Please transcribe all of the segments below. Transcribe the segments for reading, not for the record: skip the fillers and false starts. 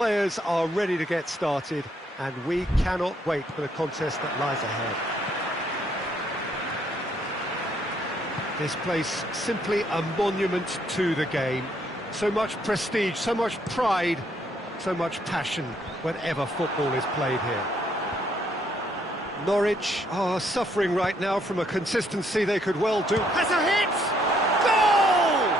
Players are ready to get started, and we cannot wait for the contest that lies ahead. This place simply a monument to the game. So much prestige, so much pride, so much passion whenever football is played here. Norwich are suffering right now from a consistency they could well do. Has a hit! Goal!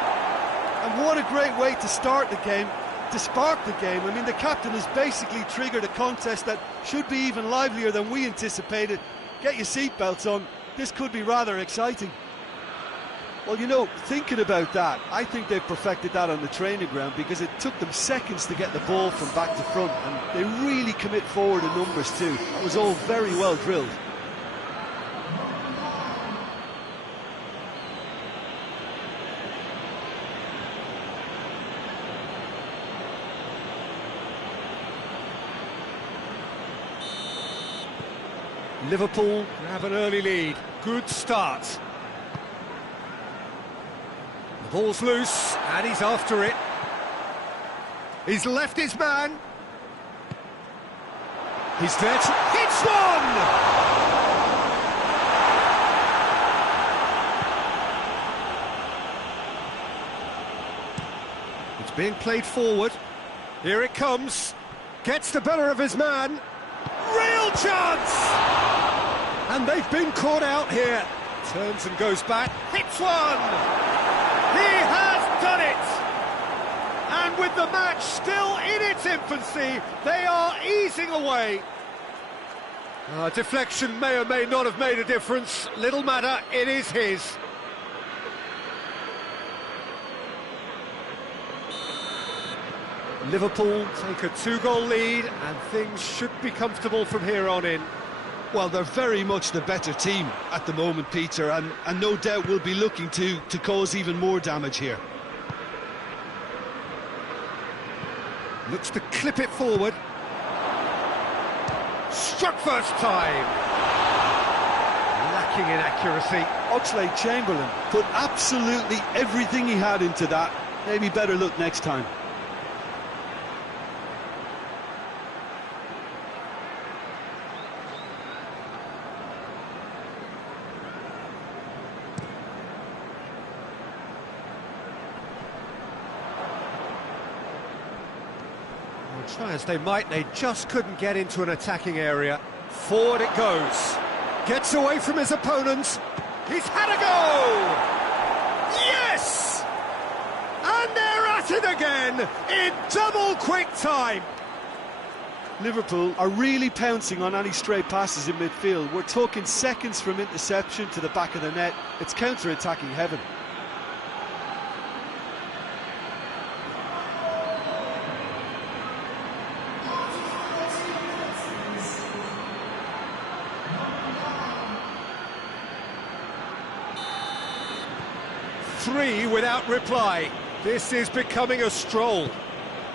And what a great way to start the game, to spark the game. I mean, the captain has basically triggered a contest that should be even livelier than we anticipated. Get your seatbelts on, this could be rather exciting. Well, you know, thinking about that, I think they've perfected that on the training ground because it took them seconds to get the ball from back to front, and they really commit forward in numbers too. That was all very well drilled. Liverpool have an early lead. Good start. The ball's loose, and he's after it. He's left his man. He's there to... It's one! It's being played forward. Here it comes. Gets the better of his man. Real chance! And they've been caught out here. Turns and goes back. Hits one! He has done it! And with the match still in its infancy, they are easing away. Deflection may or may not have made a difference. Little matter, it is his. Liverpool take a 2-goal lead, and things should be comfortable from here on in. Well, they're very much the better team at the moment, Peter, and no doubt will be looking to cause even more damage here. Looks to clip it forward. Struck first time. Lacking in accuracy. Oxlade-Chamberlain put absolutely everything he had into that. Maybe better look next time. Try as they might, they just couldn't get into an attacking area. Forward it goes. Gets away from his opponents. He's had a go! Yes! And they're at it again in double quick time. Liverpool are really pouncing on any stray passes in midfield. We're talking seconds from interception to the back of the net. It's counter-attacking heaven. Three without reply. This is becoming a stroll.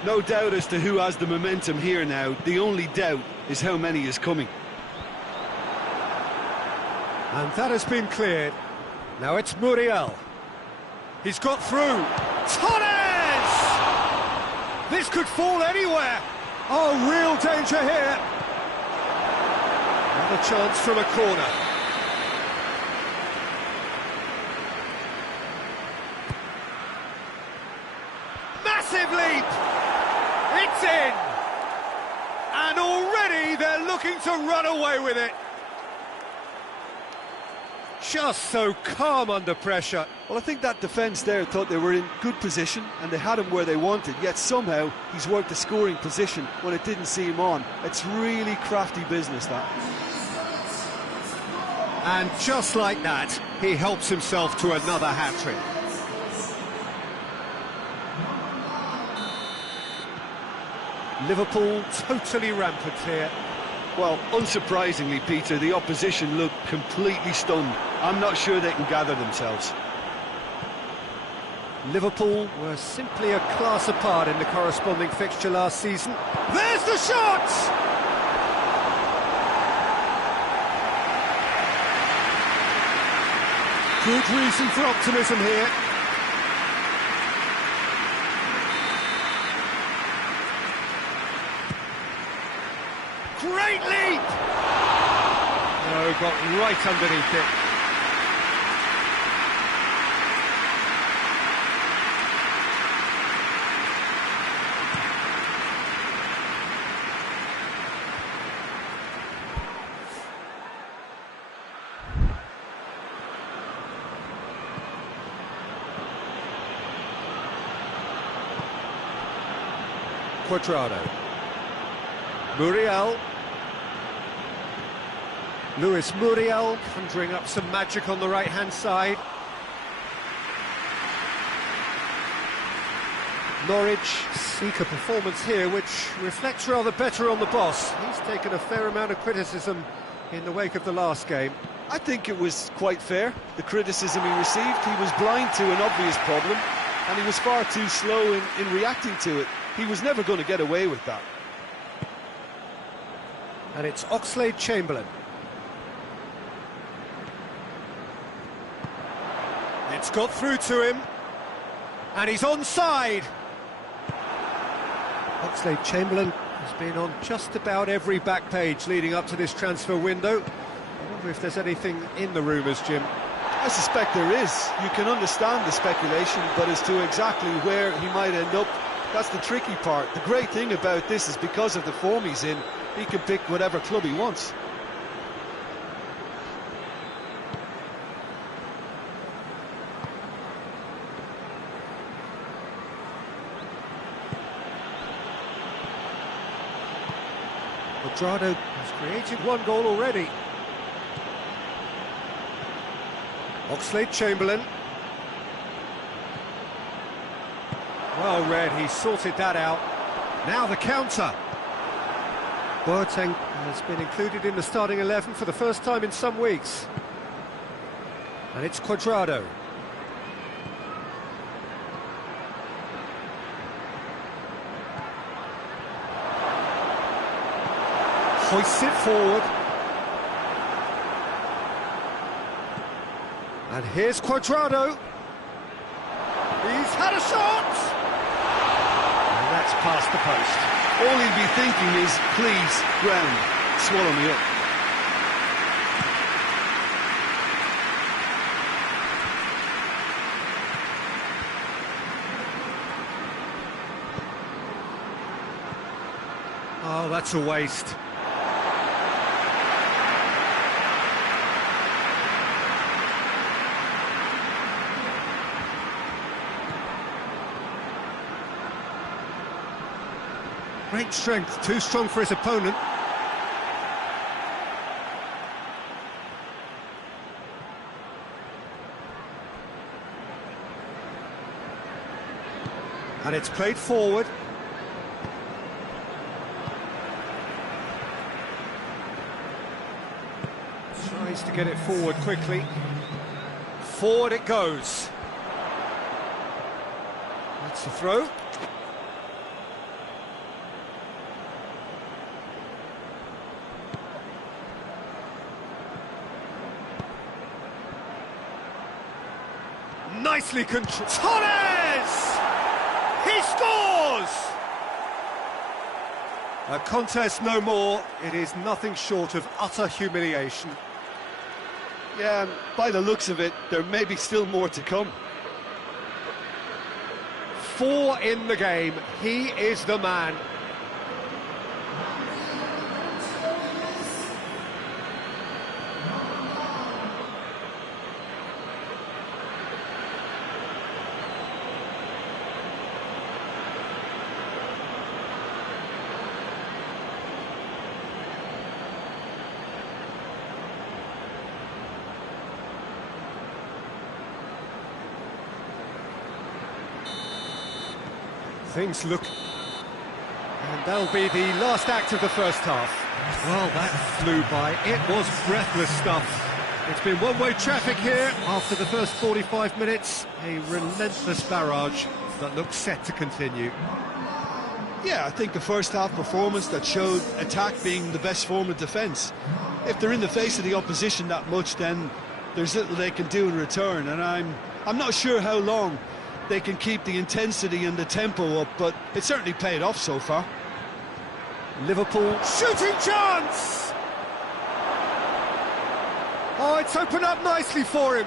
No doubt as to who has the momentum here now. The only doubt is how many is coming. And that has been cleared. Now it's Muriel. He's got through. Torres! This could fall anywhere. Oh, real danger here. Another chance from a corner. Massive leap! It's in! And already they're looking to run away with it. Just so calm under pressure. Well, I think that defence there thought they were in good position and they had him where they wanted, yet somehow he's worked the scoring position when it didn't see him on. It's really crafty business, that. And just like that, he helps himself to another hat-trick. Liverpool totally rampant here. Well, unsurprisingly, Peter, the opposition look completely stunned. I'm not sure they can gather themselves. Liverpool were simply a class apart in the corresponding fixture last season. There's the shot! Good reason for optimism here. Great leap! No, got right underneath it. Cuadrado. Muriel. Luis Muriel conjuring up some magic on the right-hand side. Norwich seek a performance here which reflects rather better on the boss. He's taken a fair amount of criticism in the wake of the last game. I think it was quite fair, the criticism he received. He was blind to an obvious problem, and he was far too slow in reacting to it. He was never going to get away with that. And it's Oxlade-Chamberlain. It's got through to him, and he's onside. Oxlade-Chamberlain has been on just about every back page leading up to this transfer window. I wonder if there's anything in the rumours, Jim. I suspect there is. You can understand the speculation, but as to exactly where he might end up, that's the tricky part. The great thing about this is because of the form he's in, he can pick whatever club he wants. Cuadrado has created one goal already. Oxlade-Chamberlain. Well read, he sorted that out. Now the counter. Boateng has been included in the starting 11 for the first time in some weeks. And it's Cuadrado. Hoists it forward. And here's Cuadrado. He's had a shot! And that's past the post. All he'd be thinking is, please, ground, swallow me up. Oh, that's a waste. Great strength, too strong for his opponent. And it's played forward. Tries to get it forward quickly. Forward it goes. That's the throw. Nicely controlled. Torres! He scores! A contest no more. It is nothing short of utter humiliation. Yeah, and by the looks of it, there may be still more to come. 4 in the game. He is the man. Things look... And that'll be the last act of the first half. Well, that flew by. It was breathless stuff. It's been one-way traffic here after the first 45 minutes. A relentless barrage that looks set to continue. Yeah, I think a first-half performance that showed attack being the best form of defence. If they're in the face of the opposition that much, then there's little they can do in return, and I'm not sure how long they can keep the intensity and the tempo up, but it certainly paid off so far. Liverpool shooting chance! Oh, it's opened up nicely for him.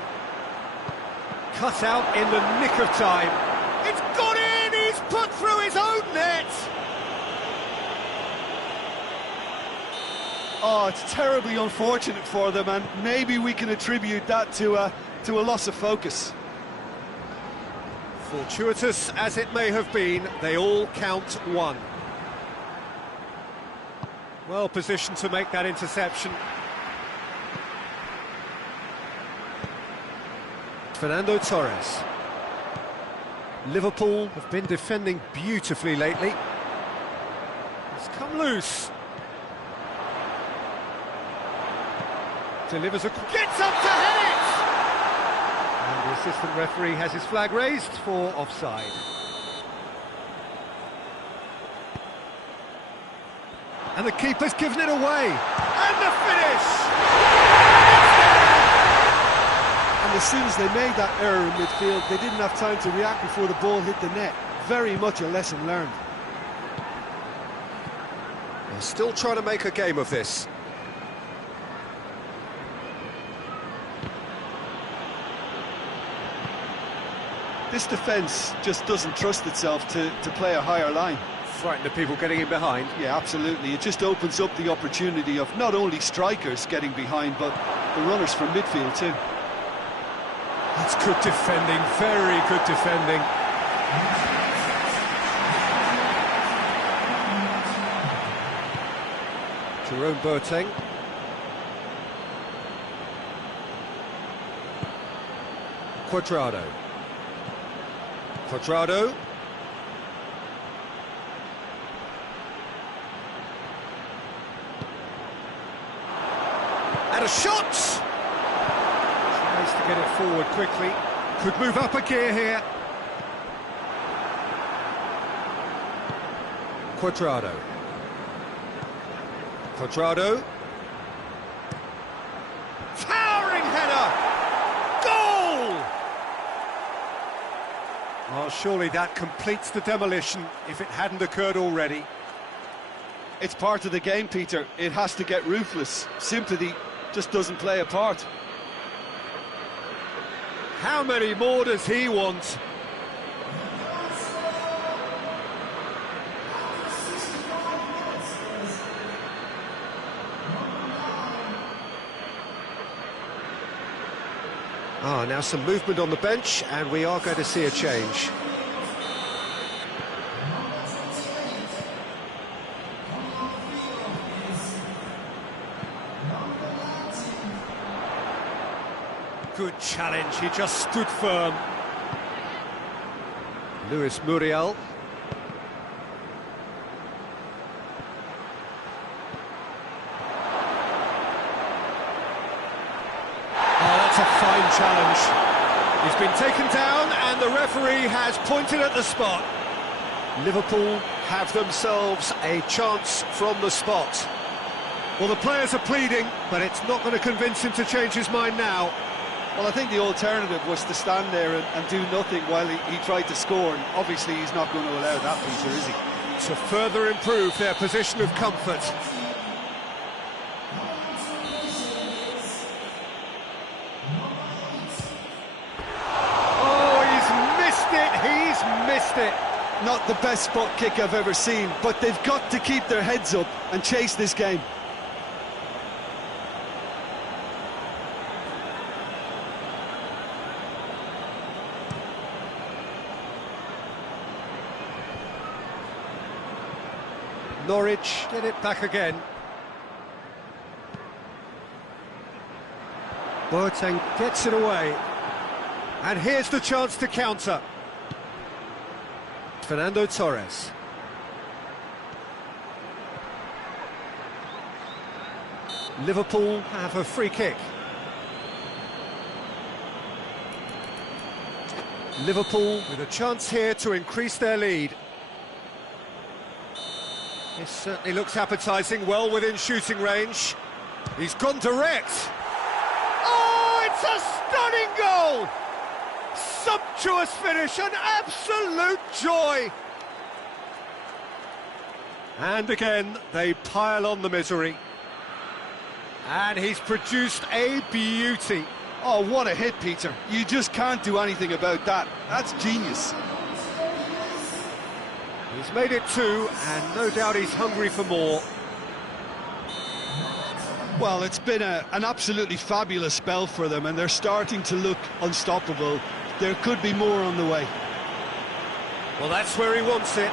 Cut out in the nick of time. It's gone in! He's put through his own net! Oh, it's terribly unfortunate for them, and maybe we can attribute that to a loss of focus. Fortuitous as it may have been, they all count one. Well positioned to make that interception. Fernando Torres. Liverpool have been defending beautifully lately. It's come loose. Delivers a... gets up to head it! And the assistant referee has his flag raised for offside. And the keeper's given it away. And the finish! And as soon as they made that error in midfield, they didn't have time to react before the ball hit the net. Very much a lesson learned. They're still trying to make a game of this. This defence just doesn't trust itself to play a higher line. Frightened of people getting in behind. Yeah, absolutely. It just opens up the opportunity of not only strikers getting behind, but the runners from midfield too. That's good defending, very good defending. Jerome Boateng. Cuadrado. Cuadrado. And a shot! Tries to get it forward quickly. Could move up a gear here. Cuadrado. Cuadrado. Towering header! Goal! Well, surely that completes the demolition if it hadn't occurred already. It's part of the game, Peter. It has to get ruthless. Sympathy just doesn't play a part. How many more does he want? Now some movement on the bench, and we are going to see a change. Good challenge, he just stood firm. Luis Muriel. That's a fine challenge. He's been taken down and the referee has pointed at the spot. Liverpool have themselves a chance from the spot. Well, the players are pleading, but it's not going to convince him to change his mind now. Well, I think the alternative was to stand there and do nothing while he tried to score, and obviously he's not going to allow that, Peter, is he? To further improve their position of comfort. He's missed it. Not the best spot kick I've ever seen, but they've got to keep their heads up and chase this game. Norwich get it back again. Boateng gets it away. And here's the chance to counter. Fernando Torres. Liverpool have a free kick. Liverpool with a chance here to increase their lead. This certainly looks appetising, well within shooting range. He's gone direct. Oh, it's a stunning goal! Sumptuous finish, an absolute joy! And again, they pile on the misery. And he's produced a beauty. Oh, what a hit, Peter. You just can't do anything about that. That's genius. He's made it two, and no doubt he's hungry for more. Well, it's been an absolutely fabulous spell for them, and they're starting to look unstoppable. There could be more on the way. Well, that's where he wants it.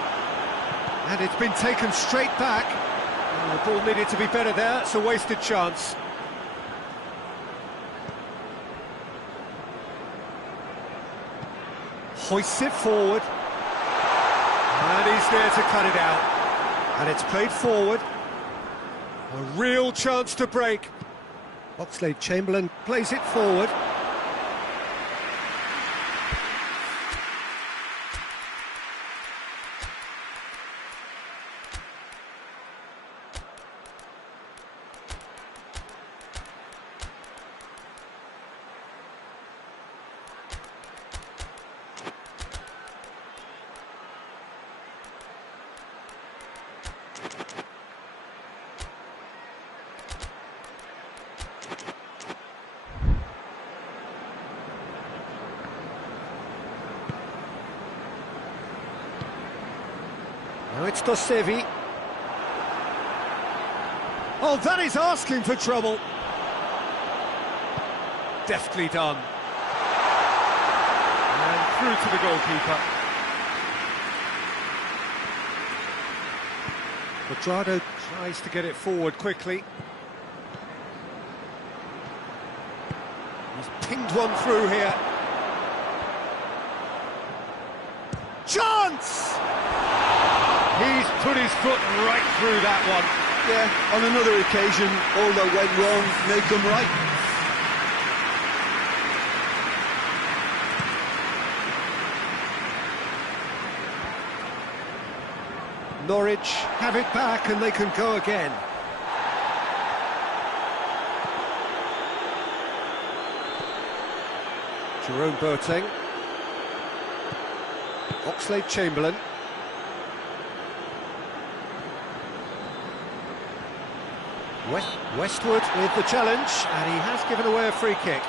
And it's been taken straight back. Oh, the ball needed to be better there. It's a wasted chance. Hoists it forward. And he's there to cut it out. And it's played forward. A real chance to break. Oxlade-Chamberlain plays it forward. Now it's Dosevi. Oh, that is asking for trouble. Deftly done. And through to the goalkeeper. Quadrado tries to get it forward quickly. He's pinged one through here. Chance! He's put his foot right through that one. Yeah, on another occasion, all that went wrong may come right. Norwich have it back and they can go again. Jerome Boateng. Oxlade-Chamberlain. Westwood with the challenge, and he has given away a free kick.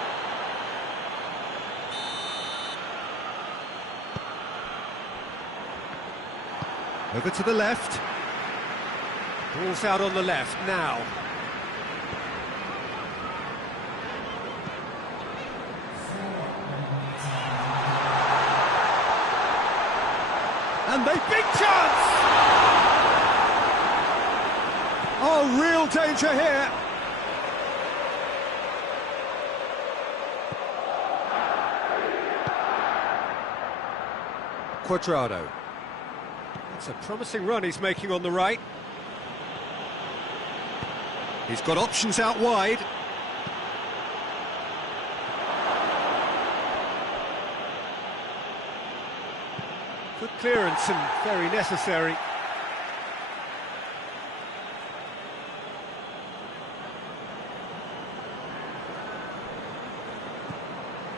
Over to the left. Ball's out on the left now. And they big chance! Oh, real danger here. Quadrado. It's a promising run he's making on the right. He's got options out wide. Good clearance and very necessary.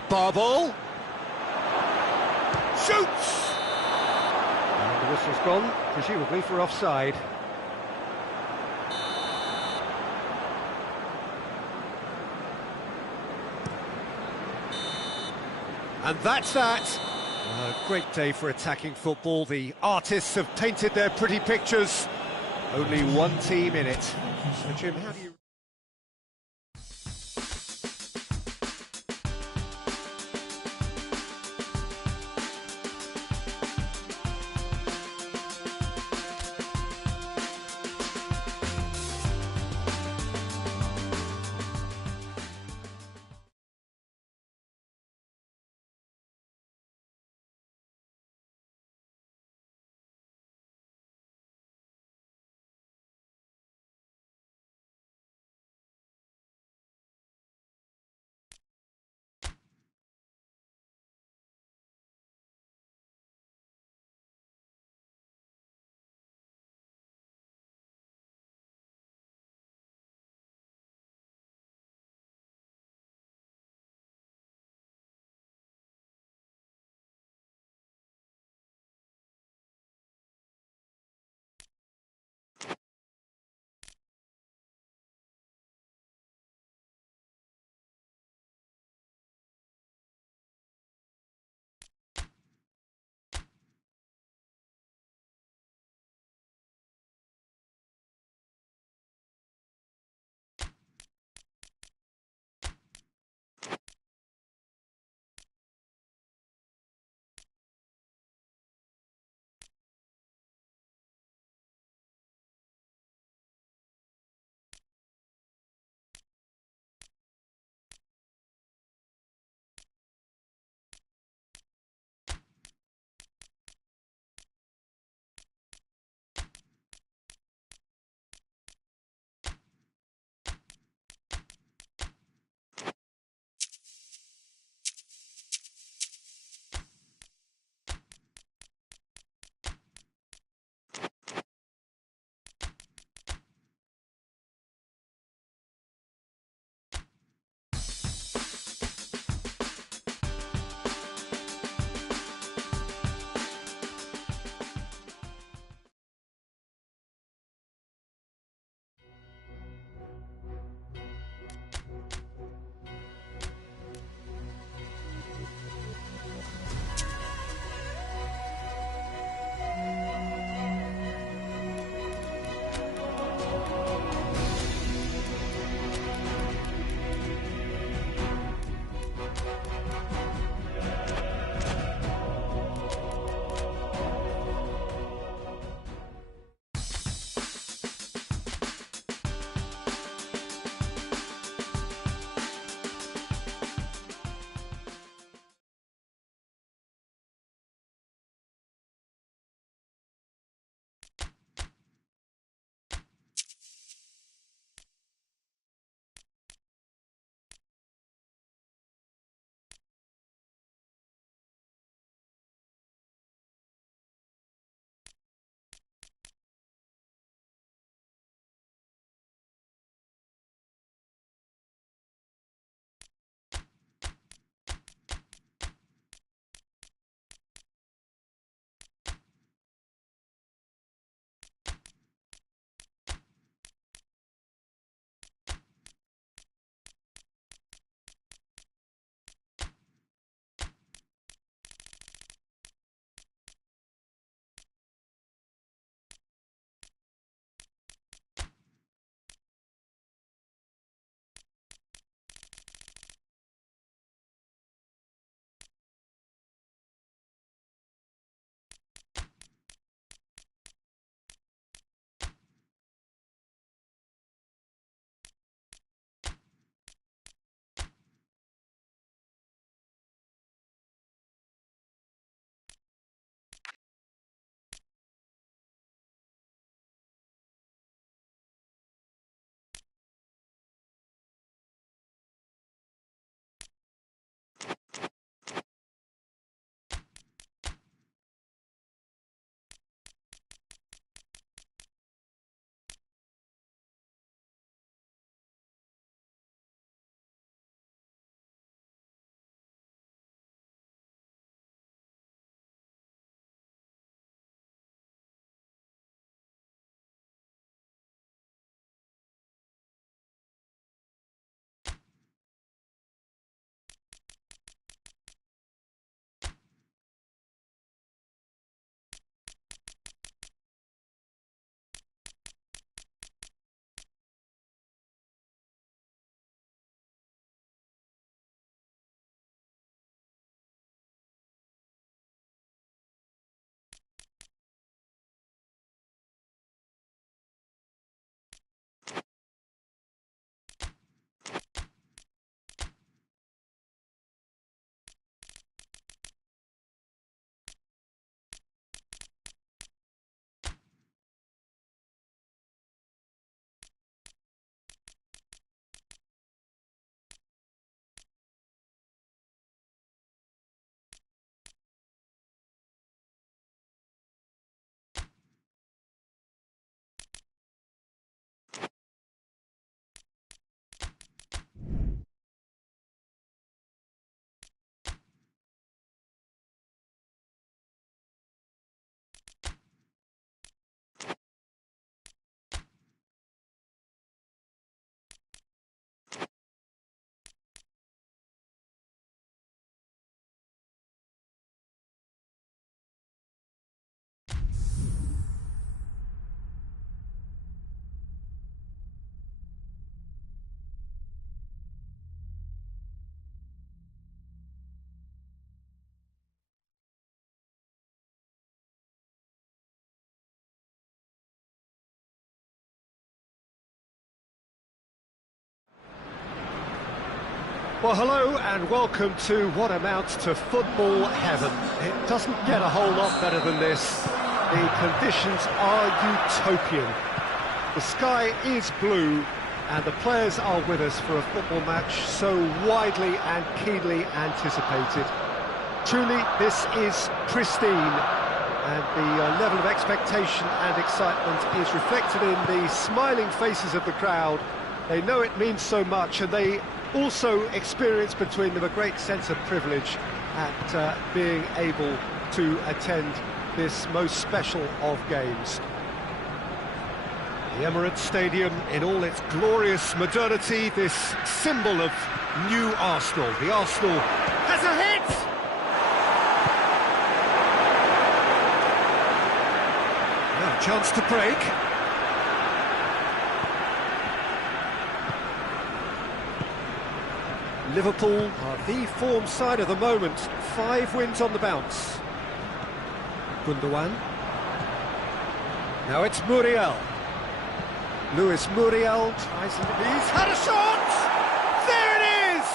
Barball. Shoots! And the whistle's gone, presumably for offside. And that's that. A great day for attacking football. The artists have painted their pretty pictures. Only one team in it. So, Jim, how do you... Well, hello and welcome to what amounts to football heaven. It doesn't get a whole lot better than this. The conditions are utopian. The sky is blue and the players are with us for a football match so widely and keenly anticipated. Truly, this is pristine, and the level of expectation and excitement is reflected in the smiling faces of the crowd. They know it means so much, and they also experience between them a great sense of privilege at being able to attend this most special of games. The Emirates Stadium in all its glorious modernity, this symbol of new Arsenal. The Arsenal has a hit! Now a chance to break. Liverpool are the form side of the moment. 5 wins on the bounce. Gundogan. Now it's Muriel. Luis Muriel tries and he's had a shot! There it is!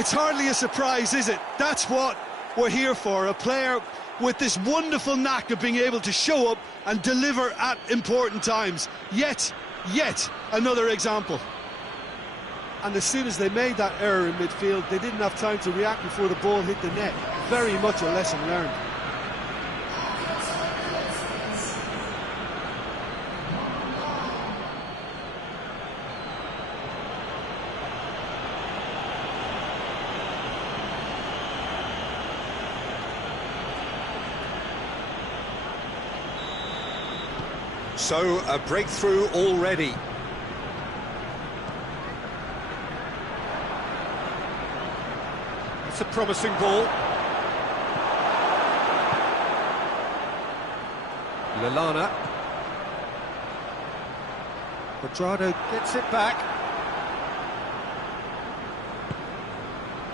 It's hardly a surprise, is it? That's what we're here for, a player with this wonderful knack of being able to show up and deliver at important times. Yet another example. And as soon as they made that error in midfield, they didn't have time to react before the ball hit the net. Very much a lesson learned. So, a breakthrough already. It's a promising ball. Lallana. Cuadrado gets it back.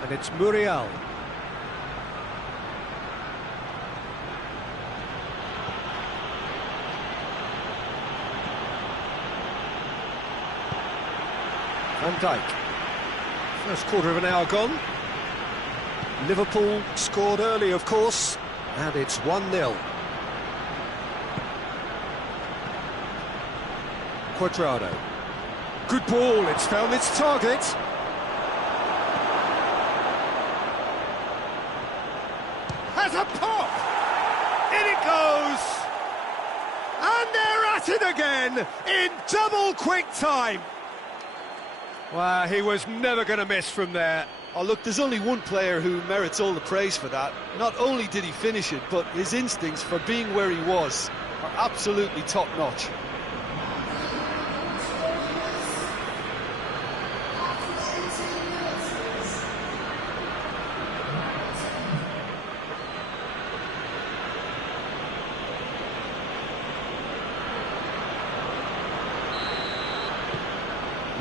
And it's Muriel. Van Dijk. First quarter of an hour gone. Liverpool scored early, of course, and it's 1-0. Cuadrado. Good ball, it's found its target. Has a pop! In it goes! And they're at it again, in double quick time. Well, he was never going to miss from there. Oh, look, there's only one player who merits all the praise for that. Not only did he finish it, but his instincts for being where he was are absolutely top-notch.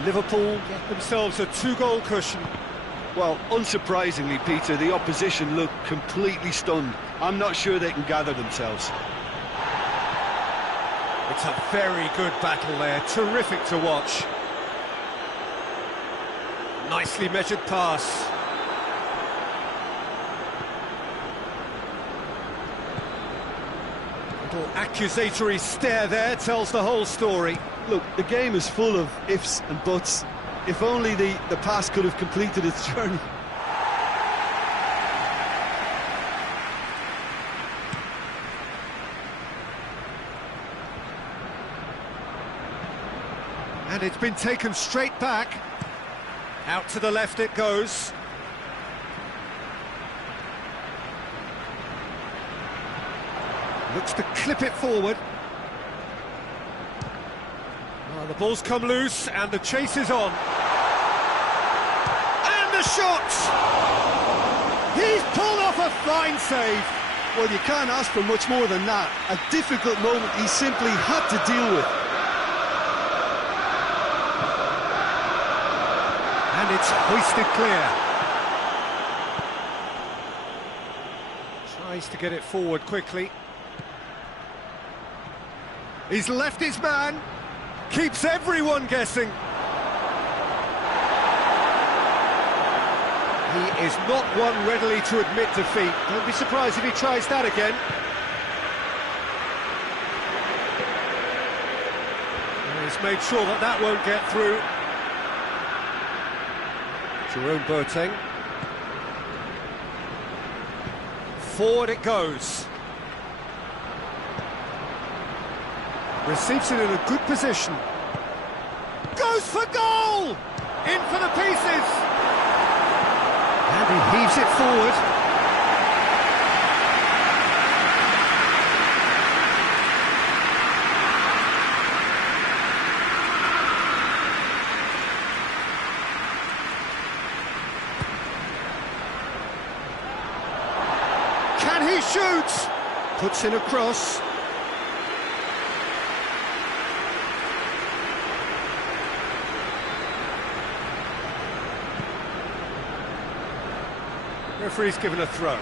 Liverpool get themselves a 2-goal cushion. Well, unsurprisingly, Peter, the opposition look completely stunned. I'm not sure they can gather themselves. It's a very good battle there, terrific to watch. Nicely measured pass. Little accusatory stare there tells the whole story. Look, the game is full of ifs and buts. If only the pass could have completed its journey. And it's been taken straight back. Out to the left it goes. Looks to clip it forward. Oh, the ball's come loose and the chase is on. And the shot! He's pulled off a fine save. Well, you can't ask for much more than that. A difficult moment he simply had to deal with. And it's hoisted clear. Tries to get it forward quickly. He's left his man. Keeps everyone guessing. He is not one readily to admit defeat. Don't be surprised if he tries that again. And he's made sure that that won't get through. Jerome Boateng. Forward it goes. Receives it in a good position. Goes for goal! In for the pieces! And he heaves it forward. Can he shoot? Puts in a cross. Referee's given a throw.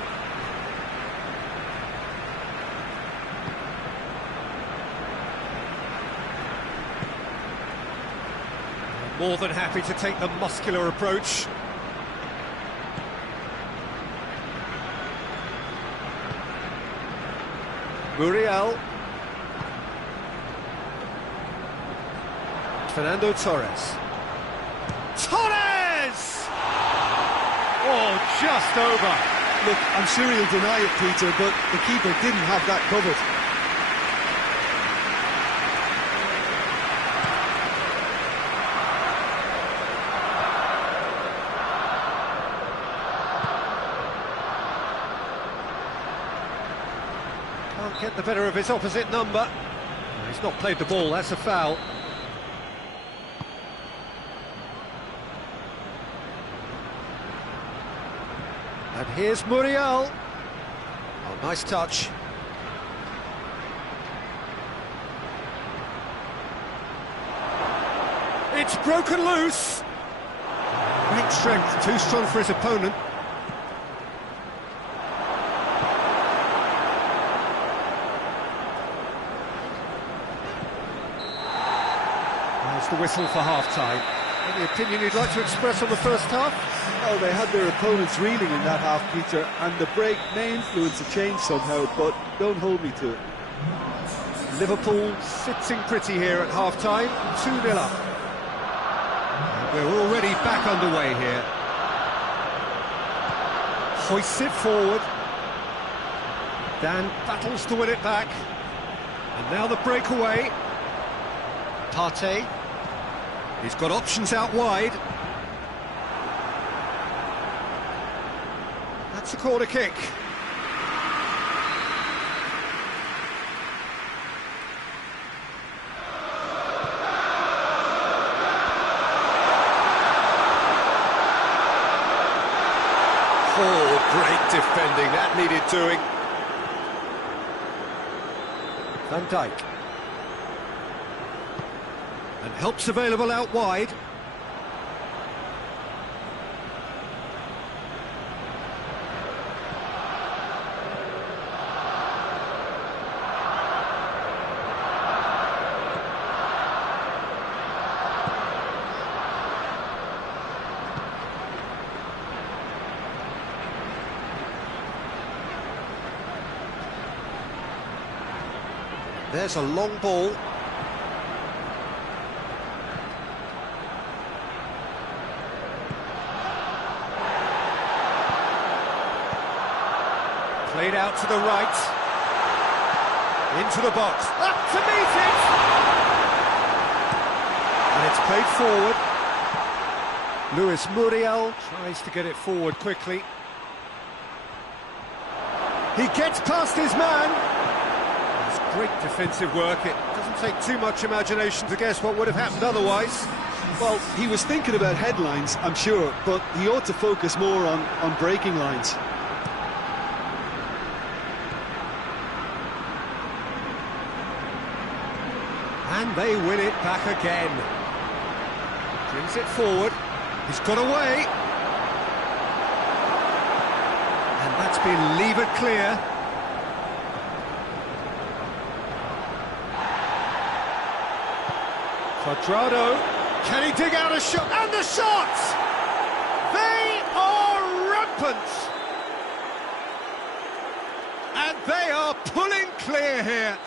More than happy to take the muscular approach. Muriel. Fernando Torres. Torres! Oh, just over. Look, I'm sure he'll deny it, Peter, but the keeper didn't have that covered. Can't get the better of his opposite number. He's not played the ball, that's a foul. And here's Muriel. Oh, nice touch. It's broken loose. Great strength, too strong for his opponent. There's the whistle for half-time. Any opinion you'd like to express on the first half? Well, they had their opponents reeling in that half, Peter, and the break may influence a change somehow, but don't hold me to it. Liverpool sitting pretty here at half-time, 2-0 up. And we're already back underway here. Hoists it forward. Dan battles to win it back. And now the breakaway. Partey. He's got options out wide. That's a corner kick. Oh, great defending, that needed doing. Van Dijk. And help's available out wide. There's a long ball. Played out to the right. Into the box. Up to meet it! And it's played forward. Luis Muriel tries to get it forward quickly. He gets past his man. It's great defensive work. It doesn't take too much imagination to guess what would have happened otherwise. Well, he was thinking about headlines, I'm sure, but he ought to focus more on breaking lines. And they win it back again. Brings it forward. He's got away. And that's been levered clear. Quadrado. Can he dig out a shot? And the shot! They are happens. And they are pulling clear here.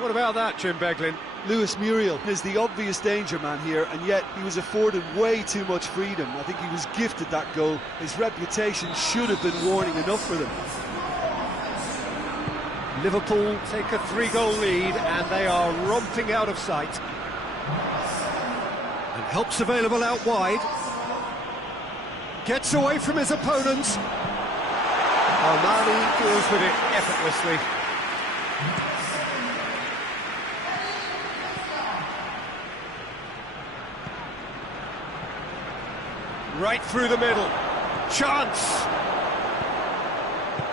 What about that, Jim Beglin? Lewis Muriel is the obvious danger man here, and yet he was afforded way too much freedom. I think he was gifted that goal. His reputation should have been warning enough for them. Liverpool take a 3-goal lead, and they are romping out of sight. And help's available out wide. Gets away from his opponents. Armani deals with it effortlessly. Right through the middle. Chance.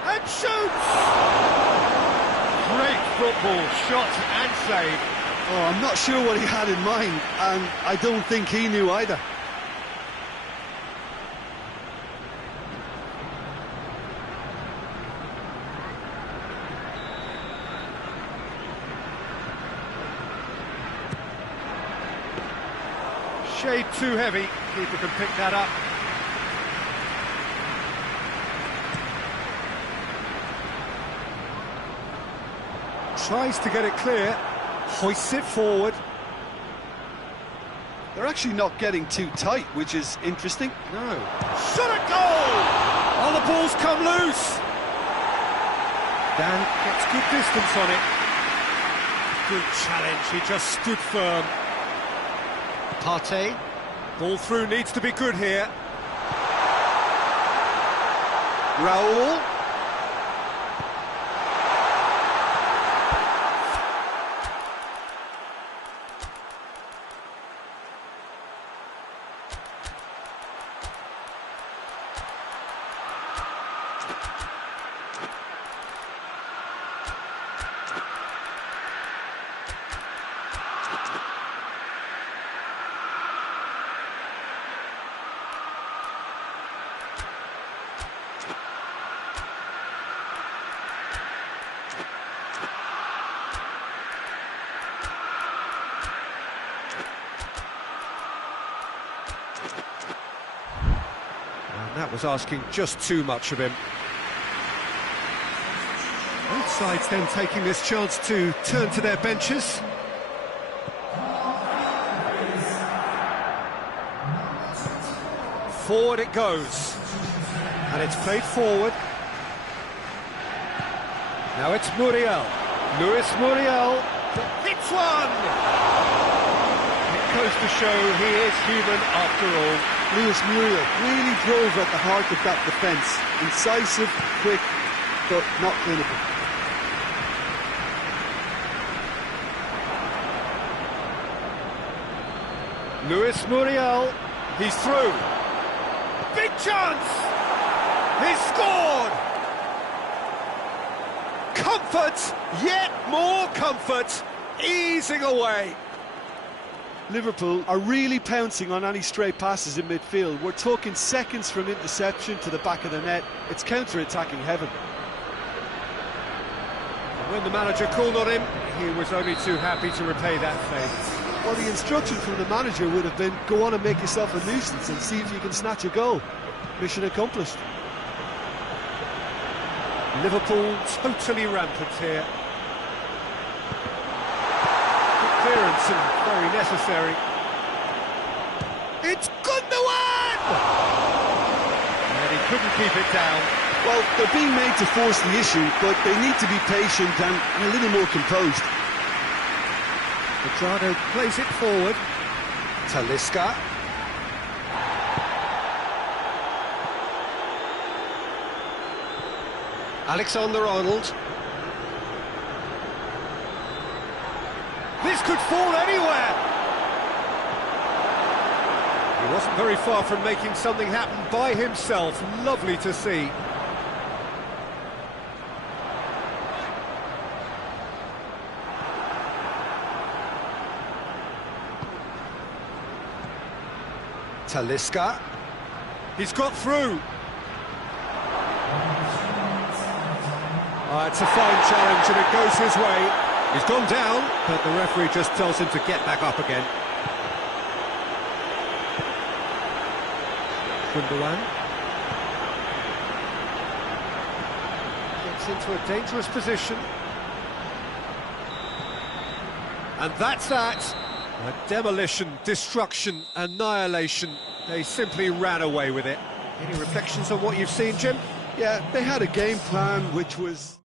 And shoots! Great football, shot and save. Oh, I'm not sure what he had in mind, and I don't think he knew either. Shade too heavy. Keeper can pick that up. Tries to get it clear. Hoists it forward. They're actually not getting too tight, which is interesting. No. Shot at goal! Oh, the ball's come loose. Dan gets good distance on it. Good challenge. He just stood firm. Partey. Ball through needs to be good here. Raul. That was asking just too much of him. Both sides then taking this chance to turn to their benches. Forward it goes. And it's played forward. Now it's Muriel. Luis Muriel hits one! It goes to show he is human after all. Luis Muriel really drove at the heart of that defence. Incisive, quick, but not clinical. Luis Muriel, he's through. Big chance! He's scored! Comfort, yet more comfort, easing away. Liverpool are really pouncing on any stray passes in midfield. We're talking seconds from interception to the back of the net. It's counter-attacking heaven. When the manager called on him, he was only too happy to repay that favour. Well, the instruction from the manager would have been, go on and make yourself a nuisance and see if you can snatch a goal. Mission accomplished. Liverpool totally rampant here. Clearance and very necessary. It's Gundogan! And he couldn't keep it down. Well, they're being made to force the issue, but they need to be patient and a little more composed. Petrardo plays it forward. Talisca. Alexander-Arnold. This could fall anywhere! He wasn't very far from making something happen by himself. Lovely to see. Talisca. He's got through. It's a fine challenge and it goes his way. He's gone down, but the referee just tells him to get back up again. Gundogan. Gets into a dangerous position. And that's that. A demolition, destruction, annihilation. They simply ran away with it. Any reflections on what you've seen, Jim? Yeah, they had a game plan which was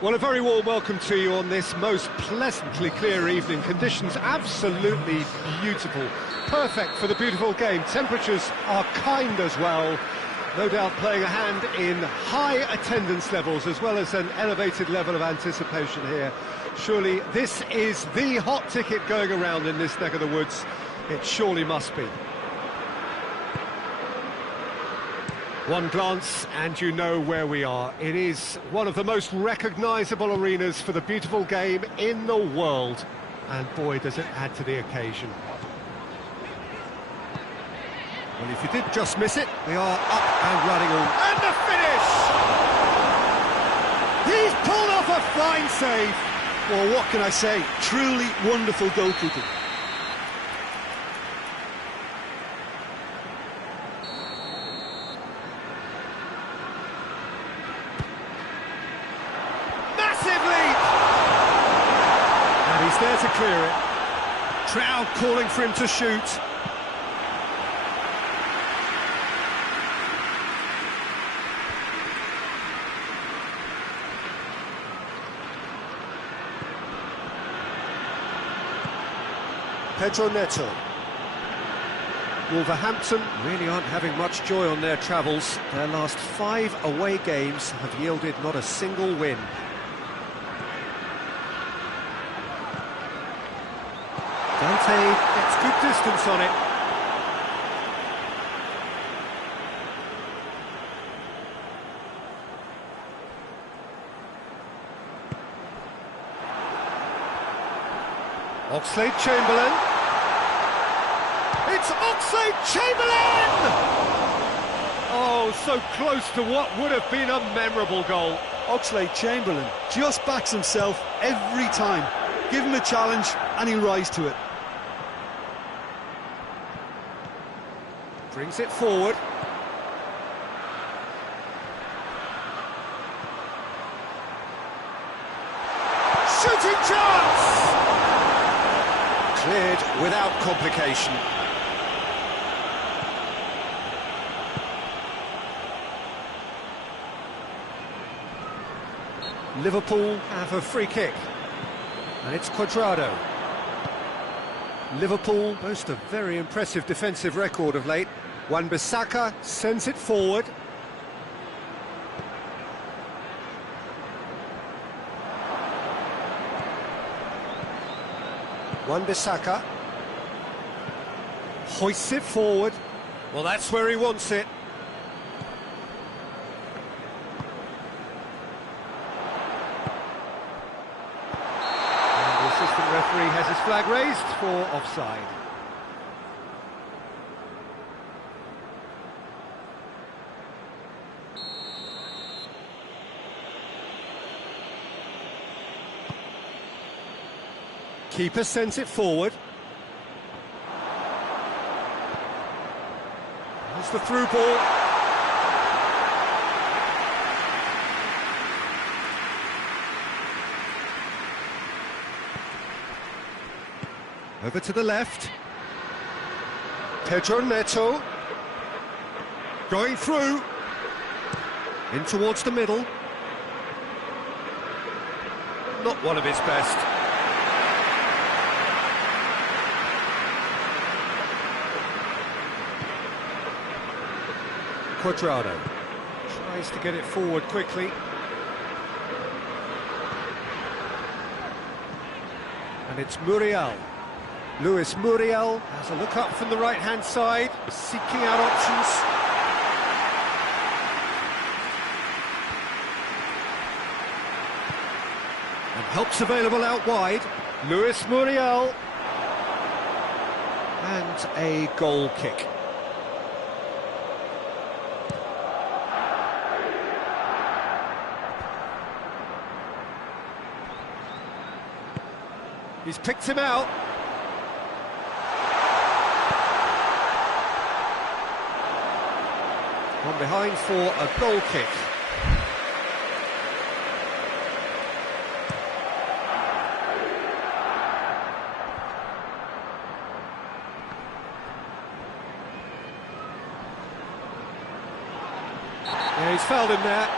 Well, a very warm welcome to you on this most pleasantly clear evening. Conditions absolutely beautiful. Perfect for the beautiful game. Temperatures are kind as well. No doubt playing a hand in high attendance levels as well as an elevated level of anticipation here. Surely this is the hot ticket going around in this neck of the woods. It surely must be. One glance and you know where we are. It is one of the most recognisable arenas for the beautiful game in the world. And boy, does it add to the occasion. Well, if you did just miss it, we are up and running on. And the finish! He's pulled off a fine save. Well, what can I say? Truly wonderful goalkeeping. He's there to clear it. Trout calling for him to shoot. Pedro Neto. Wolverhampton really aren't having much joy on their travels. Their last 5 away games have yielded not a single win. Dante gets good distance on it. Oxlade-Chamberlain. It's Oxlade-Chamberlain! Oh, so close to what would have been a memorable goal. Oxlade-Chamberlain just backs himself every time. Give him a challenge and he'll rise to it. Brings it forward. Shooting chance! Cleared without complication. Liverpool have a free kick. And it's Cuadrado. Liverpool boast a very impressive defensive record of late. Wan-Bissaka sends it forward. Wan-Bissaka hoists it forward. Well, that's where he wants it. The referee has his flag raised for offside. Keeper sends it forward. That's the through ball. Over to the left. Pedro Neto. Going through. In towards the middle. Not one of his best. Cuadrado. Tries to get it forward quickly. And it's Muriel. Luis Muriel has a look up from the right-hand side, seeking out options. And help's available out wide. Luis Muriel. And a goal kick. He's picked him out. One behind for a goal kick. Yeah, he's fouled him there.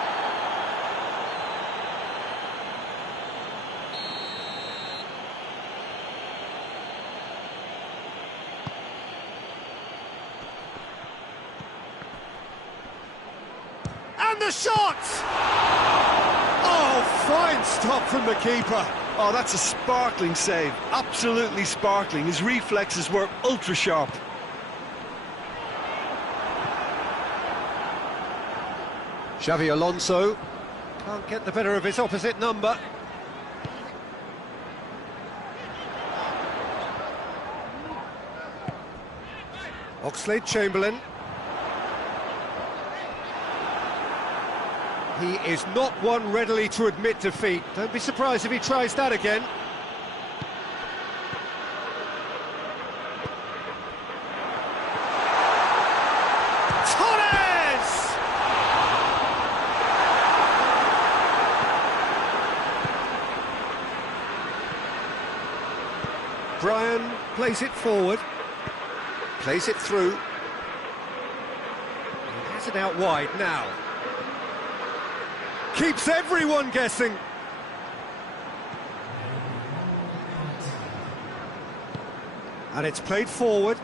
And the shot! Oh, fine stop from the keeper. Oh, that's a sparkling save. Absolutely sparkling. His reflexes were ultra sharp. Xavi Alonso can't get the better of his opposite number. Oxlade-Chamberlain. He is not one readily to admit defeat. Don't be surprised if he tries that again. Torres! Brian plays it forward. Plays it through. He has it out wide now. Keeps everyone guessing. And it's played forward.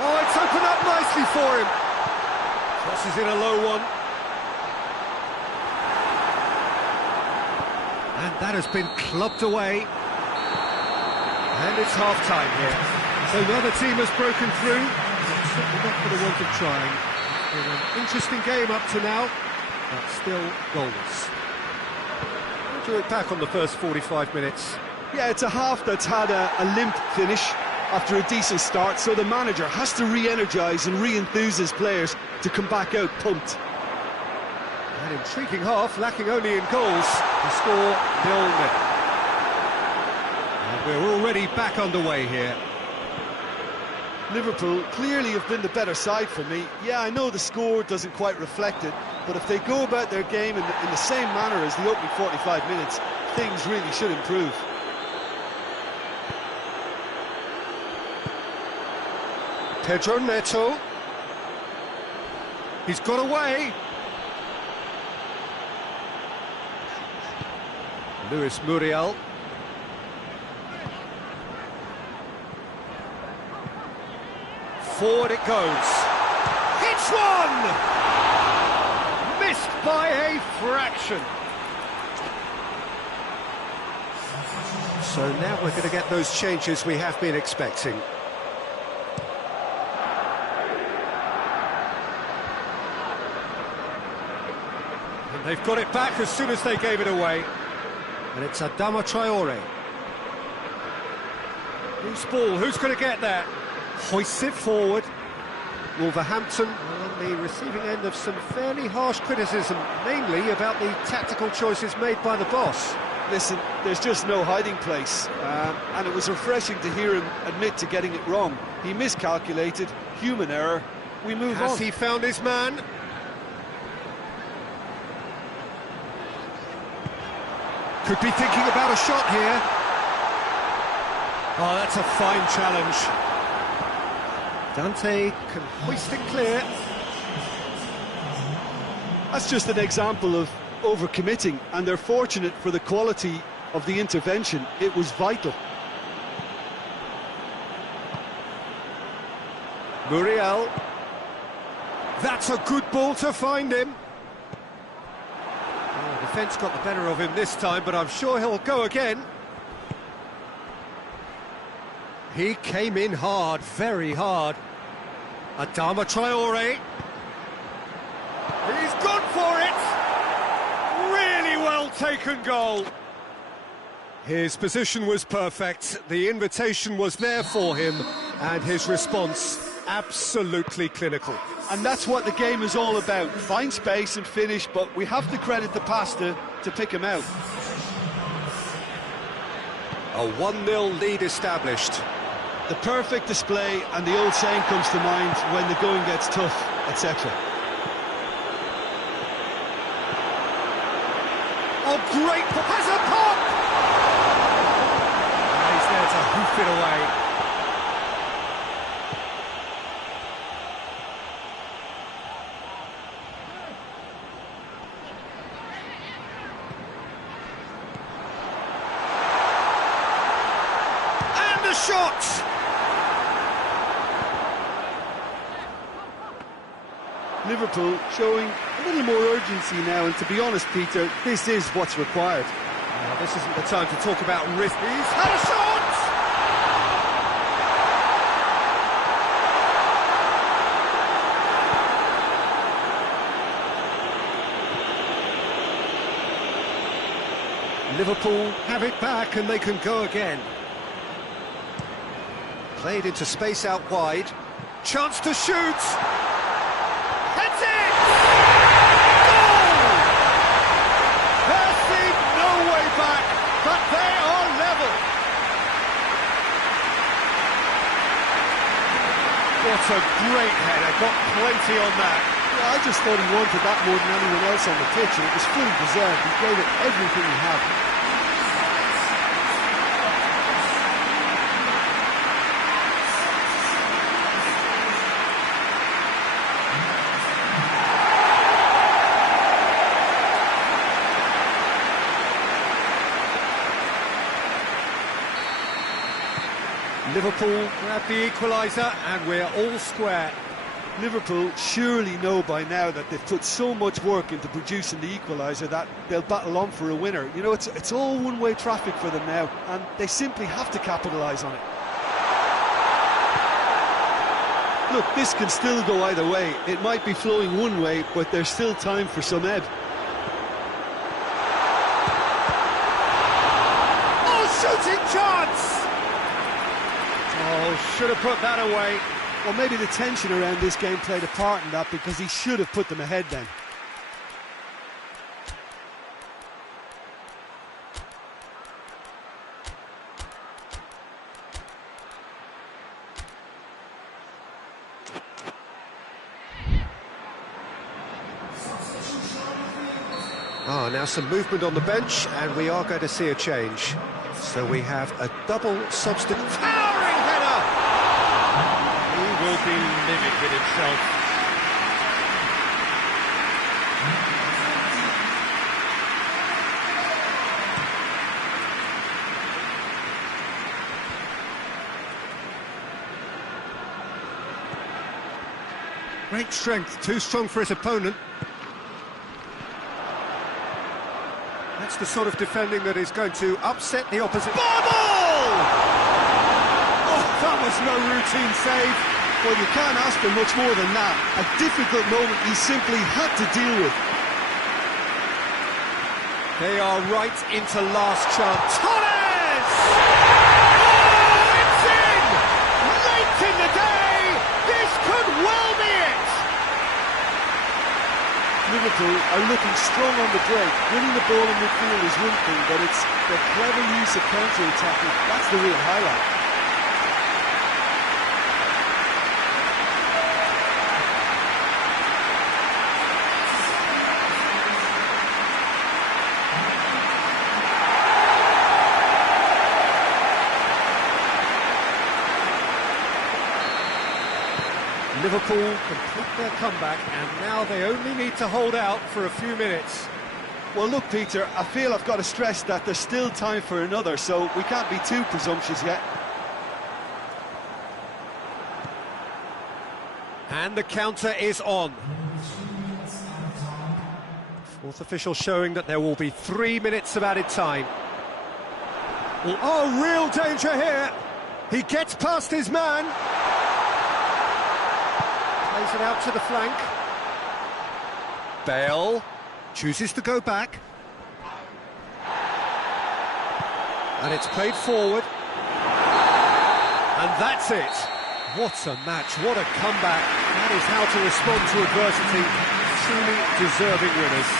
Oh, it's opened up nicely for him. Crosses in a low one. And that has been clubbed away. And it's half-time here. So another team has broken through. Certainly not for the want of trying. It's been an interesting game up to now, but still goalless. How do you look back on the first 45 minutes? Yeah, it's a half that's had a limp finish after a decent start, so the manager has to re-energise and re-enthuse his players to come back out pumped. An intriguing half, lacking only in goals. The score 0-0. And we're already back underway here. Liverpool clearly have been the better side for me. Yeah, I know the score doesn't quite reflect it, but if they go about their game in the same manner as the opening 45 minutes, things really should improve. Pedro Neto. He's got away. Luis Muriel. Forward it goes. Hits one! Missed by a fraction. So now we're going to get those changes we have been expecting. And they've got it back as soon as they gave it away. And it's Adama Traore. Loose ball, who's going to get that? Hoists it forward. Wolverhampton on the receiving end of some fairly harsh criticism, mainly about the tactical choices made by the boss. Listen, there's just no hiding place, and it was refreshing to hear him admit to getting it wrong. He miscalculated, human error, we move on. Has he found his man? Could be thinking about a shot here. Oh, that's a fine challenge. Dante can hoist it clear. That's just an example of overcommitting, and they're fortunate for the quality of the intervention. It was vital. Muriel. That's a good ball to find him. Oh, the defence got the better of him this time, but I'm sure he'll go again. He came in hard, very hard. Adama Traore. He's gone for it! Really well taken goal. His position was perfect, the invitation was there for him, and his response absolutely clinical. And that's what the game is all about. Find space and finish, but we have to credit the pasta to pick him out. A 1-0 lead established. The perfect display, and the old saying comes to mind: when the going gets tough, etc. Oh, great! Has a pop! And he's there to hoof it away. And the shot! Liverpool showing a little more urgency now, and to be honest, Peter, this is what's required. Now, this isn't the time to talk about risk. He's had a shot! Liverpool have it back and they can go again. Played into space out wide. Chance to shoot! Heads it! Goal! There seemed no way back, but they are level. What a great header, got plenty on that. Yeah, I just thought he wanted that more than anyone else on the pitch, and it was fully deserved. He gave it everything he had. Liverpool grab the equaliser and we're all square. Liverpool surely know by now that they've put so much work into producing the equaliser that they'll battle on for a winner. You know, it's all one-way traffic for them now, and they simply have to capitalise on it. Look, this can still go either way. It might be flowing one way, but there's still time for some ebb. Oh, shooting chance! Oh, should have put that away. Well, maybe the tension around this game played a part in that, because he should have put them ahead then. Now some movement on the bench, and we are going to see a change. So we have a double substitute. Towering header! He will be livid with himself. Great strength, too strong for his opponent. That's the sort of defending that is going to upset the opposite. Bubble! Oh, that was no routine save. Well, you can't ask for much more than that. A difficult moment he simply had to deal with. They are right into last chance. Torres! Oh, it's in! Late in the day! This could well be it! Liverpool are looking strong on the break. Winning the ball in midfield is one thing, but it's the clever use of counter-attacking. That's the real highlight. Liverpool complete their comeback, and now they only need to hold out for a few minutes. Well, look, Peter, I feel I've got to stress that there's still time for another, so we can't be too presumptuous yet. And the counter is on. Fourth official showing that there will be 3 minutes of added time. Oh, real danger here. He gets past his man. Plays it out to the flank. Bale chooses to go back. And it's played forward. And that's it. What a match, what a comeback. That is how to respond to adversity. Truly deserving winners.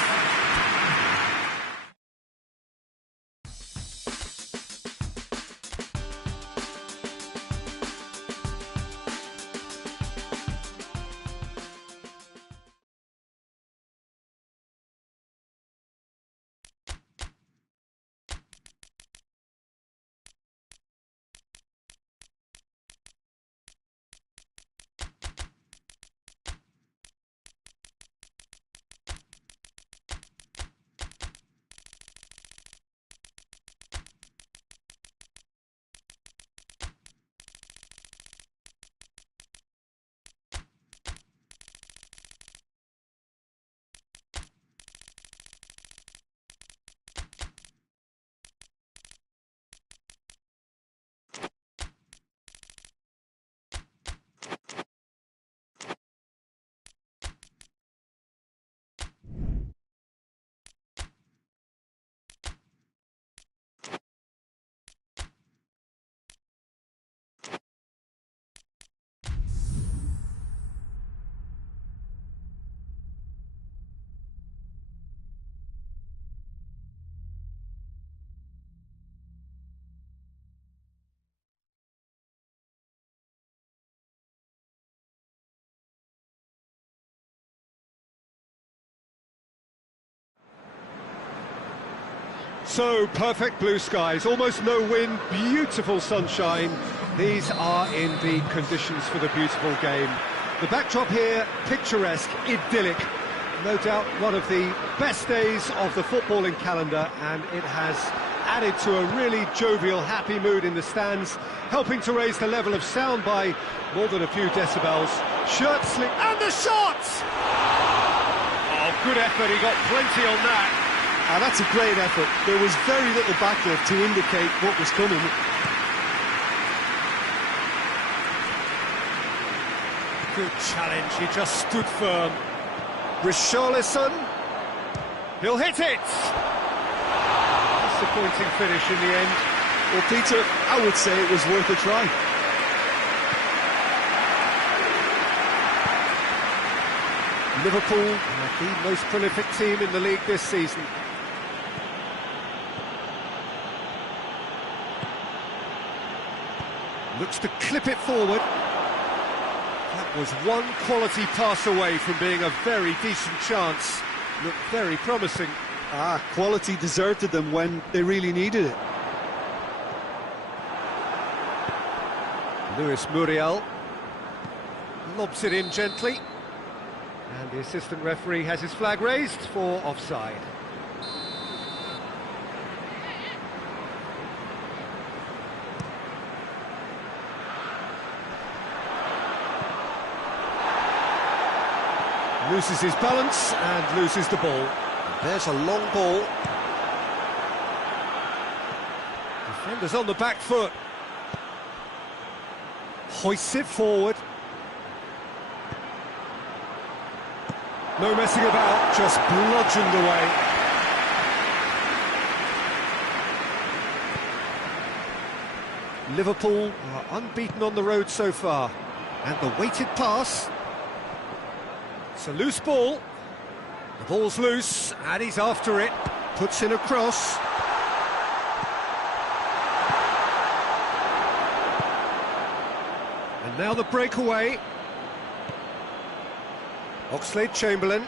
So perfect blue skies, almost no wind, beautiful sunshine. These are indeed conditions for the beautiful game. The backdrop here, picturesque, idyllic. No doubt one of the best days of the footballing calendar, and it has added to a really jovial, happy mood in the stands, helping to raise the level of sound by more than a few decibels. Shirt sleeve, and the shot! Oh, good effort, he got plenty on that. That's a great effort. There was very little backlift to indicate what was coming. Good challenge, he just stood firm. Richarlison, he'll hit it! Disappointing finish in the end. Well, Peter, I would say it was worth a try. Liverpool are the most prolific team in the league this season. Looks to clip it forward. That was one quality pass away from being a very decent chance. Looked very promising. Quality deserted them when they really needed it. Luis Muriel lobs it in gently. And the assistant referee has his flag raised for offside. Loses his balance and loses the ball. There's a long ball. Defenders on the back foot. Hoists it forward. No messing about, just bludgeoned away. Liverpool are unbeaten on the road so far. And the weighted pass. It's a loose ball. The ball's loose, and he's after it. Puts in a cross. And now the breakaway. Oxlade-Chamberlain.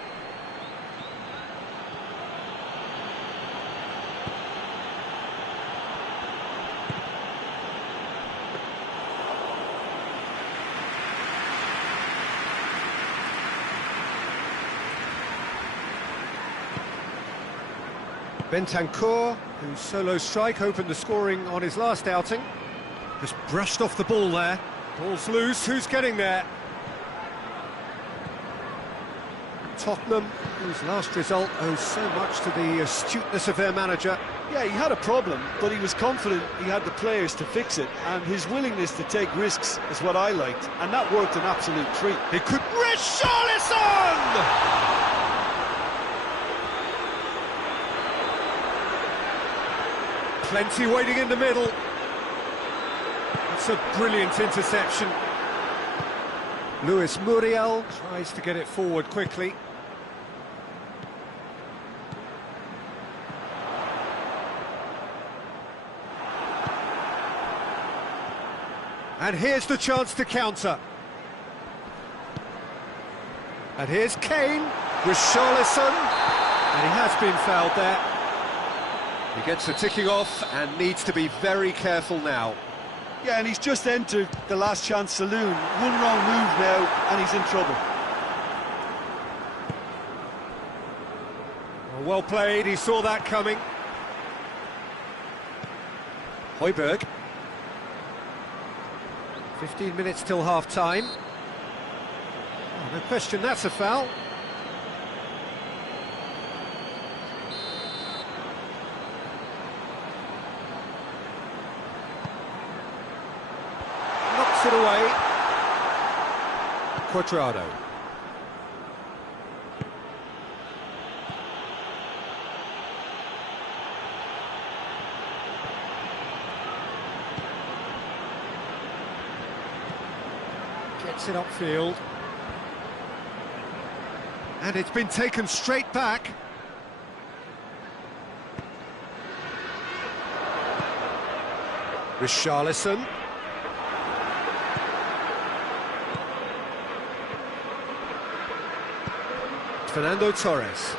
Bentancur, whose solo strike opened the scoring on his last outing, just brushed off the ball there. Ball's loose, who's getting there? Tottenham, whose last result owes so much to the astuteness of their manager. Yeah, he had a problem, but he was confident he had the players to fix it, and his willingness to take risks is what I liked, and that worked an absolute treat. He could... Richarlison! Plenty waiting in the middle. It's a brilliant interception. Luis Muriel tries to get it forward quickly. And here's the chance to counter. And here's Kane, Richarlison, and he has been fouled there. He gets the ticking off and needs to be very careful now. Yeah, and he's just entered the last chance saloon. One wrong move now, and he's in trouble. Well played, he saw that coming. Højbjerg. 15 minutes till half-time. Oh, no question, that's a foul. Knocks it away. Cuadrado. Gets it upfield. And it's been taken straight back. Richarlison. Fernando Torres.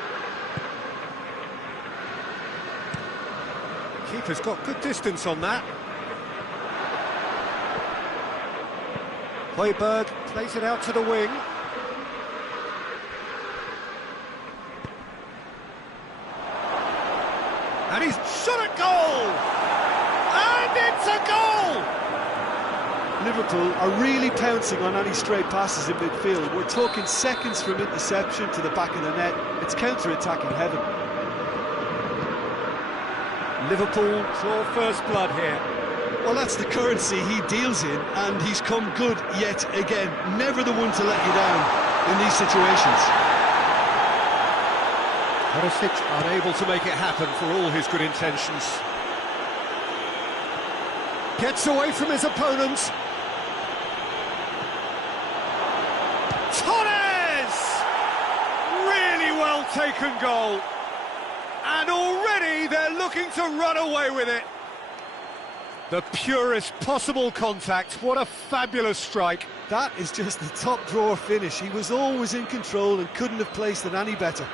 Keeper's got good distance on that. Højbjerg plays it out to the wing. And he's shot at goal! And it's a goal! Liverpool are really pouncing on any stray passes in midfield. We're talking seconds from interception to the back of the net. It's counter-attacking heaven. Liverpool draw first blood here. Well, that's the currency he deals in, and he's come good yet again. Never the one to let you down in these situations. Pntsish unable to make it happen for all his good intentions. Gets away from his opponents. Torres! Really well taken goal. And already they're looking to run away with it. The purest possible contact. What a fabulous strike. That is just the top drawer finish. He was always in control and couldn't have placed it any better.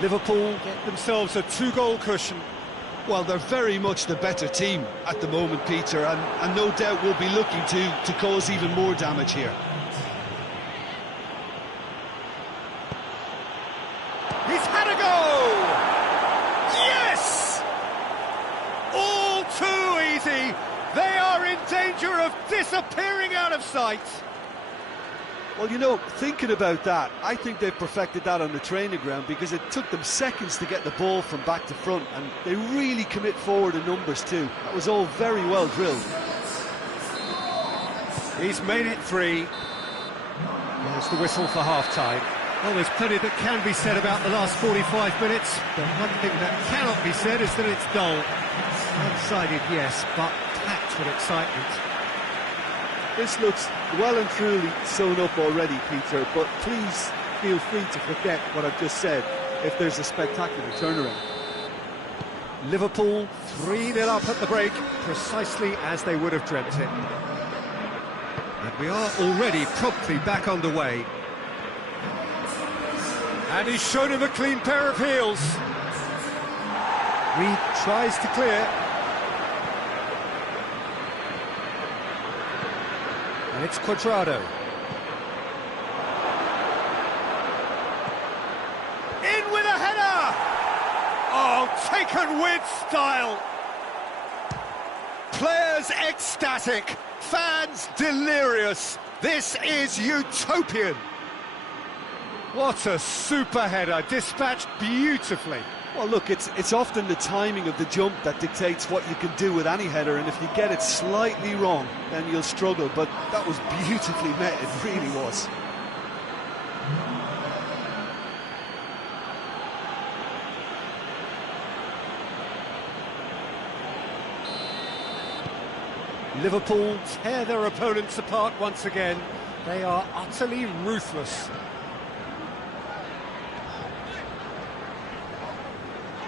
Liverpool get themselves a 2-goal cushion. Well, they're very much the better team at the moment, Peter, and no doubt will be looking to cause even more damage here. He's had a go! Yes! All too easy. They are in danger of disappearing out of sight. Well, you know, thinking about that, I think they've perfected that on the training ground because it took them seconds to get the ball from back to front, and they really commit forward in numbers too. That was all very well drilled. He's made it 3. There's the whistle for half-time. Well, there's plenty that can be said about the last 45 minutes, but one thing that cannot be said is that it's dull. One-sided, yes, but packed with excitement. This looks well and truly sewn up already, Peter, but please feel free to forget what I've just said if there's a spectacular turnaround. Liverpool 3-0 up at the break, precisely as they would have dreamt it. And we are already promptly back underway. And he's shown him a clean pair of heels. Reed tries to clear. And it's Cuadrado. In with a header! Oh, taken with style! Players ecstatic, fans delirious. This is utopian. What a super header, dispatched beautifully. Well, look, it's often the timing of the jump that dictates what you can do with any header, and if you get it slightly wrong, then you'll struggle, but that was beautifully met, it really was. Liverpool tear their opponents apart once again. They are utterly ruthless.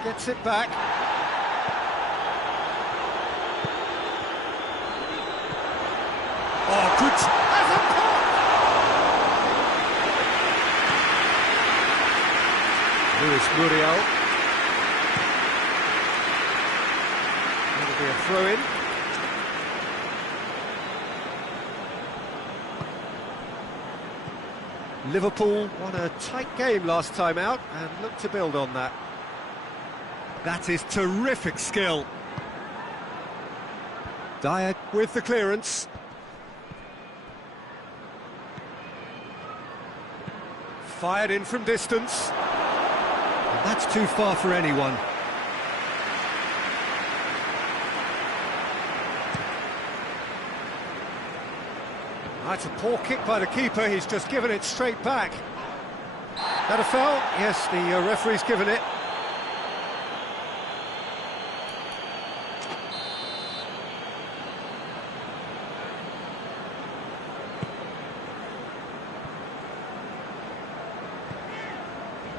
Gets it back. Oh, good. Has a pop! Luis Muriel. That'll be a throw-in. Liverpool won a tight game last time out and look to build on that. That is terrific skill. Dyer with the clearance. Fired in from distance. And that's too far for anyone. That's a poor kick by the keeper, he's just given it straight back. That a foul? Yes, the referee's given it.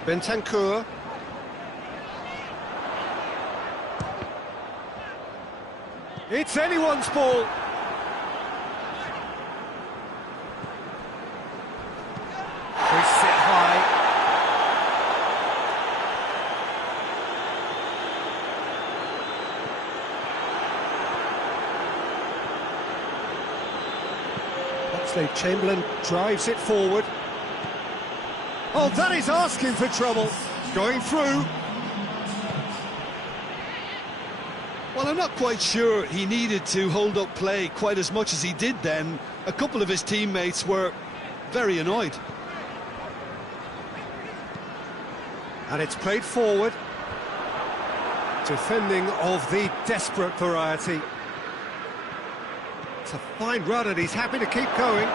Bentancur. It's anyone's ball. We sit high. Oxlade-Chamberlain drives it forward. Oh, that is asking for trouble. Going through. Well, I'm not quite sure he needed to hold up play quite as much as he did then. A couple of his teammates were very annoyed. And it's played forward. Defending of the desperate variety. It's a fine run and he's happy to keep going.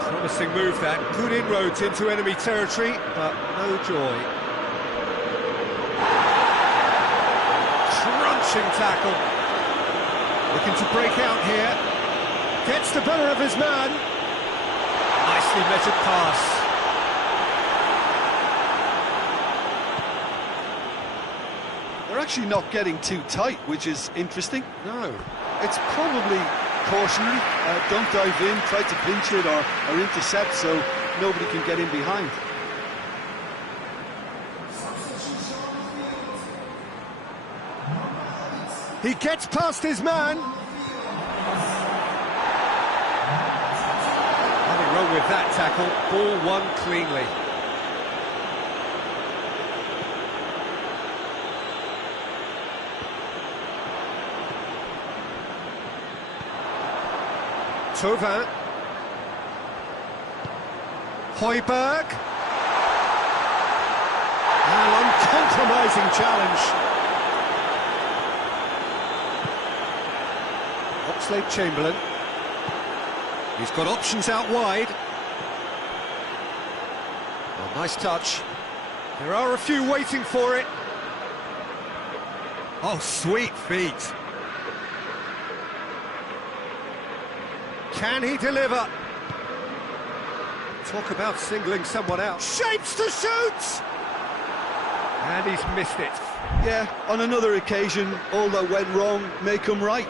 Promising move that, good inroads into enemy territory, but no joy. Crunching tackle. Looking to break out here. Gets the better of his man. Nicely measured pass. They're actually not getting too tight, which is interesting. No. It's probably cautionary. Don't dive in, try to pinch it or intercept so nobody can get in behind. He gets past his man. Nothing wrong with that tackle. Ball won cleanly. Tauvin. Højbjerg. An uncompromising challenge. Oxlade-Chamberlain. He's got options out wide. Oh, nice touch. There are a few waiting for it. Oh, sweet feet. Can he deliver? Talk about singling someone out. Shapes to shoot! And he's missed it. Yeah, on another occasion, all that went wrong may come right.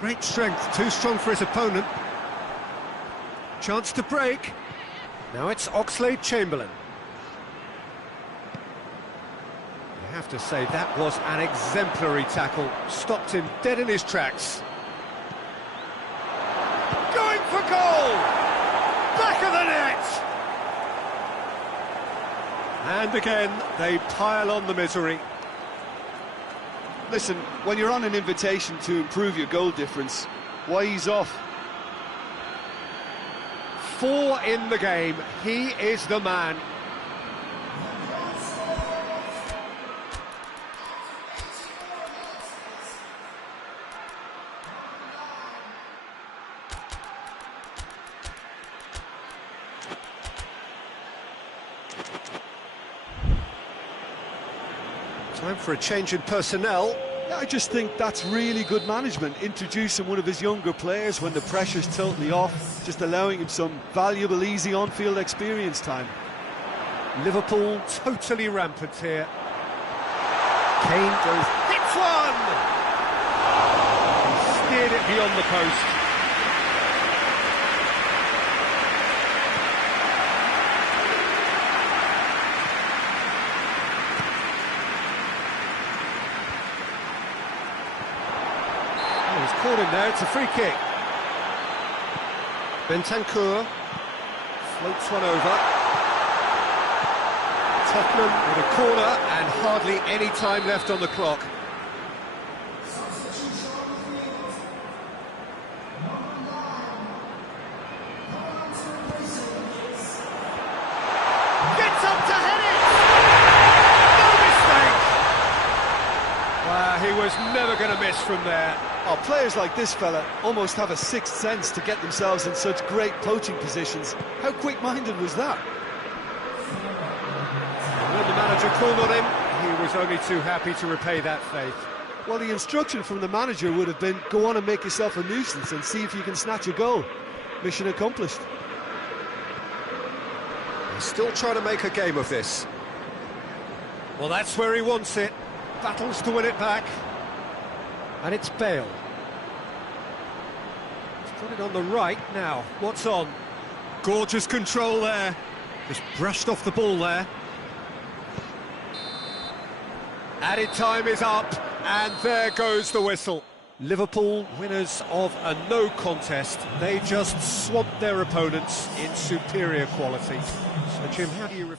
Great strength, too strong for his opponent. Chance to break. Now it's Oxlade-Chamberlain. You have to say that was an exemplary tackle. Stopped him dead in his tracks. Going for goal! Back of the net! And again, they pile on the misery. Listen, when you're on an invitation to improve your goal difference, why ease off? 4 in the game. He is the man. Time for a change in personnel. Yeah, I just think that's really good management, introducing one of his younger players when the pressure's totally off, just allowing him some valuable, easy on-field experience time. Liverpool totally rampant here. Kane goes, hits one! He steered it beyond the post. He's caught him there, it's a free kick. Bentancur floats one over. Tottenham with a corner and hardly any time left on the clock. Gets up to head it! No mistake! Wow, he was never going to miss from there. Oh, players like this fella almost have a sixth sense to get themselves in such great poaching positions. How quick-minded was that? manager called on him. He was only too happy to repay that faith. Well, the instruction from the manager would have been, go on and make yourself a nuisance and see if you can snatch a goal. Mission accomplished. He's still trying to make a game of this. Well, that's where he wants it. Battles to win it back. And it's Bale. He's got it on the right now. What's on? Gorgeous control there. Just brushed off the ball there. Added time is up, and there goes the whistle. Liverpool, winners of a no contest. They just swamped their opponents in superior quality. So, Jim, how do you...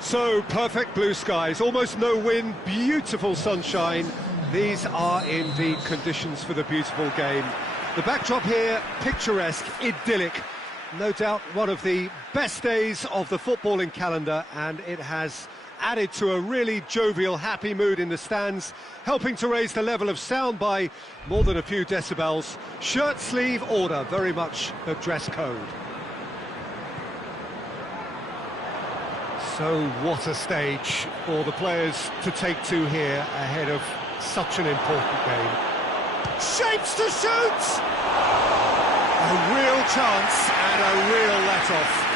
So, perfect blue skies, almost no wind, beautiful sunshine. These are indeed conditions for the beautiful game. The backdrop here, picturesque, idyllic. No doubt one of the best days of the footballing calendar, and it has added to a really jovial, happy mood in the stands, helping to raise the level of sound by more than a few decibels. Shirt sleeve order, very much the dress code. So what a stage for the players to take to here ahead of such an important game. Shapes to shoot! A real chance and a real let-off.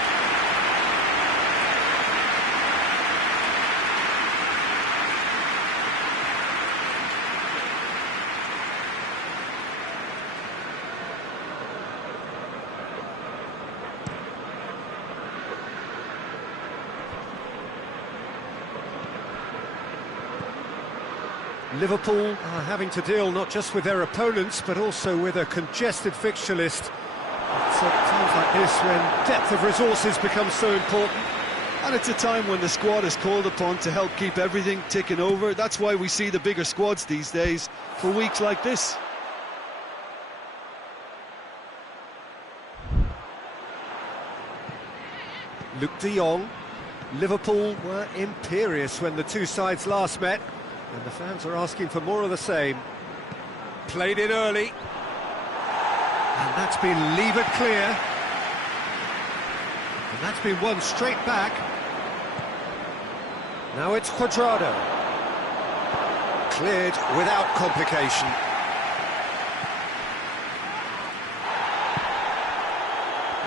Liverpool are having to deal not just with their opponents, but also with a congested fixture list. It's at times like this when depth of resources becomes so important. And it's a time when the squad is called upon to help keep everything ticking over. That's why we see the bigger squads these days for weeks like this. Luke de Jong. Liverpool were imperious when the two sides last met, and the fans are asking for more of the same. Played it early. And that's been levered clear. And that's been won straight back. Now it's Cuadrado. Cleared without complication.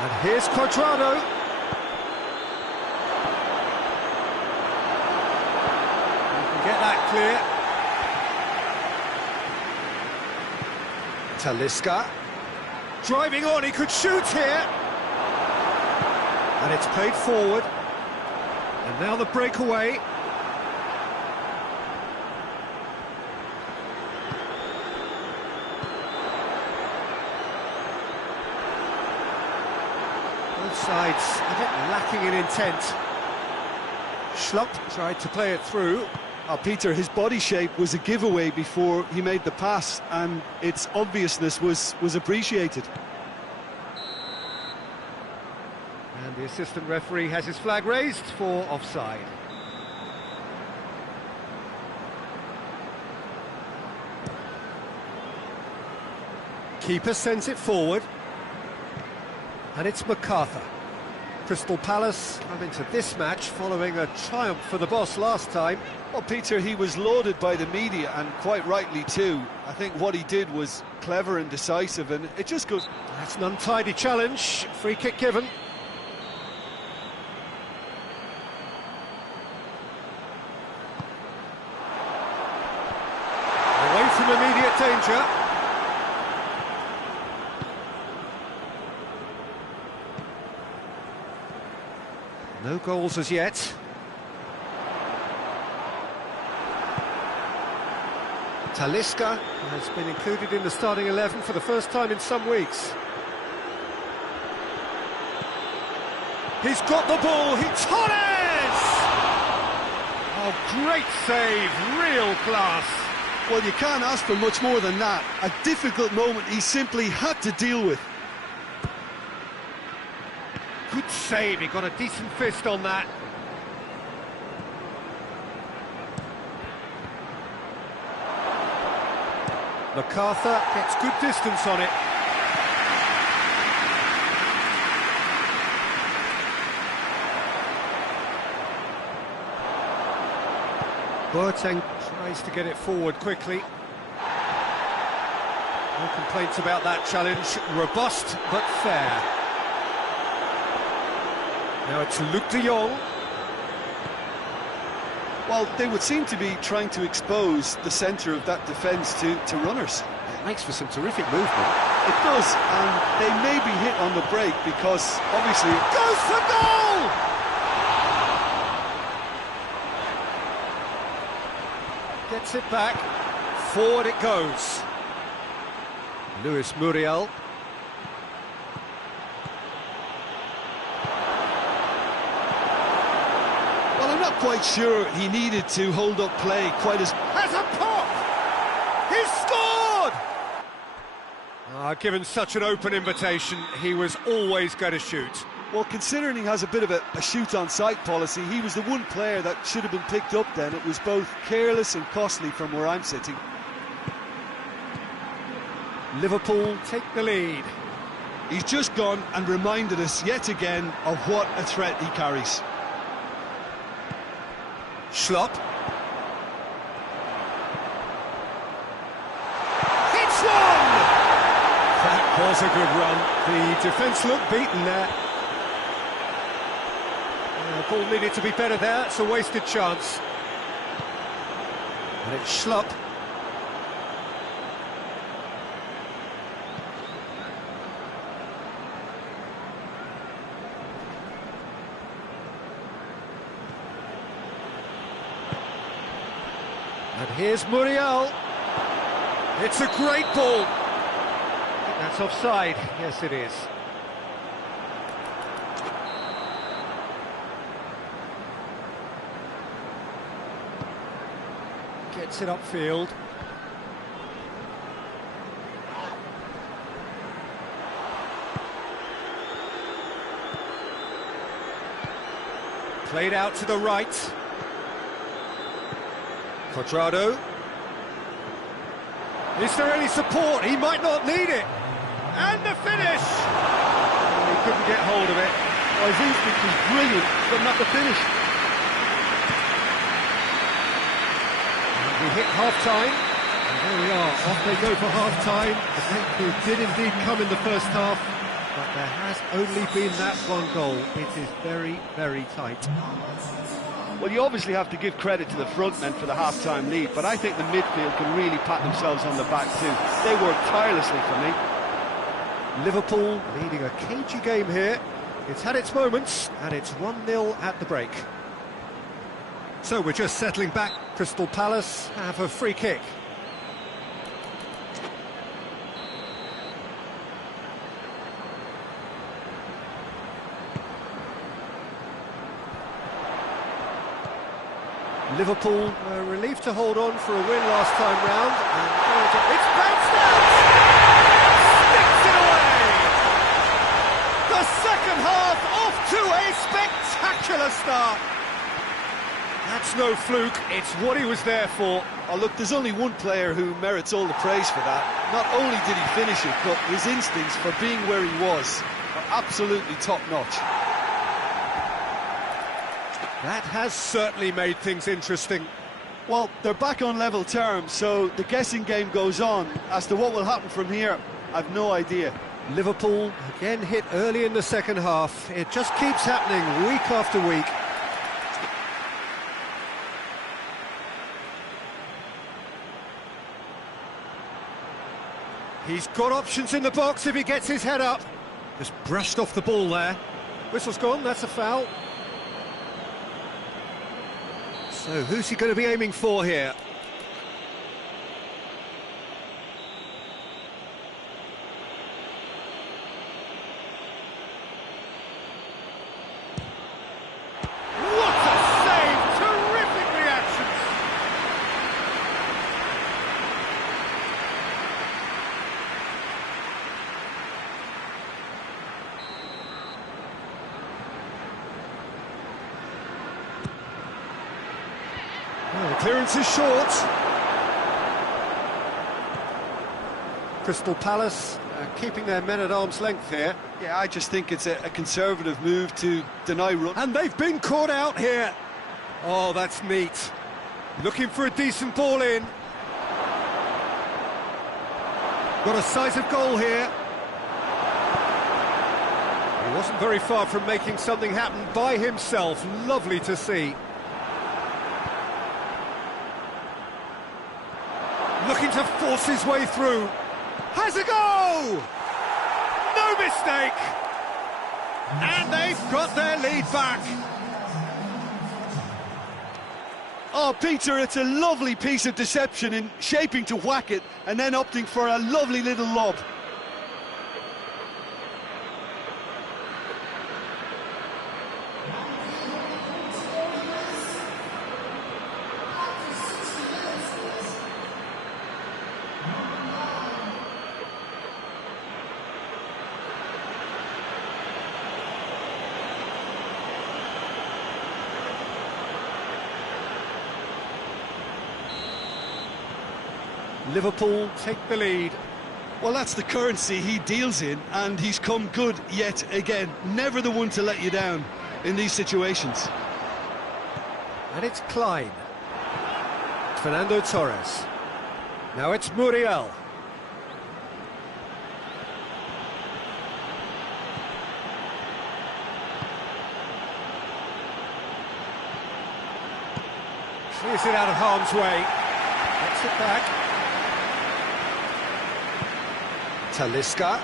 And here's Cuadrado. Get that clear. Talisca. Driving on, he could shoot here. And it's played forward. And now the breakaway. Both sides a bit lacking in intent. Schlupp tried to play it through. Peter, his body shape was a giveaway before he made the pass, and its obviousness was appreciated. And the assistant referee has his flag raised for offside. Keeper sends it forward. And it's MacArthur. Crystal Palace come into this match following a triumph for the boss last time. Well, Peter, he was lauded by the media, and quite rightly too. I think what he did was clever and decisive, and it just goes... That's an untidy challenge. Free kick given. Away from immediate danger. No goals as yet. Talisca has been included in the starting 11 for the first time in some weeks. He's got the ball, he Torres! Oh, great save, real class. Well, you can't ask for much more than that. A difficult moment he simply had to deal with. Good save, he got a decent fist on that. MacArthur gets good distance on it. Boateng tries to get it forward quickly. No complaints about that challenge. Robust but fair. Now it's Luke de Jong. Well, they would seem to be trying to expose the centre of that defence to runners. It makes for some terrific movement. It does, and they may be hit on the break because, obviously... Goes for goal! Gets it back. Forward it goes. Luis Muriel. not quite sure he needed to hold up play quite as... Has a pop! He's scored! Given such an open invitation, he was always going to shoot. Well, considering he has a bit of a shoot-on-sight policy, he was the one player that should have been picked up then. It was both careless and costly from where I'm sitting. Liverpool take the lead. He's just gone and reminded us yet again of what a threat he carries. Schlupp. Hits one! That was a good run. The defence looked beaten there. The ball needed to be better there. It's a wasted chance. And it's Schlupp. And here's Muriel. It's a great ball. I think that's offside. Yes, it is. Gets it upfield. Played out to the right. Quadrado. Is there any support? He might not need it. And the finish! He couldn't get hold of it. Well, his instinct was brilliant, but not the finish. And we hit half-time. And there we are, off they go for half-time. The breakthrough did indeed come in the first half, but there has only been that one goal. It is very, very tight. Well, you obviously have to give credit to the front men for the half-time lead, but I think the midfield can really pat themselves on the back too. They worked tirelessly for me. Liverpool leading a cagey game here. It's had its moments, and it's 1-0 at the break. So we're just settling back. Crystal Palace have a free kick. Liverpool were relieved to hold on for a win last time round, and it's bounced out! Sticks it away! The second half off to a spectacular start! That's no fluke, it's what he was there for. Oh look, there's only one player who merits all the praise for that. Not only did he finish it, but his instincts for being where he was are absolutely top-notch. That has certainly made things interesting. Well, they're back on level terms, so the guessing game goes on. As to what will happen from here, I've no idea. Liverpool again hit early in the second half. It just keeps happening week after week. He's got options in the box if he gets his head up. Just brushed off the ball there. Whistle's gone, that's a foul. So who's he going to be aiming for here? What a save! Terrific reactions! Oh, the clearance is short. Crystal Palace keeping their men at arm's length here. Yeah, I just think it's a conservative move to deny run. And they've been caught out here. Oh, that's neat. Looking for a decent ball in. Got a sight of goal here. He wasn't very far from making something happen by himself. Lovely to see. Looking to force his way through. Has a go! No mistake! And they've got their lead back. Oh, Peter, it's a lovely piece of deception in shaping to whack it and then opting for a lovely little lob. Liverpool take the lead. Well, that's the currency he deals in, and he's come good yet again. Never the one to let you down in these situations. And it's Klein. Fernando Torres. Now it's Muriel. Clears it out of harm's way. Gets it back. Talisca.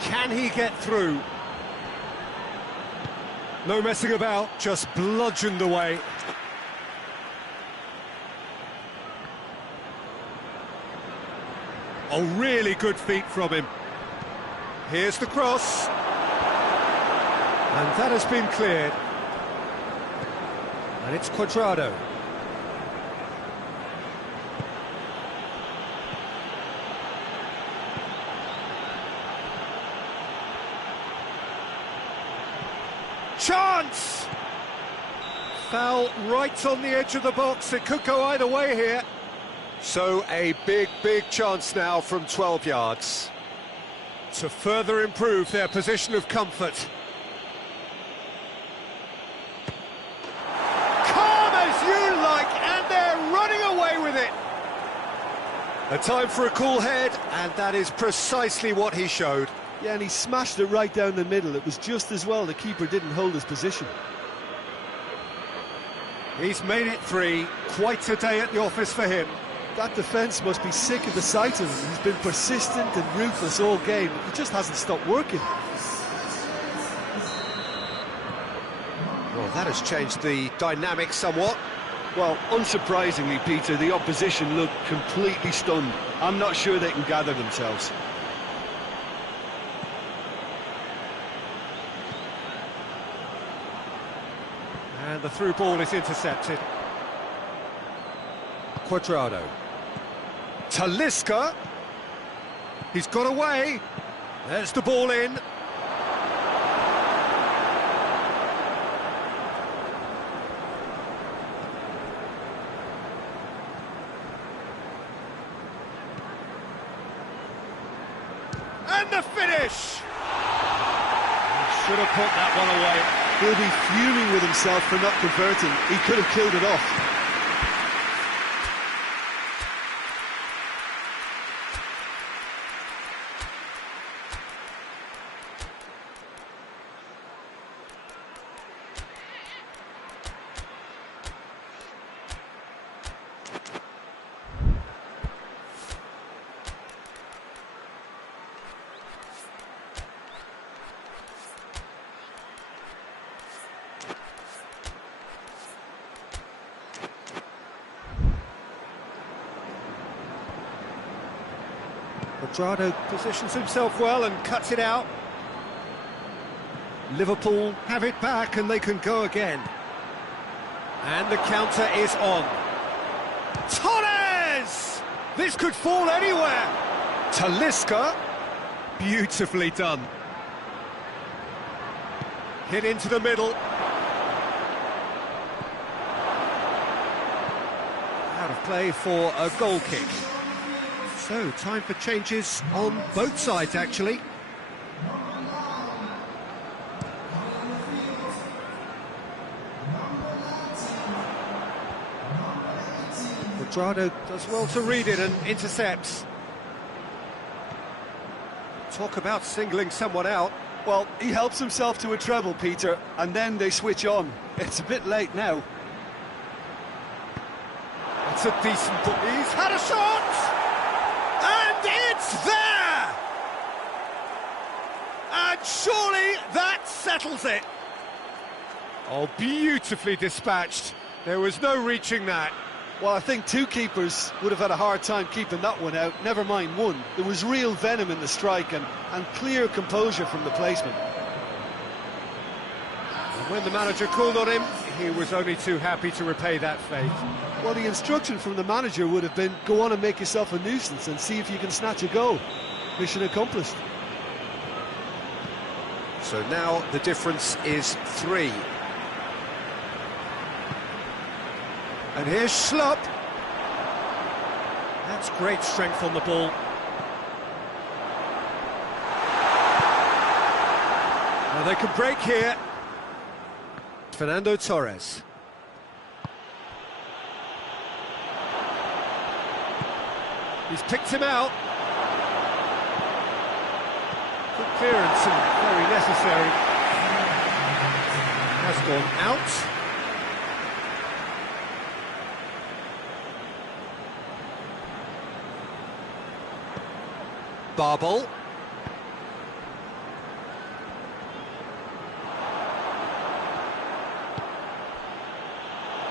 Can he get through? No messing about, just bludgeoned away. Oh, really good feet from him. Here's the cross. And that has been cleared. And it's Cuadrado. Chance! Foul right on the edge of the box. It could go either way here. So a big chance now from 12 yards to further improve their position of comfort. Calm as you like, and they're running away with it. A time for a cool head, and that is precisely what he showed. Yeah, and he smashed it right down the middle. It was just as well the keeper didn't hold his position. He's made it 3. Quite a day at the office for him. That defence must be sick of the sight of him. He's been persistent and ruthless all game. He just hasn't stopped working. Well, that has changed the dynamic somewhat. Well, unsurprisingly, Peter, the opposition look completely stunned. I'm not sure they can gather themselves. And the through ball is intercepted. Cuadrado. Talisca. He's got away. There's the ball in. And the finish! He should have put that one away. He'll be fuming with himself for not converting. He could have killed it off. Cuadrado positions himself well and cuts it out. Liverpool have it back and they can go again. And the counter is on. Torres! This could fall anywhere. Talisca. Beautifully done. Hit into the middle. Out of play for a goal kick. So, time for changes on both sides, actually. Cuadrado does well to read it and intercepts. Talk about singling someone out. Well, he helps himself to a treble, Peter, and then they switch on. It's a bit late now. It's a decent ball. He's had a shot! And it's there! And surely that settles it. Oh, beautifully dispatched. There was no reaching that. Well, I think two keepers would have had a hard time keeping that one out, never mind one. There was real venom in the strike and clear composure from the placement. And when the manager called on him, he was only too happy to repay that faith. Well, the instruction from the manager would have been, go on and make yourself a nuisance and see if you can snatch a goal. Mission accomplished. So now the difference is 3. And here's Schlupp. That's great strength on the ball. Now they can break here. Fernando Torres. He's picked him out. Good clearance and very necessary. Has gone out. Barbel.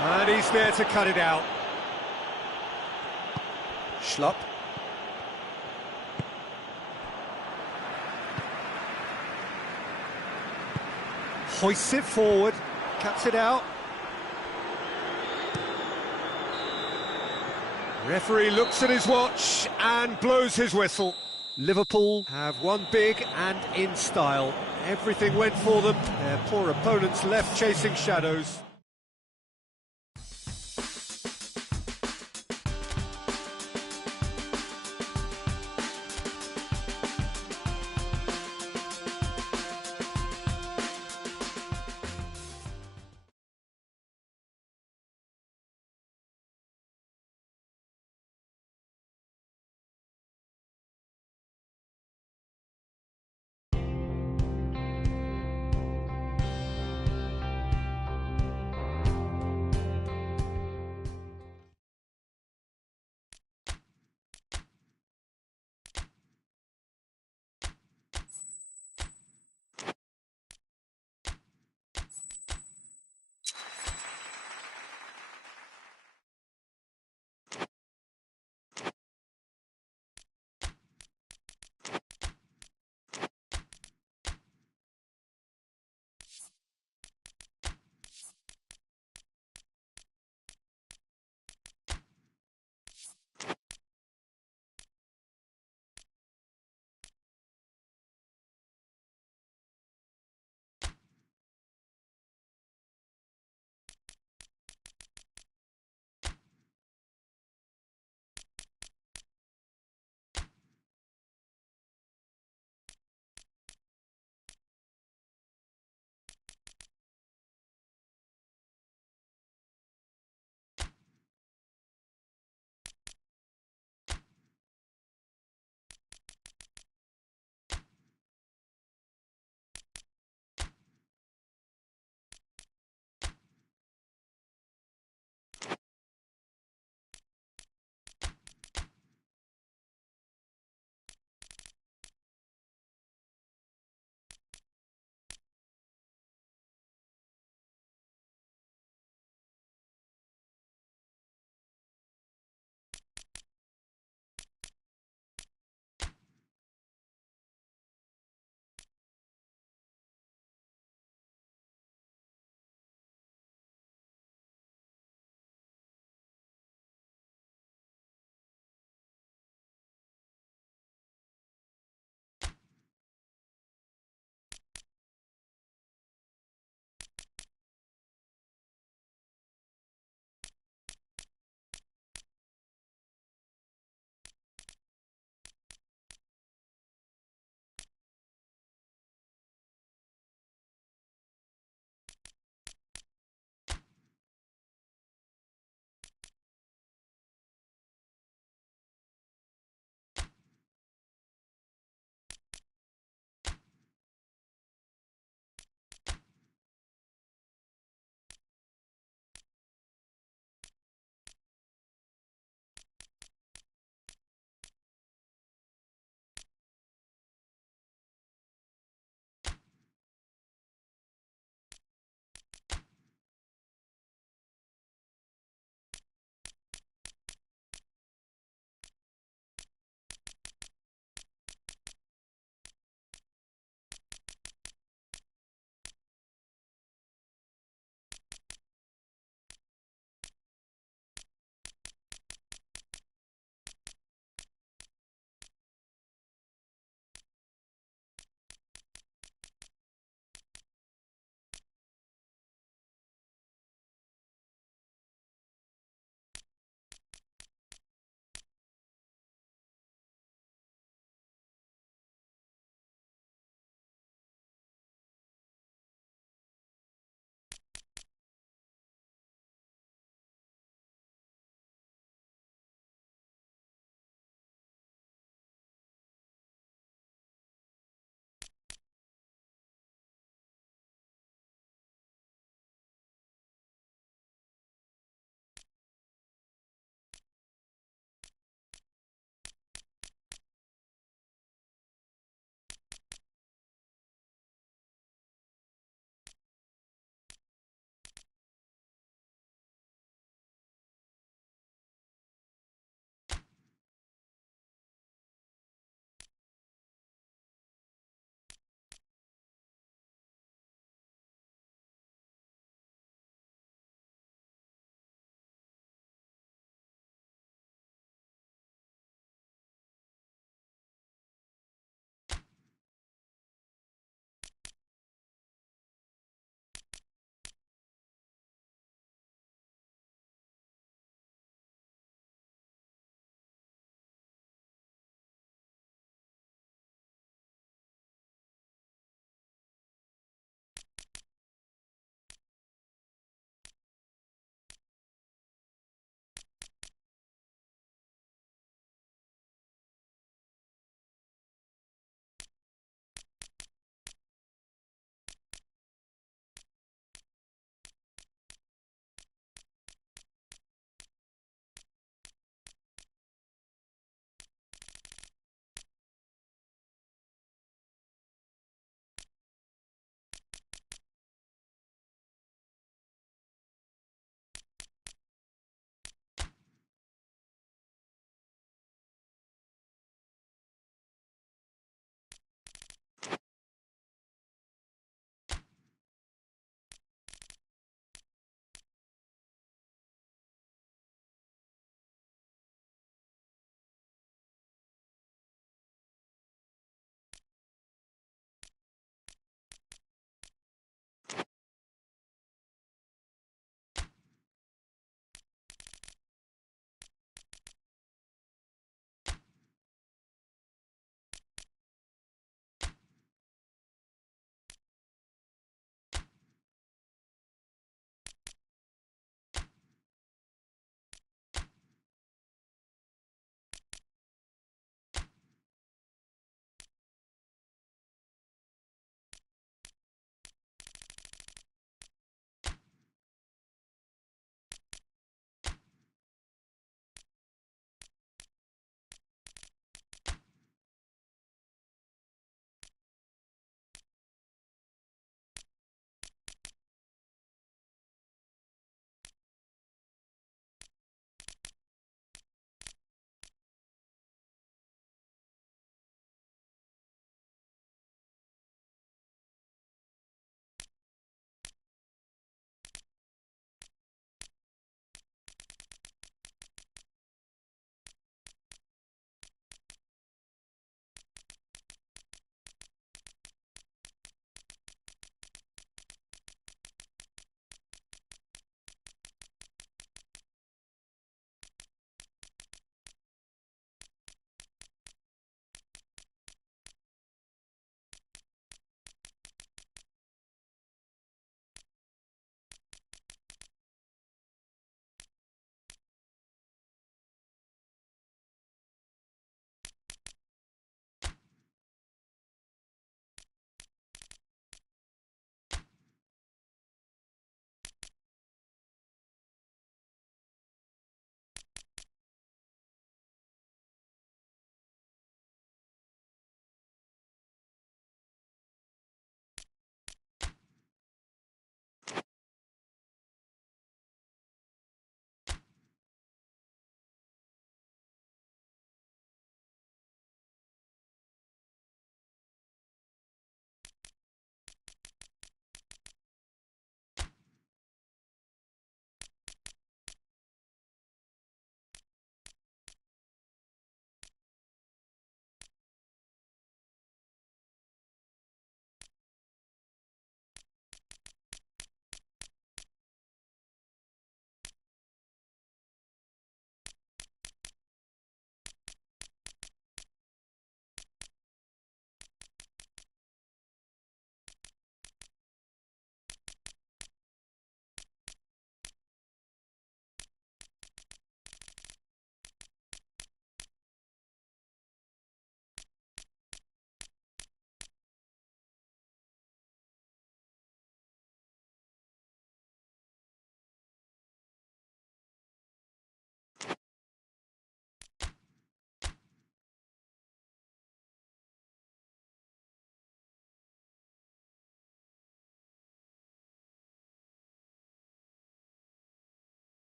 And he's there to cut it out. Schlupp. Hoists it forward, cuts it out. Referee looks at his watch and blows his whistle. Liverpool have won big and in style. Everything went for them. Their poor opponents left chasing shadows.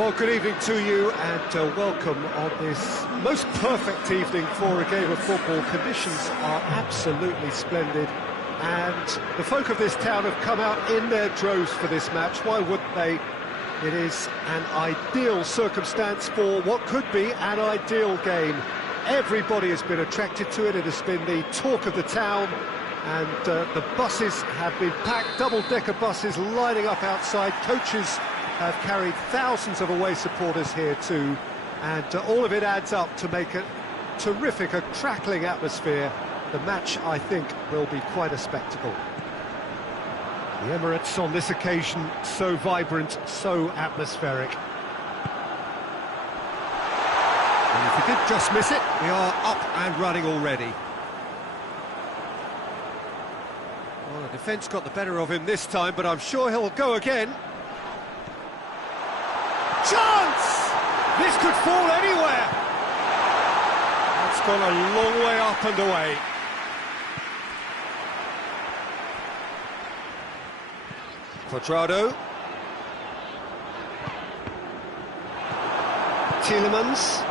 Well, good evening to you and welcome on this most perfect evening for a game of football. Conditions are absolutely splendid and the folk of this town have come out in their droves for this match. Why wouldn't they? It is an ideal circumstance for what could be an ideal game. Everybody has been attracted to it. It has been the talk of the town, and the buses have been packed, double-decker buses lining up outside. Coaches have carried thousands of away supporters here too, and all of it adds up to make a terrific, a crackling atmosphere. The match, I think, will be quite a spectacle. The Emirates on this occasion, so vibrant, so atmospheric. And if he did just miss it, we are up and running already. Well, the defence got the better of him this time, but I'm sure he'll go again. Chance! This could fall anywhere. It's gone a long way up and away. Quadrado. Tielemans.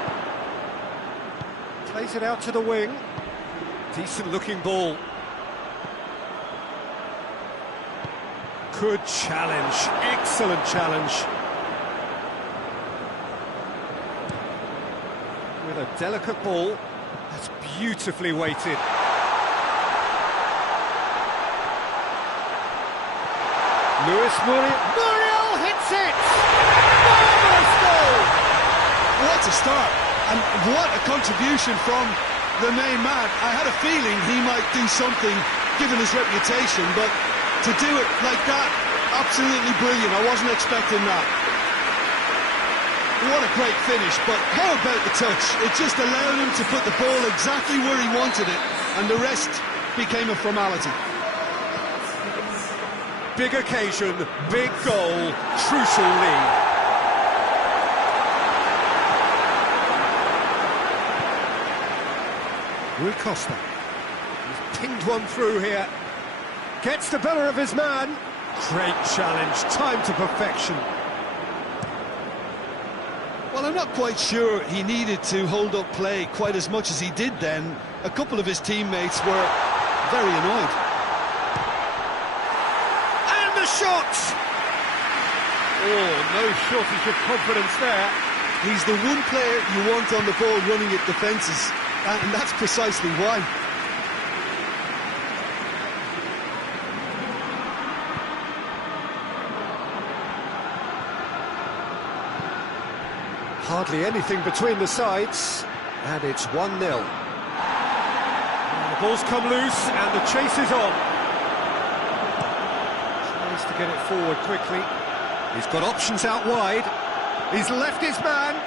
Plays it out to the wing. Decent looking ball. Good challenge. Excellent challenge. With a delicate ball, that's beautifully weighted. Muriel hits it! Marvellous goal! What a start, and what a contribution from the main man. I had a feeling he might do something, given his reputation, but to do it like that, absolutely brilliant. I wasn't expecting that. What a great finish, but how about the touch? It just allowed him to put the ball exactly where he wanted it, and the rest became a formality. Big occasion, big goal, crucial lead. Rui Costa. He's pinged one through here. Gets the better of his man. Great challenge, time to perfection. Well, I'm not quite sure he needed to hold up play quite as much as he did then. A couple of his teammates were very annoyed. And the shot! Oh, no shortage of confidence there. He's the one player you want on the ball running at defences, and that's precisely why. Hardly anything between the sides, and it's 1-0. The ball's come loose, and the chase is on. Tries to get it forward quickly. He's got options out wide. He's left his man.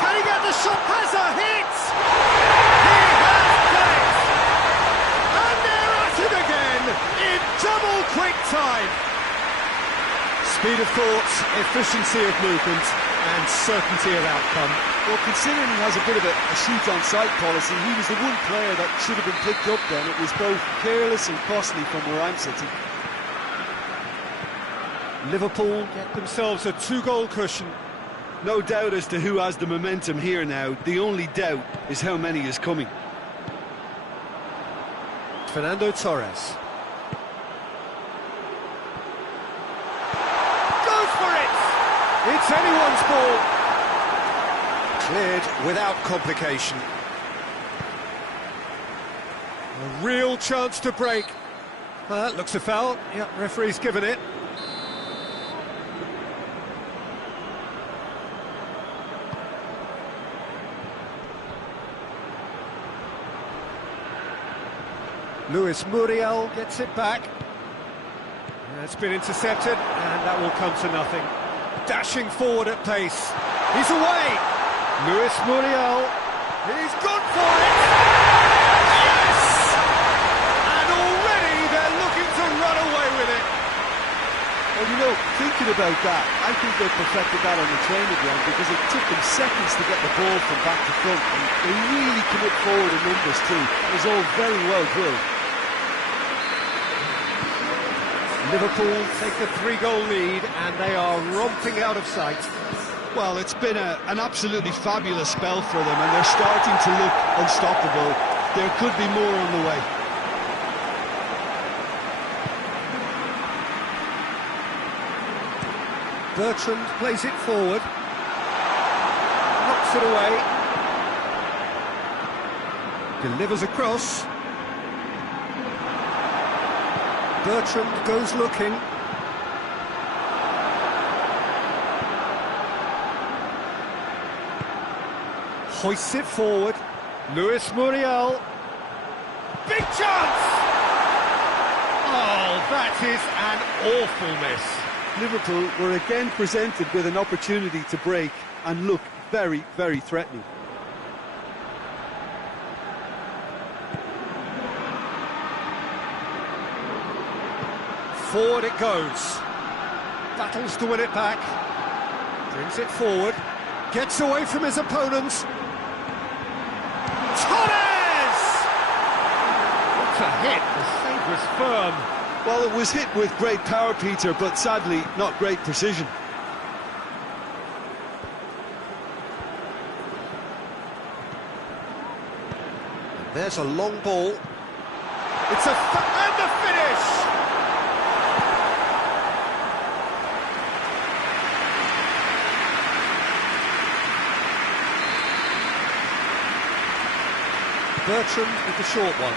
Can he get the shot? Has a hit! He has got it! And they're at it again, in double quick time. Speed of thought, efficiency of movement, and certainty of outcome. Well, considering he has a bit of a shoot-on-sight policy, he was the one player that should have been picked up then. It was both careless and costly from where I'm sitting. Liverpool get themselves a 2-goal cushion. No doubt as to who has the momentum here now. The only doubt is how many is coming. Fernando Torres. It's anyone's ball. Cleared without complication. A real chance to break. Well, that looks a foul. Yep, referee's given it. Luis Muriel gets it back. It's been intercepted, and that will come to nothing. Dashing forward at pace. He's away. Luis Muriel. He's gone for it. Yes! And already they're looking to run away with it. Well, you know, thinking about that, I think they perfected that on the training ground because it took them seconds to get the ball from back to front, and they really commit forward in numbers too. It was all very well drilled. Liverpool take the 3-goal lead and they are romping out of sight. Well, it's been an absolutely fabulous spell for them, and they're starting to look unstoppable. There could be more on the way. Bertrand plays it forward. Knocks it away. Delivers across. Bertrand goes looking. Hoists it forward. Luis Muriel. Big chance! Oh, that is an awful miss. Liverpool were again presented with an opportunity to break and look very, very threatening. Forward it goes. Battles to win it back. Brings it forward. Gets away from his opponents. Torres! What a hit. The save was firm. Well, it was hit with great power, Peter, but sadly not great precision. There's a long ball. It's and the finish! Bertrand with the short one.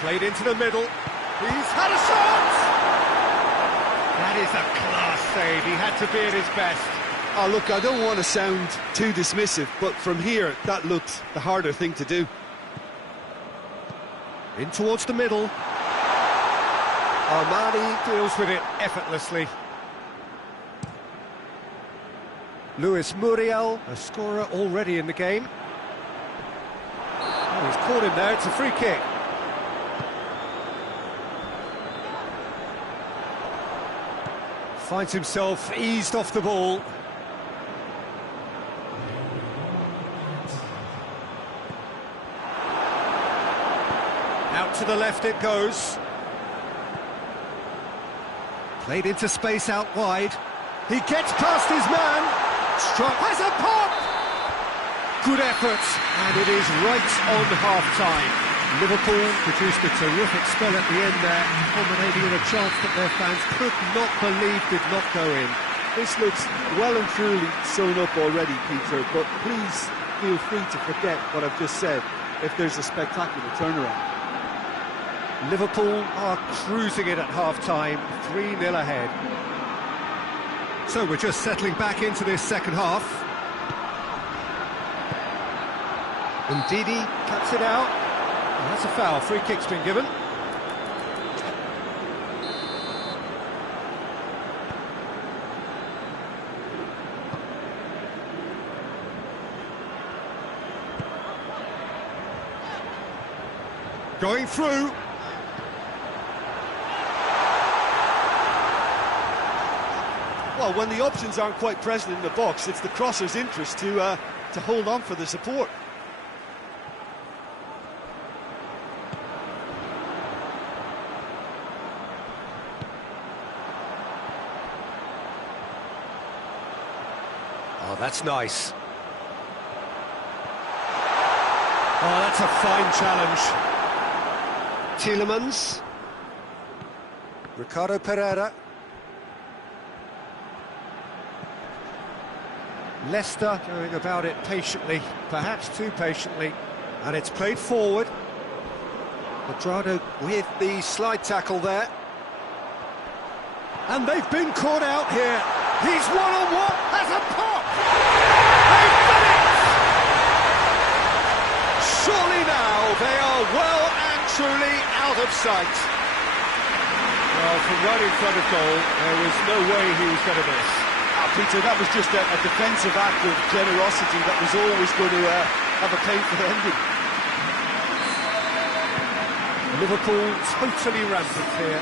Played into the middle. He's had a shot! That is a class save. He had to be at his best. Oh, look, I don't want to sound too dismissive, but from here, that looked the harder thing to do. In towards the middle. Armani deals with it effortlessly. Luis Muriel, a scorer already in the game. Oh, he's caught him there, it's a free kick. Finds himself eased off the ball. Out to the left it goes. Played into space out wide. He gets past his man. Struck. Has a pop! Good effort, and it is right on half-time. Liverpool produced a terrific spell at the end there, culminating in a chance that their fans could not believe did not go in. This looks well and truly sewn up already, Peter, but please feel free to forget what I've just said if there's a spectacular turnaround. Liverpool are cruising it at half-time, 3-0 ahead. So we're just settling back into this second half. And Didi cuts it out. And that's a foul. Free kick's been given. Going through. Well, when the options aren't quite present in the box, it's the crosser's interest to hold on for the support. Oh, that's nice. Oh, that's a fine challenge. Tielemans. Ricardo Pereira. Leicester going about it patiently, perhaps too patiently, and it's played forward. Quadrado with the slide tackle there. And they've been caught out here. He's one-on-one, has a pop! They've done it! Surely now they are well and truly out of sight. Well, from right in front of goal, there was no way he was going to miss. Peter, that was just a defensive act of generosity that was always going to have a painful ending. Liverpool totally rampant here.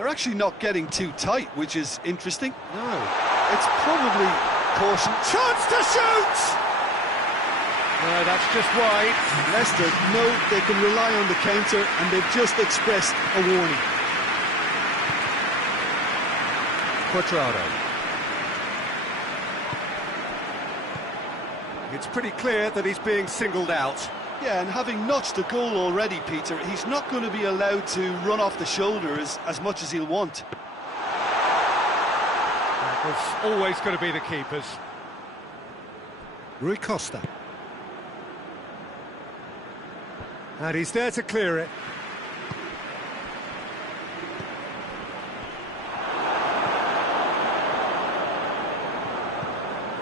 They're actually not getting too tight, which is interesting. No. It's probably caution. Chance to shoot! No, that's just wide. Leicester know they can rely on the counter, and they've just expressed a warning. Quadrado. It's pretty clear that he's being singled out. Yeah, and having notched a goal already, Peter, he's not going to be allowed to run off the shoulder as much as he'll want. That was always going to be the keepers. Rui Costa. And he's there to clear it.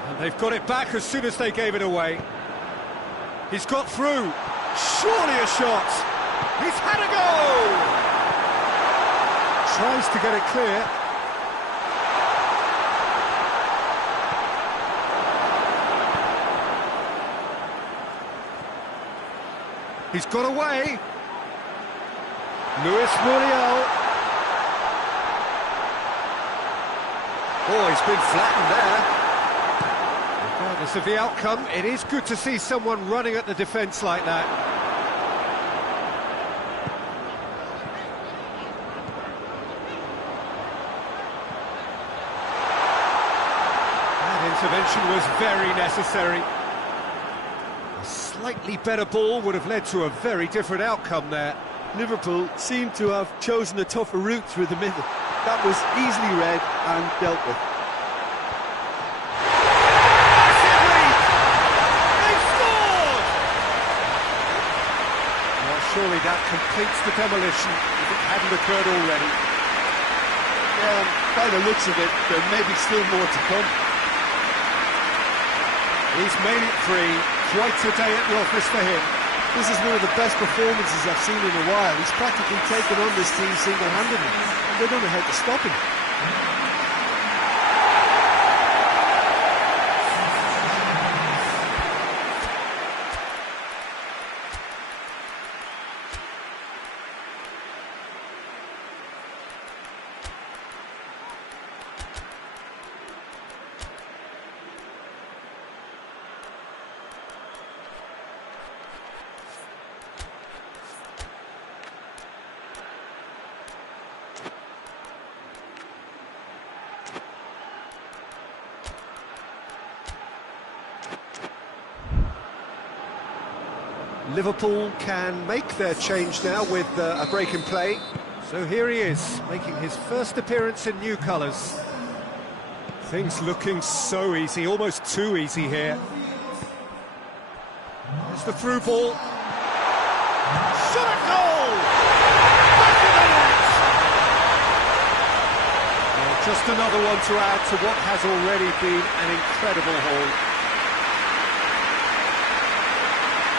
And they've got it back as soon as they gave it away. He's got through. Surely a shot. He's had a go! Tries to get it clear. He's got away. Luis Muriel. Oh, he's been flattened there. Regardless of the outcome, it is good to see someone running at the defence like that. That intervention was very necessary. A slightly better ball would have led to a very different outcome there. Liverpool seem to have chosen a tougher route through the middle. That was easily read and dealt with. They've scored! Well, surely that completes the demolition if it hadn't occurred already. Yeah, by the looks of it, there may be still more to come. He's made it free. Quite a day at the office for him. This is one of the best performances I've seen in a while. He's practically taken on this team single-handedly. They don't know how to stop him. Liverpool can make their change now with a break in play. So here he is, making his first appearance in new colours. Things looking so easy, almost too easy here. There's the through ball. Shot at goal! Back of the net! Well, just another one to add to what has already been an incredible haul.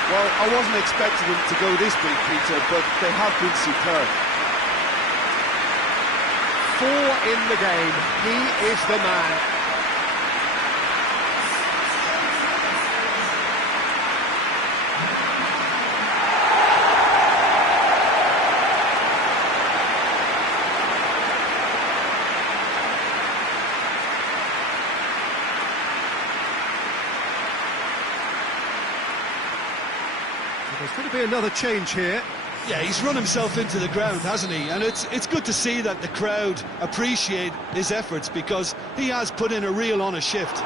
Well, I wasn't expecting them to go this big, Peter, but they have been superb. 4 in the game. He is the man. There's going to be another change here. Yeah, he's run himself into the ground, hasn't he? And it's good to see that the crowd appreciate his efforts, because he has put in a real honest shift.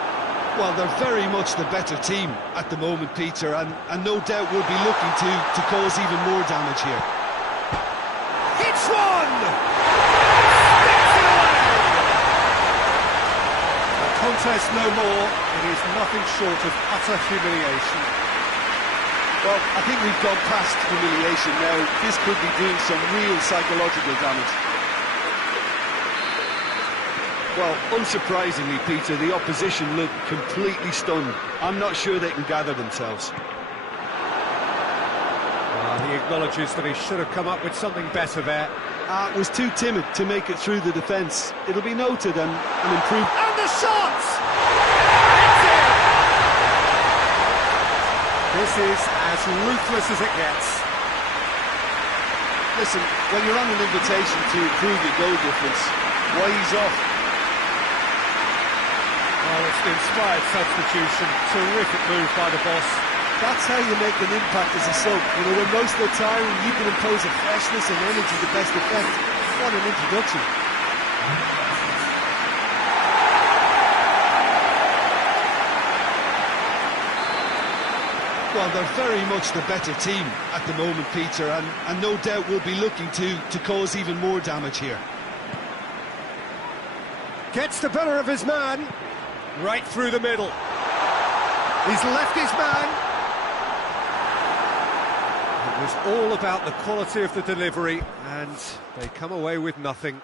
Well, they're very much the better team at the moment, Peter, and no doubt will be looking to cause even more damage here. Hits one! Sticks it away! The contest no more. It is nothing short of utter humiliation. Well, I think we've gone past humiliation now. This could be doing some real psychological damage. Well, unsurprisingly, Peter, the opposition look completely stunned. I'm not sure they can gather themselves. He acknowledges that he should have come up with something better there. Was too timid to make it through the defence. It'll be noted and improved. And the shot! This is as ruthless as it gets. Listen, when you're on an invitation to improve your goal difference, why ease off? Oh, it's an inspired substitution. Terrific move by the boss. That's how you make an impact as a sub. You know, when most are tiring, you can impose a freshness and energy to best effect. What an introduction. Well, they're very much the better team at the moment, Peter, and no doubt will be looking to cause even more damage here. Gets the better of his man. Right through the middle. He's left his man. It was all about the quality of the delivery, and they come away with nothing.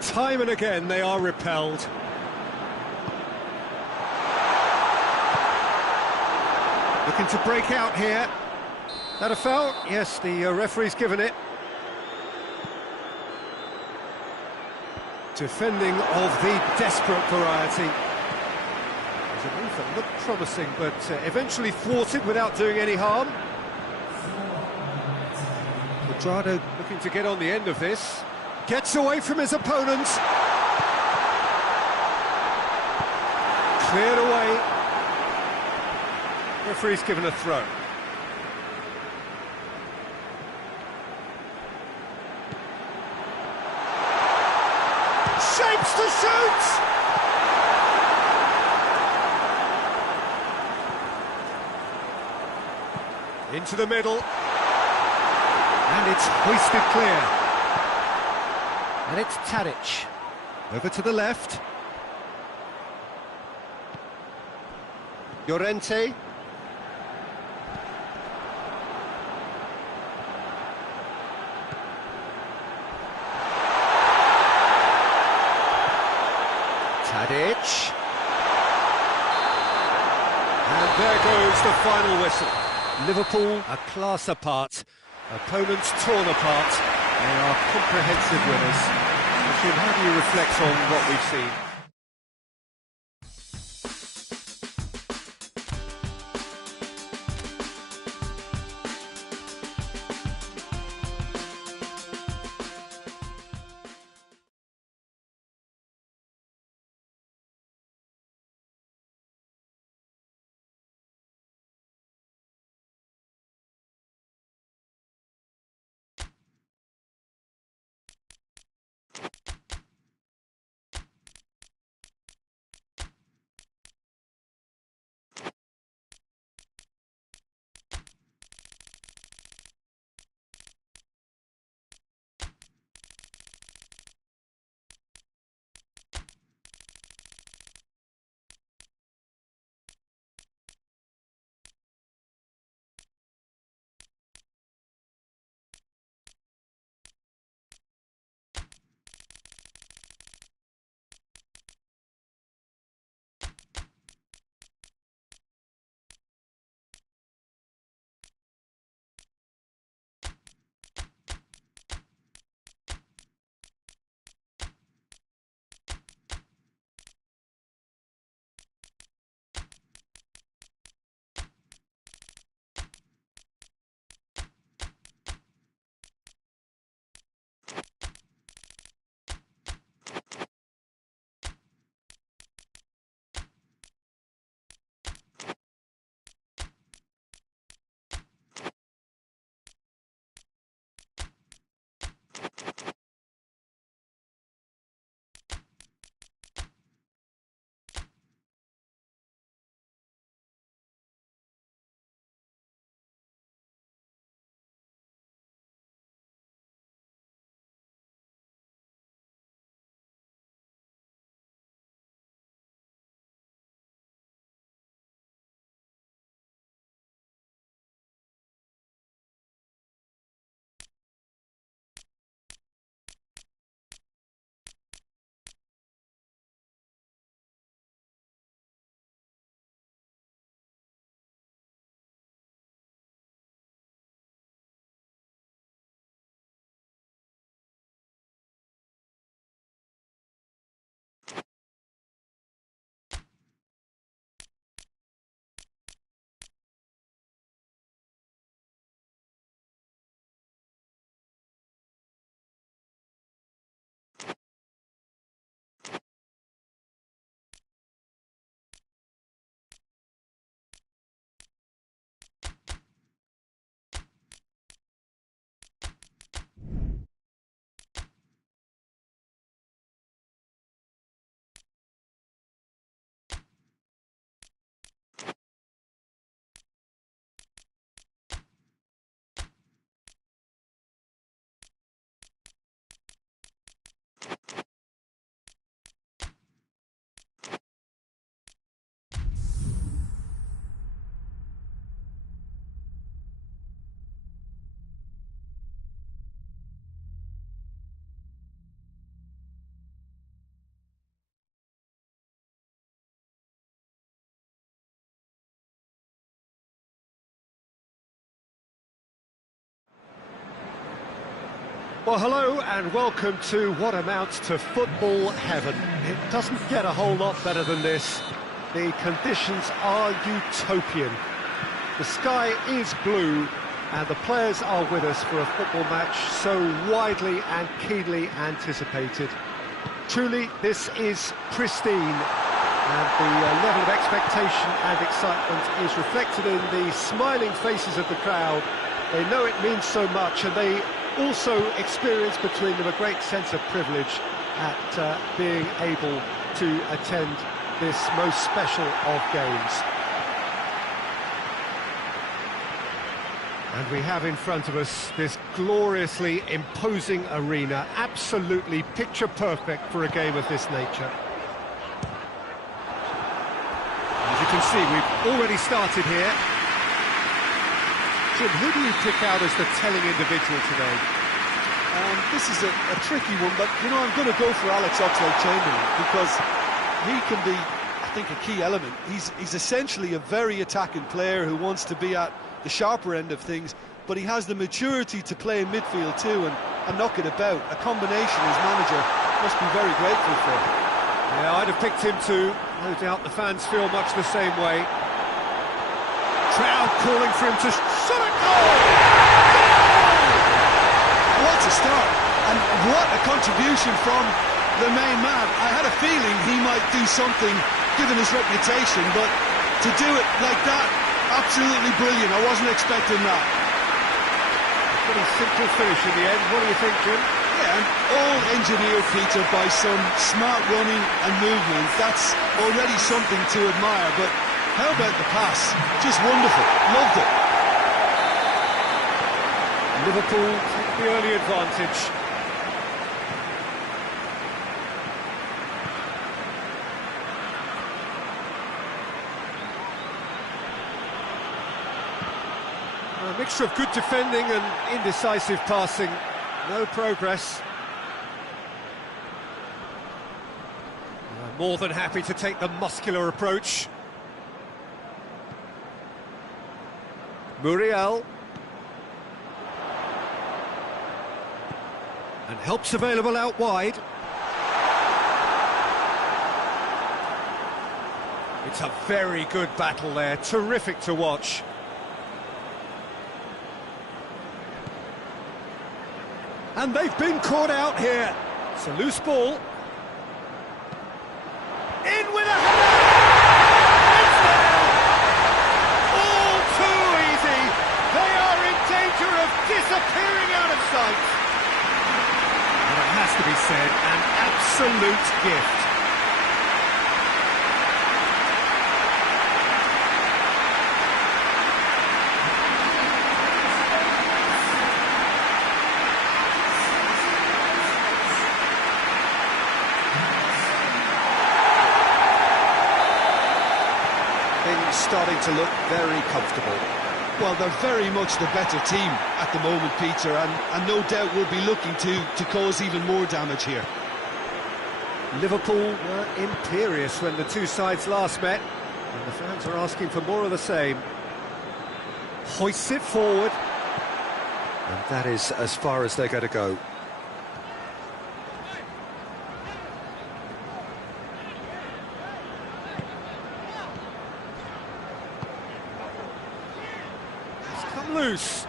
Time and again they are repelled. Looking to break out here. That a foul? Yes, the referee's given it. Defending of the desperate variety. There's a move that looked promising, but eventually thwarted without doing any harm. Quadrado looking to get on the end of this. Gets away from his opponents. Cleared away. Referee's given a throw. Shapes to shoot! Into the middle. And it's hoisted clear. And it's Tadic. Over to the left. Llorente. Tadic. And there goes the final whistle. Liverpool a class apart. Opponents torn apart. They are comprehensive winners. Jim, how do you reflect on what we've seen? Well, hello and welcome to what amounts to football heaven. It doesn't get a whole lot better than this. The conditions are utopian. The sky is blue and the players are with us for a football match so widely and keenly anticipated. Truly, this is pristine, and the level of expectation and excitement is reflected in the smiling faces of the crowd. They know it means so much, and they also experience between them a great sense of privilege at being able to attend this most special of games. And we have in front of us this gloriously imposing arena, absolutely picture perfect for a game of this nature. As you can see, we've already started here. Jim, who do you pick out as the telling individual today? This is a tricky one, but, you know, I'm going to go for Alex Oxlade-Chamberlain because he can be, I think, a key element. He's essentially a very attacking player who wants to be at the sharper end of things, but he has the maturity to play in midfield too and knock it about. A combination his manager must be very grateful for. Yeah, I'd have picked him too. No doubt the fans feel much the same way. Crowd calling for him to shot it. What a start, and what a contribution from the main man. I had a feeling he might do something given his reputation, but to do it like that, absolutely brilliant. I wasn't expecting that. A pretty simple finish in the end. What do you think, Jim? Yeah, and all engineered, Peter, by some smart running and movement. That's already something to admire, but how about the pass? Just wonderful. Loved it. Liverpool take the early advantage. A mixture of good defending and indecisive passing. No progress. More than happy to take the muscular approach. Muriel. And help's available out wide. It's a very good battle there, terrific to watch. And they've been caught out here. It's a loose ball. In with a header! It's there! All too easy. They are in danger of disappearing out of sight. And it has to be said, an absolute gift. Starting to look very comfortable. Well, they're very much the better team at the moment, Peter, and no doubt will be looking to cause even more damage here. Liverpool were imperious when the two sides last met, and the fans are asking for more of the same. Hoists it forward. And that is as far as they're going to go. Loose.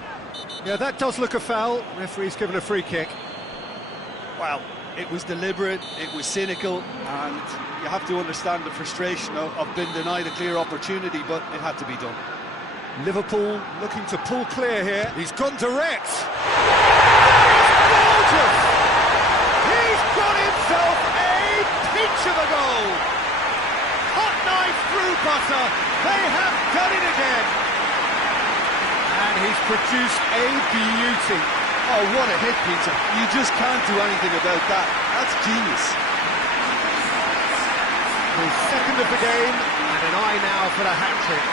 Yeah, that does look a foul. Referee's given a free kick. Well, it was deliberate, it was cynical, and you have to understand the frustration of being denied a clear opportunity, but it had to be done. Liverpool looking to pull clear here. He's gone direct. Gorgeous! He's got himself a pinch of a goal. Hot knife through butter. They have done it again. And he's produced a beauty. Oh, what a hit, Peter. You just can't do anything about that. That's genius. His second of the game, and an eye now for the hat-trick.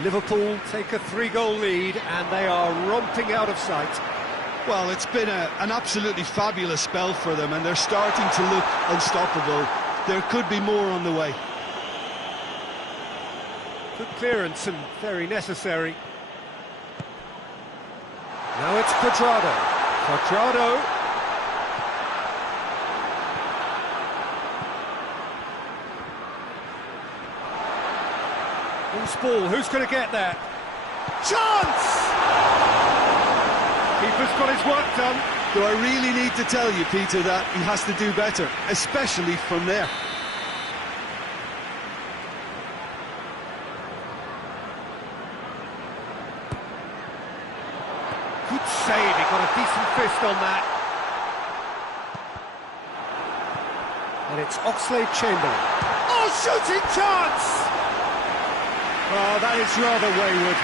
Liverpool take a 3-goal lead and they are romping out of sight. Well, it's been an absolutely fabulous spell for them, and they're starting to look unstoppable. There could be more on the way. Good clearance and very necessary. Now it's Cuadrado. Cuadrado. Loose ball, who's going to get there? Chance! Keeper's got his work done. Do I really need to tell you, Peter, that he has to do better, especially from there? Good save, he got a decent fist on that. And it's Oxlade-Chamberlain. Oh, shooting chance! Oh, that is rather wayward.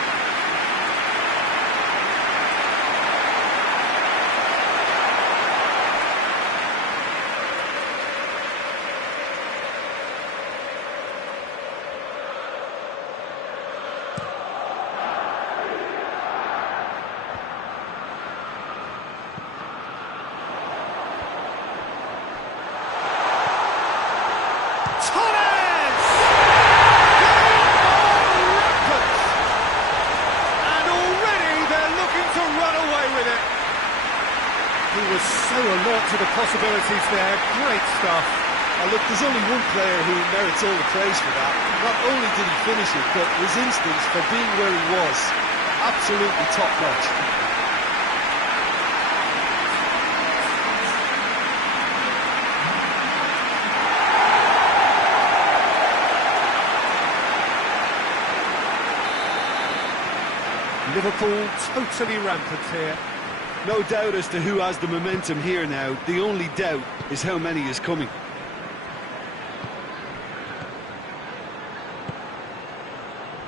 He was so alert to the possibilities there. Great stuff. Look, there's only one player who merits all the praise for that. Not only did he finish it, but his instincts for being where he was, absolutely top-notch. Liverpool totally rampant here. No doubt as to who has the momentum here now. The only doubt is how many is coming.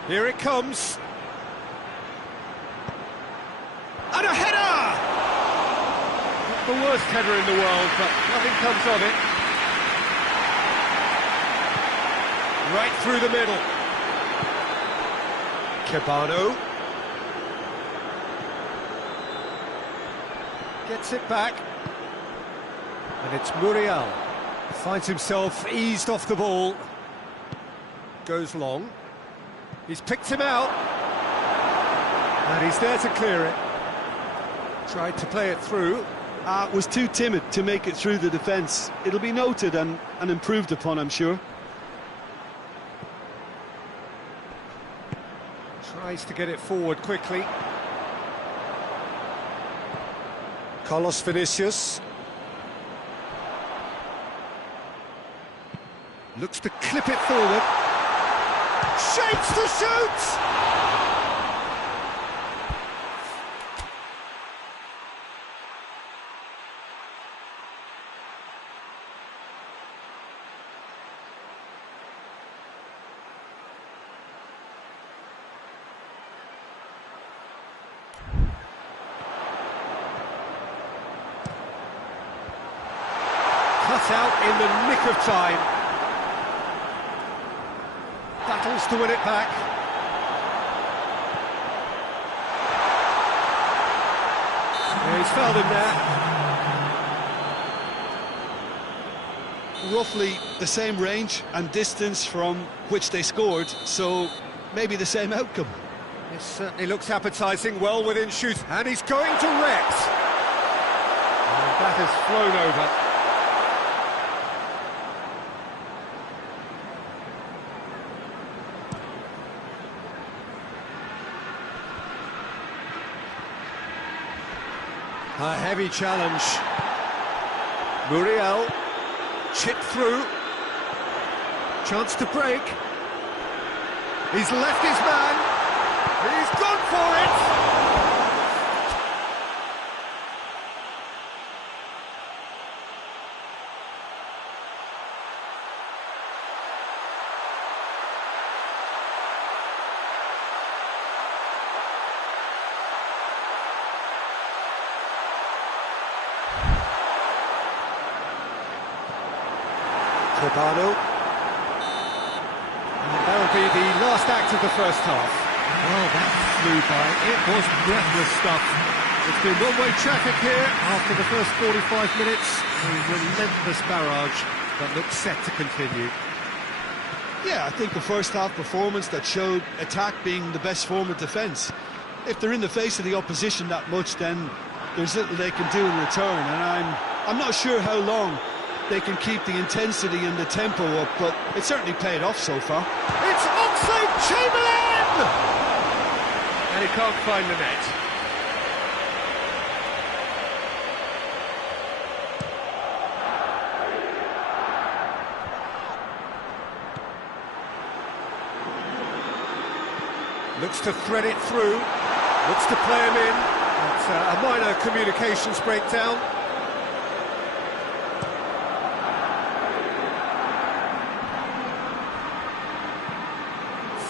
Here it comes. And a header! Not the worst header in the world, but nothing comes of it. Right through the middle. Cabano. Gets it back. And it's Muriel. Finds himself eased off the ball. Goes long. He's picked him out. And he's there to clear it. Tried to play it through. Was too timid to make it through the defence. It'll be noted and improved upon, I'm sure. Tries to get it forward quickly. Carlos Vinicius. Looks to clip it forward. Shapes to shoot! Cut out in the nick of time. Battles to win it back. Yeah, he's fouled him there. Roughly the same range and distance from which they scored, so maybe the same outcome. It certainly looks appetising, well within shoot, and he's going direct. And that has flown over. A heavy challenge. Muriel, chip through. Chance to break. He's left his man. He's gone for it. Cabano. And that'll be the last act of the first half. Well, that flew by. It was breathless stuff. It's been one-way traffic here after the first 45 minutes. A relentless barrage that looks set to continue. Yeah, I think the first half performance that showed attack being the best form of defence. If they're in the face of the opposition that much, then there's little they can do in return, and I'm not sure how long they can keep the intensity and the tempo up, but it certainly paid off so far. It's Oxlade-Chamberlain! And he can't find the net. Looks to thread it through, looks to play him in. It's a minor communications breakdown.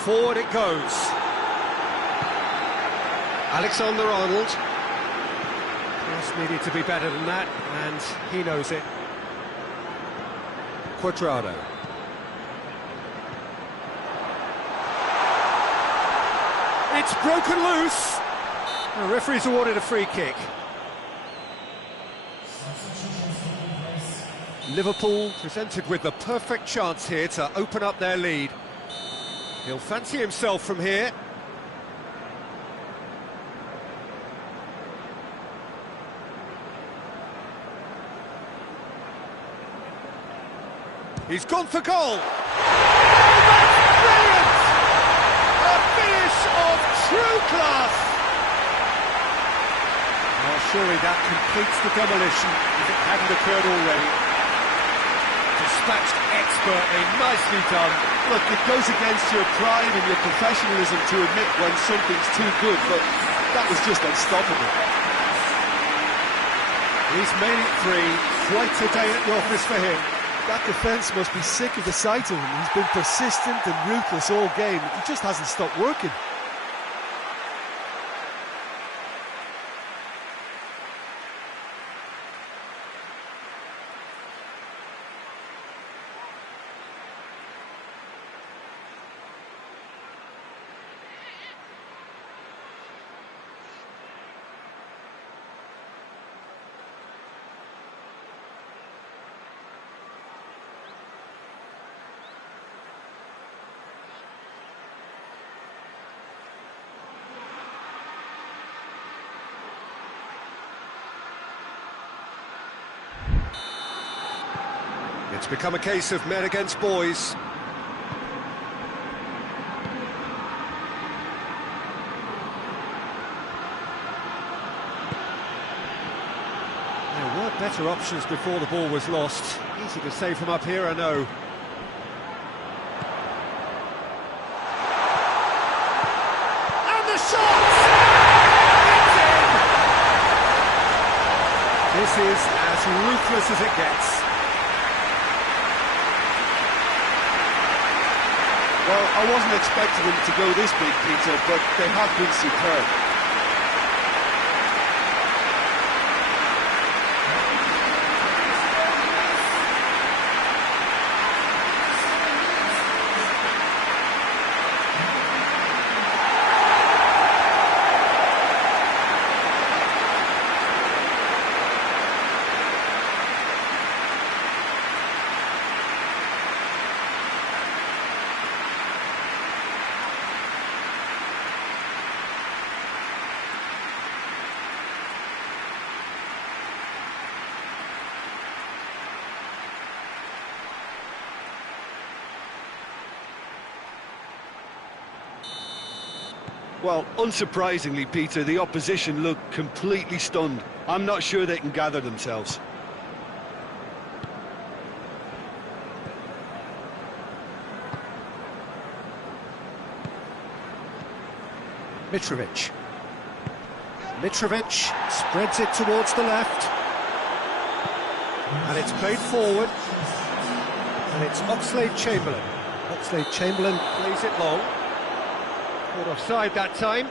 Forward it goes. Alexander-Arnold. Just needed to be better than that, and he knows it. Cuadrado. It's broken loose. The referee's awarded a free kick. Liverpool presented with the perfect chance here to open up their lead. He'll fancy himself from here. He's gone for goal. True class! Oh, surely that completes the demolition if it hadn't occurred already. Dispatched expertly, nicely done. Look, it goes against your pride and your professionalism to admit when something's too good, but that was just unstoppable. He's made it three. Quite a day at the office for him. That defence must be sick of the sight of him. He's been persistent and ruthless all game. He just hasn't stopped working. It's become a case of men against boys. There were better options before the ball was lost. Easy to say from up here, I know. And the shot! It's in! This is as ruthless as it gets. Well, I wasn't expecting them to go this big, Peter, but they have been superb. Well, unsurprisingly, Peter, the opposition look completely stunned. I'm not sure they can gather themselves. Mitrovic. Mitrovic spreads it towards the left. And it's played forward. And it's Oxlade-Chamberlain. Oxlade-Chamberlain plays it long. Caught offside that time.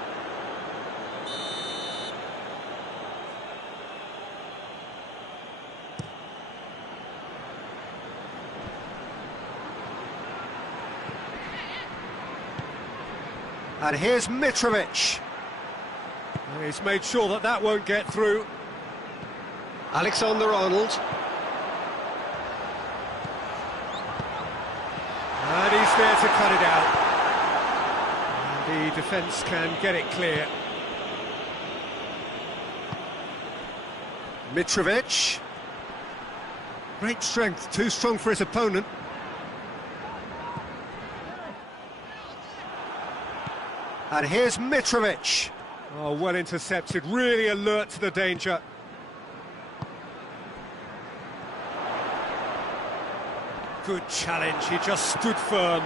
And here's Mitrovic. He's made sure that that won't get through. Alexander-Arnold. And he's there to cut it out. And the defence can get it clear. Mitrovic. Great strength, too strong for his opponent. And here's Mitrovic. Oh, well intercepted, really alert to the danger. Good challenge, he just stood firm.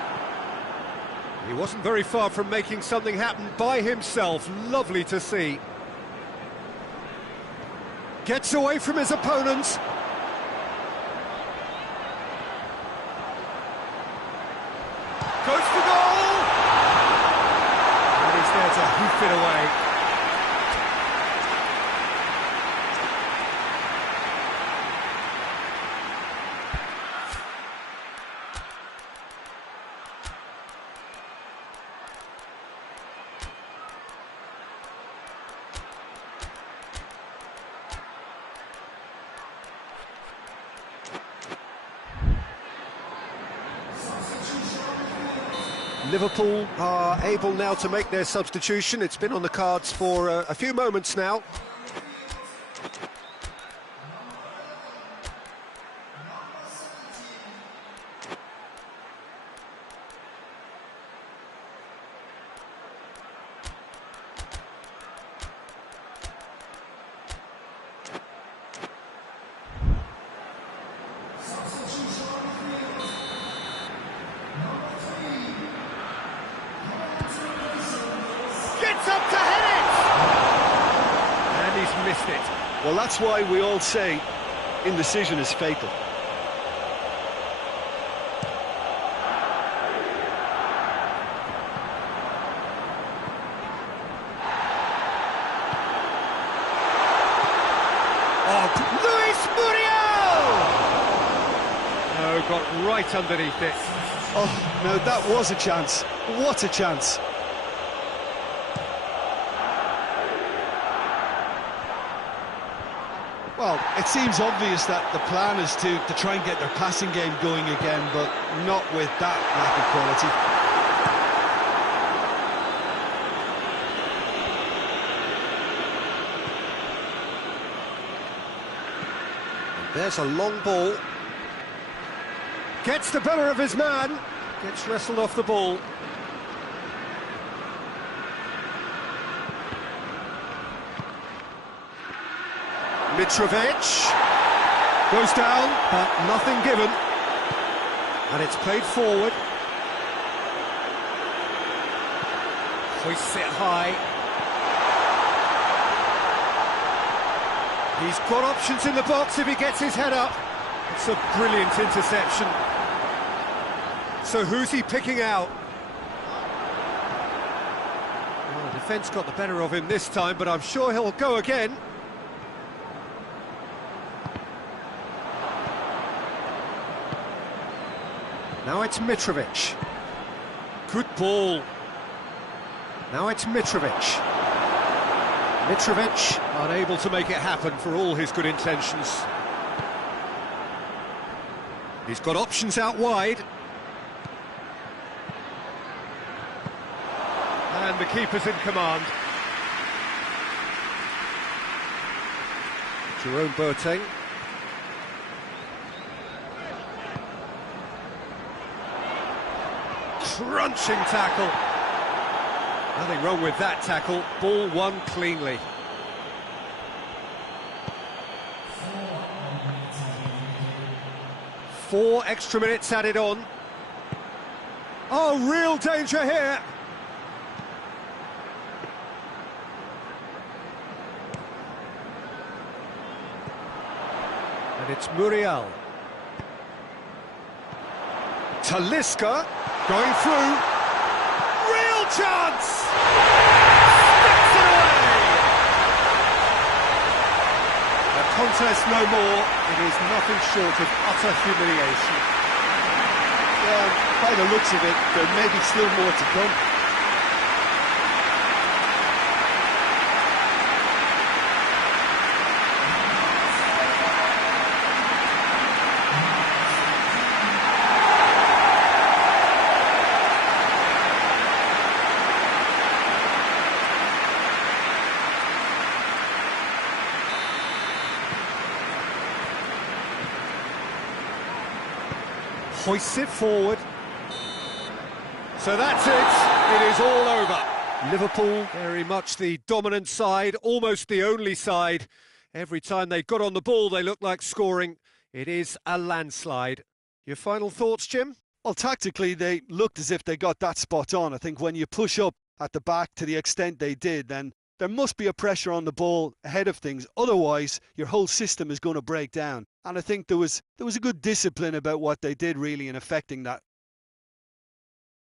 He wasn't very far from making something happen by himself, lovely to see. Gets away from his opponents. Goes for goal! And he's there to hoof it away. Liverpool are able now to make their substitution. It's been on the cards for a few moments now. Gets up to head it! And he's missed it. Well, that's why we all say indecision is fatal. Oh, Luis Muriel! No, got right underneath it. Oh, no, that was a chance. What a chance. Well, it seems obvious that the plan is to try and get their passing game going again, but not with that lack of quality. There's a long ball. Gets the better of his man. Gets wrestled off the ball. Mitrovic. Goes down, but nothing given. And it's played forward. Hoists it high. He's got options in the box if he gets his head up. It's a brilliant interception. So who's he picking out? Well, the defence got the better of him this time, but I'm sure he'll go again. Now it's Mitrovic. Good ball. Now it's Mitrovic. Mitrovic. Unable to make it happen for all his good intentions. He's got options out wide. And the keeper's in command. Jerome Boateng. Crunching tackle. Nothing wrong with that tackle. Ball won cleanly. Four extra minutes added on. Oh, real danger here. And it's Muriel. Talisca going through. Real chance! Sticks it away! A contest no more. It is nothing short of utter humiliation. Well, by the looks of it, there may be still more to come. hoists it forward. So that's it. It is all over. Liverpool, very much the dominant side, almost the only side. Every time they got on the ball, they looked like scoring. It is a landslide. Your final thoughts, Jim? Well, tactically, they looked as if they got that spot on. I think when you push up at the back to the extent they did, then there must be a pressure on the ball ahead of things. Otherwise, your whole system is going to break down. And I think there was a good discipline about what they did, really, in affecting that.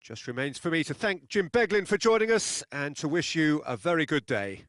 Just remains for me to thank Jim Beglin for joining us and to wish you a very good day.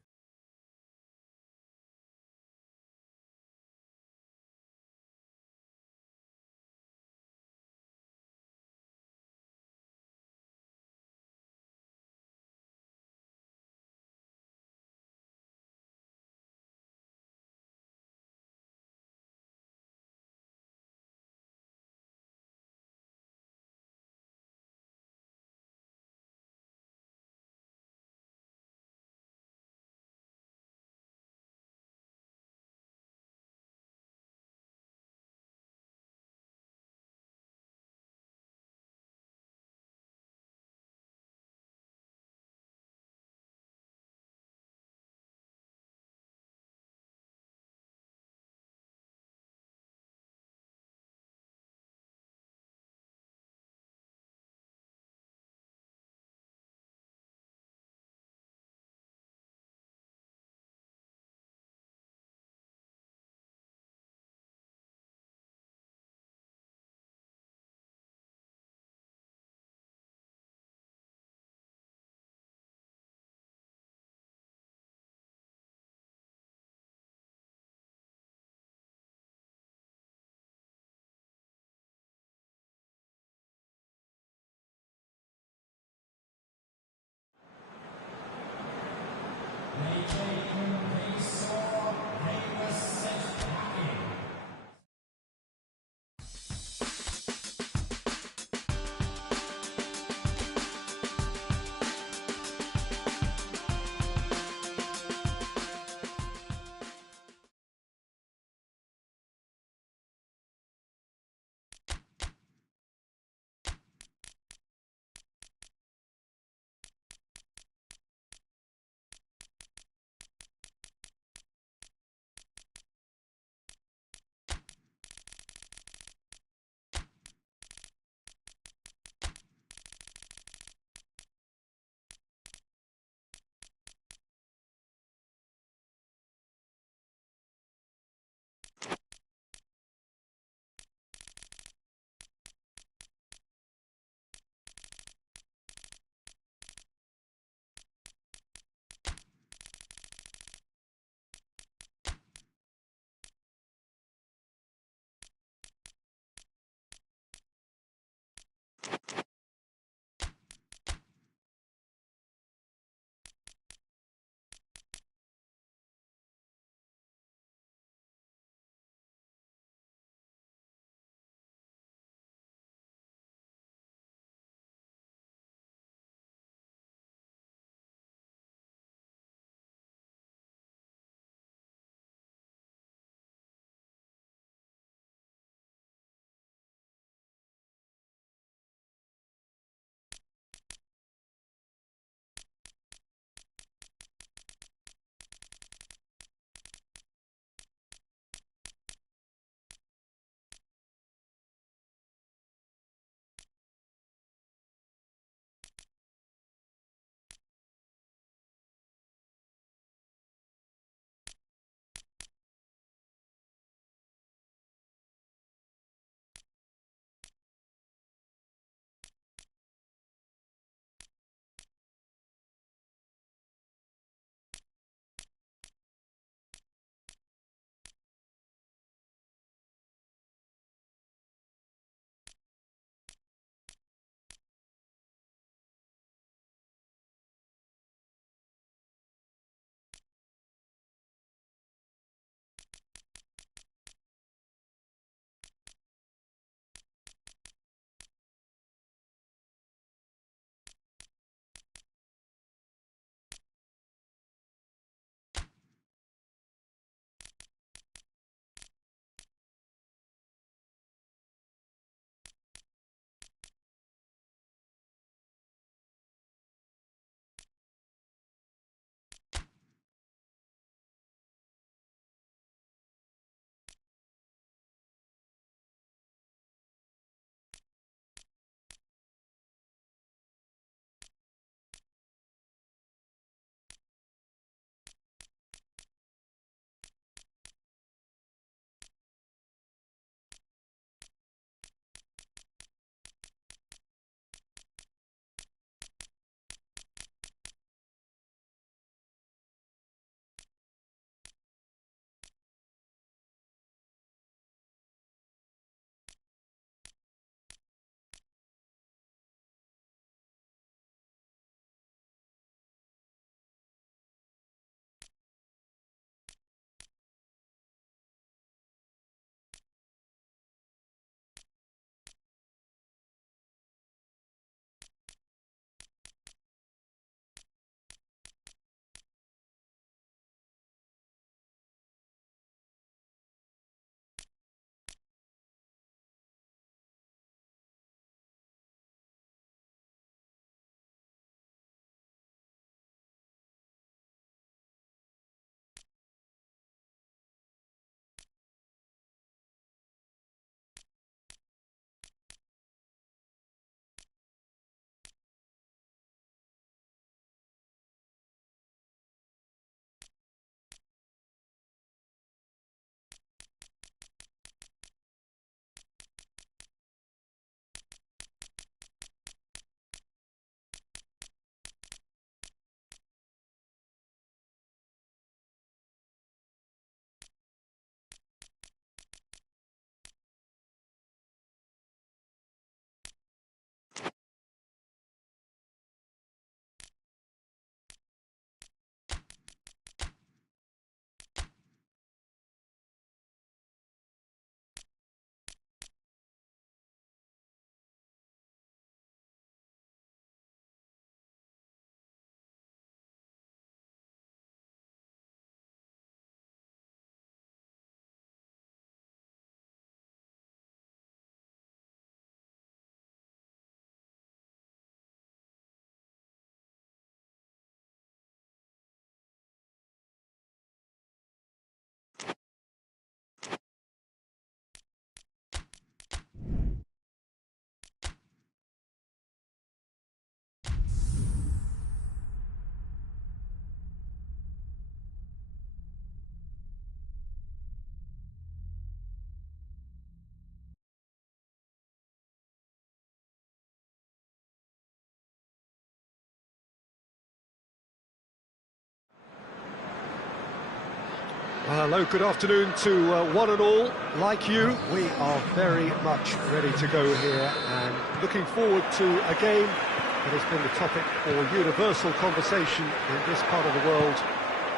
Well, hello, good afternoon to one and all. Like you, we are very much ready to go here and looking forward to a game that has been the topic for universal conversation in this part of the world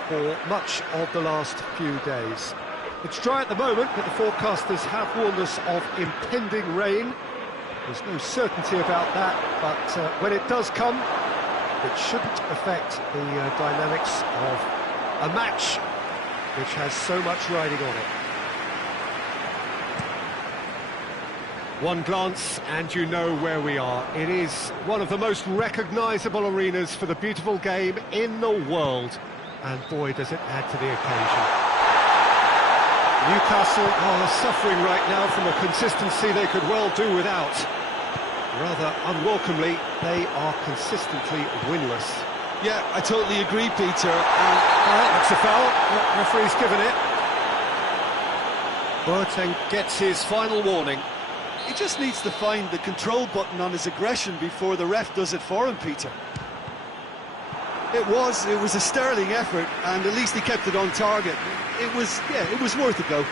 for much of the last few days. It's dry at the moment, but the forecasters have warned us of impending rain. There's no certainty about that, but when it does come, it shouldn't affect the dynamics of a match which has so much riding on it. One glance and you know where we are. It is one of the most recognisable arenas for the beautiful game in the world. And boy, does it add to the occasion. Newcastle are suffering right now from a consistency they could well do without. Rather unwelcomely, they are consistently winless. Yeah, I totally agree, Peter. That's a foul. Referee's given it. Boateng gets his final warning. He just needs to find the control button on his aggression before the ref does it for him, Peter. It was a sterling effort, and at least he kept it on target. It was worth a go.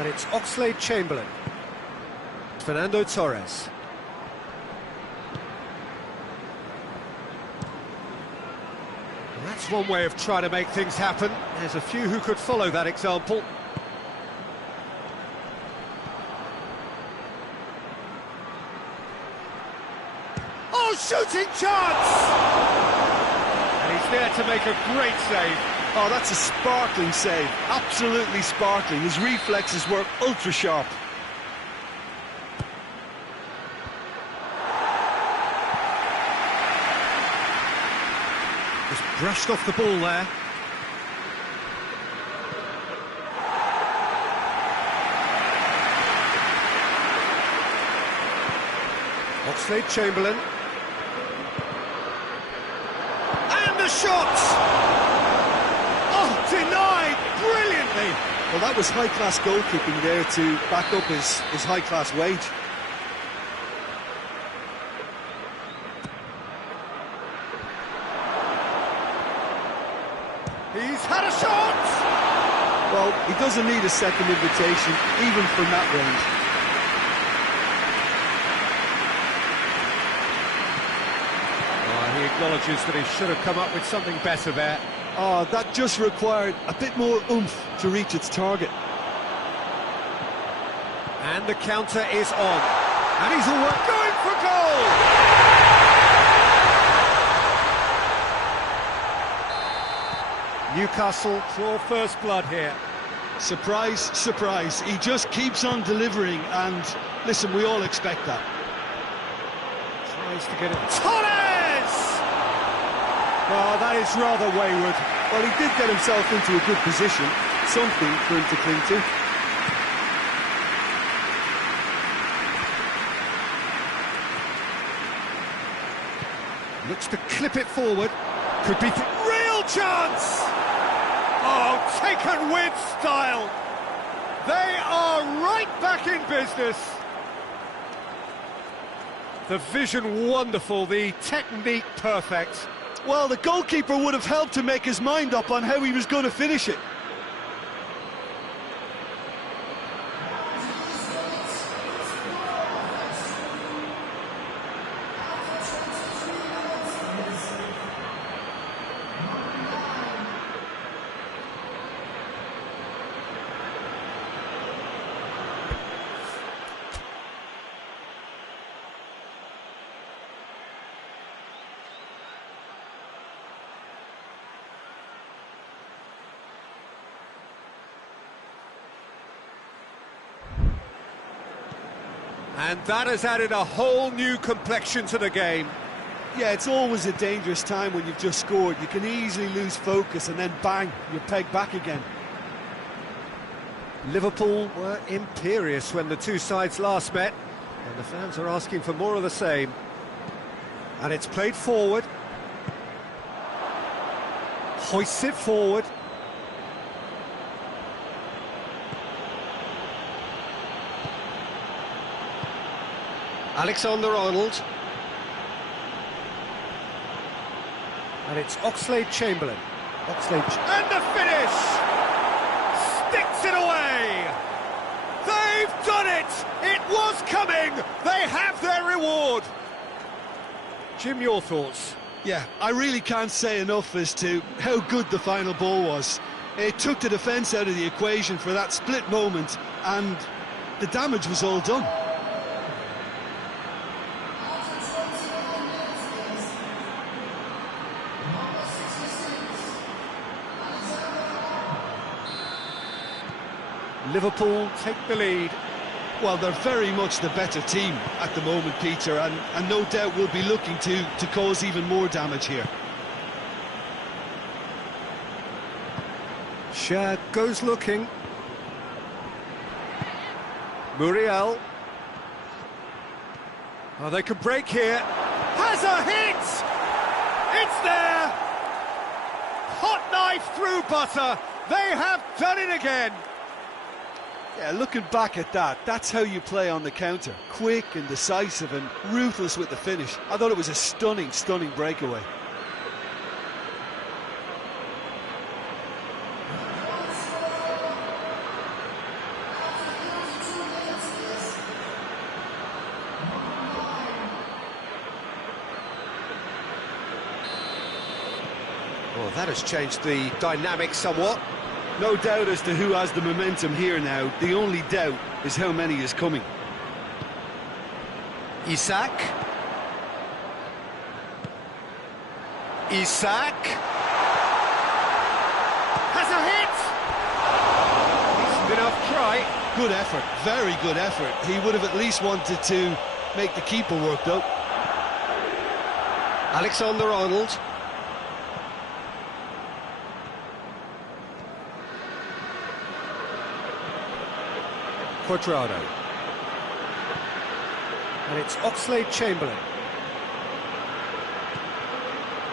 And it's Oxlade-Chamberlain. Fernando Torres. Well, that's one way of trying to make things happen. There's a few who could follow that example. Oh, shooting chance! And he's there to make a great save. Oh, that's a sparkling save. Absolutely sparkling. His reflexes were ultra sharp. Just brushed off the ball there. Oxlade-Chamberlain. And the shot! Oh, denied brilliantly! Well, that was high-class goalkeeping there to back up his high-class wage. He's had a shot! Well, he doesn't need a second invitation, even from that range. He acknowledges that he should have come up with something better there. Oh, that just required a bit more oomph to reach its target. And the counter is on. And he's all right, going for goal! Newcastle draw first blood here. Surprise, surprise. He just keeps on delivering, and listen, we all expect that. Tries to get it. Torres! Oh, that is rather wayward. Well, he did get himself into a good position, something for him to cling to. Looks to clip it forward. Could be real chance! Oh, taken with style. They are right back in business. The vision wonderful, the technique perfect. Well, the goalkeeper would have helped to make his mind up on how he was going to finish it. And that has added a whole new complexion to the game. Yeah, it's always a dangerous time when you've just scored. You can easily lose focus and then bang, you're pegged back again. Liverpool were imperious when the two sides last met, and the fans are asking for more of the same. And it's played forward. Hoists it forward. Alexander-Arnold. And it's Oxlade-Chamberlain. And the finish! Sticks it away! They've done it! It was coming! They have their reward! Jim, your thoughts? Yeah, I really can't say enough as to how good the final ball was. It took the defence out of the equation for that split moment, and the damage was all done. Liverpool take the lead. Well, they're very much the better team at the moment, Peter, and no doubt will be looking to cause even more damage here. Shad goes looking. Muriel. Oh, they could break here. Has a hit! It's there! Hot knife through butter. They have done it again. Yeah, looking back at that, that's how you play on the counter. Quick and decisive and ruthless with the finish. I thought it was a stunning, stunning breakaway. Well, that has changed the dynamic somewhat. No doubt as to who has the momentum here now. The only doubt is how many is coming. Isak. Has a hit! Decent enough try. Good effort, very good effort. He would have at least wanted to make the keeper work though. Alexander-Arnold. Quadrado. And it's Oxlade-Chamberlain.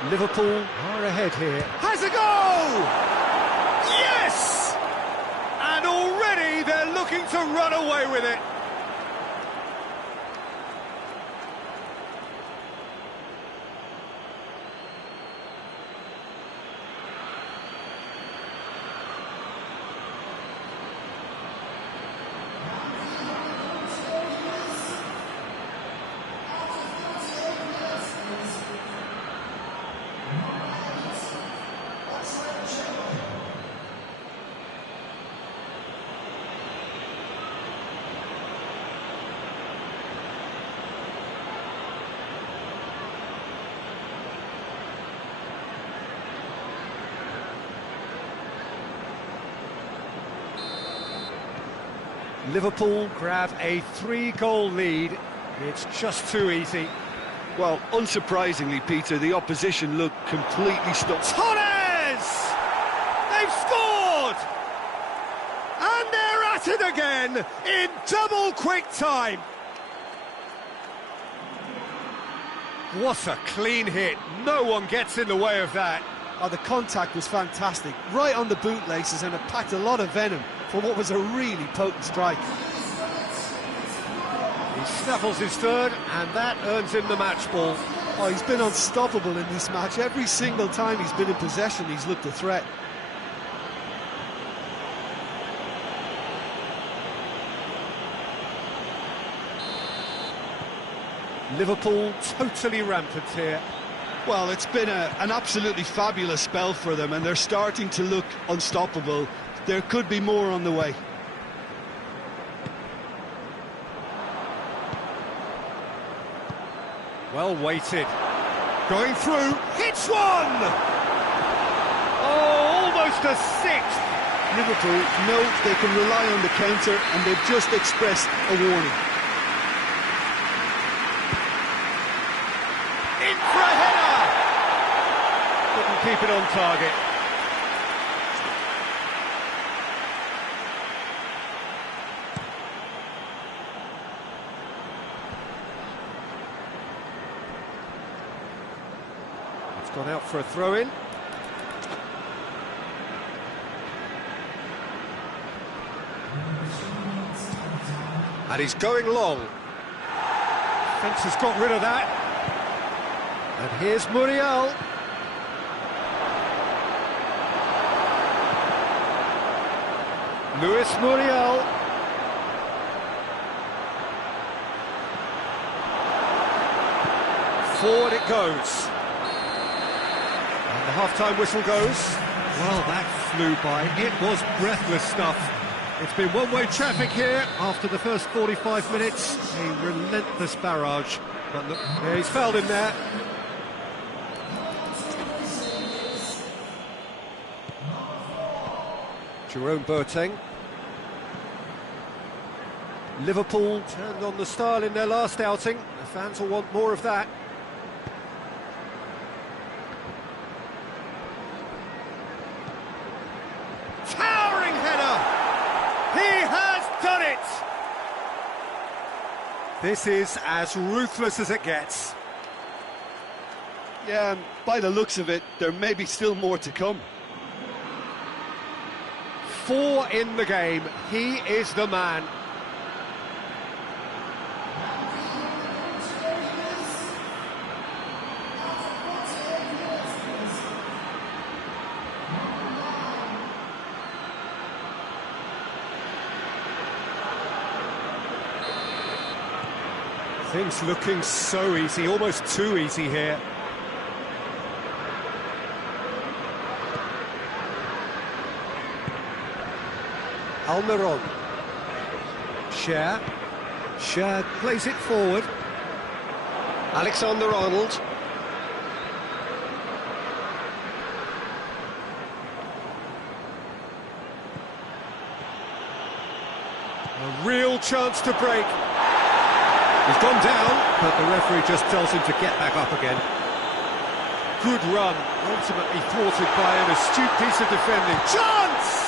Liverpool are ahead here. Has a goal! Yes! And already they're looking to run away with it. Liverpool grab a 3-goal lead. It's just too easy. Well, unsurprisingly, Peter, the opposition looked completely stuck. Torres! They've scored! And they're at it again in double quick time. What a clean hit. No one gets in the way of that. Oh, the contact was fantastic, right on the bootlaces, and it packed a lot of venom for what was a really potent strike. He snaffles his third, and that earns him the match ball. Oh, he's been unstoppable in this match. Every single time he's been in possession, he's looked a threat. Liverpool totally rampant here. Well, it's been an absolutely fabulous spell for them, and they're starting to look unstoppable. There could be more on the way. Well weighted. Going through, hits one! Oh, almost a sixth! Liverpool know they can rely on the counter, and they've just expressed a warning. In for a header! Couldn't keep it on target. It's gone out for a throw-in. And he's going long. Fence has got rid of that. And here's Muriel. Luis Muriel. Forward it goes. And the half-time whistle goes. Well, that flew by. It was breathless stuff. It's been one-way traffic here after the first 45 minutes. A relentless barrage. But look, yeah, he's fouled in there. Jerome Boateng. Liverpool turned on the style in their last outing. The fans will want more of that. Towering header! He has done it! This is as ruthless as it gets. Yeah, and by the looks of it, there may be still more to come. 4 in the game. He is the man. Things looking so easy, almost too easy here. Almiron. Cher plays it forward. Alexander-Arnold. A real chance to break. He's gone down, but the referee just tells him to get back up again. Good run, ultimately thwarted by an astute piece of defending. Chance!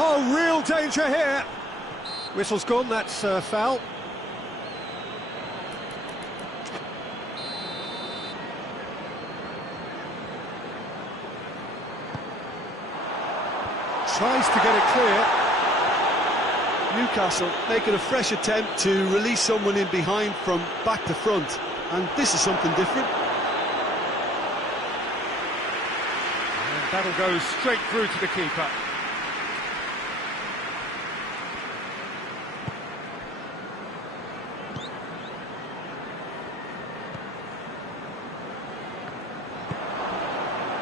Oh, real danger here. Whistle's gone, that's foul. Tries to get it clear. Newcastle making a fresh attempt to release someone in behind from back to front, and this is something different. And that'll go straight through to the keeper.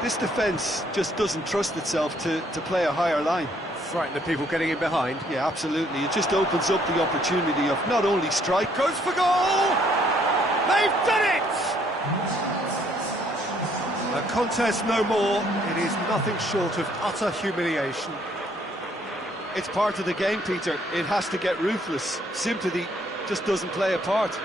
This defence just doesn't trust itself to play a higher line. Frighten the people getting in behind. Yeah, absolutely. It just opens up the opportunity of not only strike... Goes for goal! They've done it! A contest no more. It is nothing short of utter humiliation. It's part of the game, Peter. It has to get ruthless. Sympathy just doesn't play a part.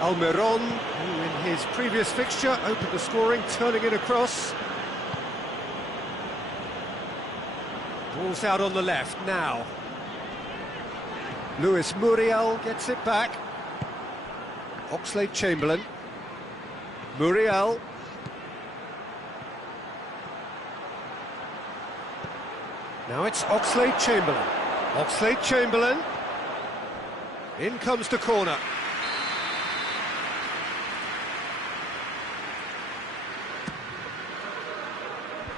Almiron, who in his previous fixture opened the scoring, turning it across. Ball's out on the left now. Luis Muriel gets it back. Oxlade-Chamberlain. Muriel. Now it's Oxlade-Chamberlain. Oxlade-Chamberlain. In comes the corner.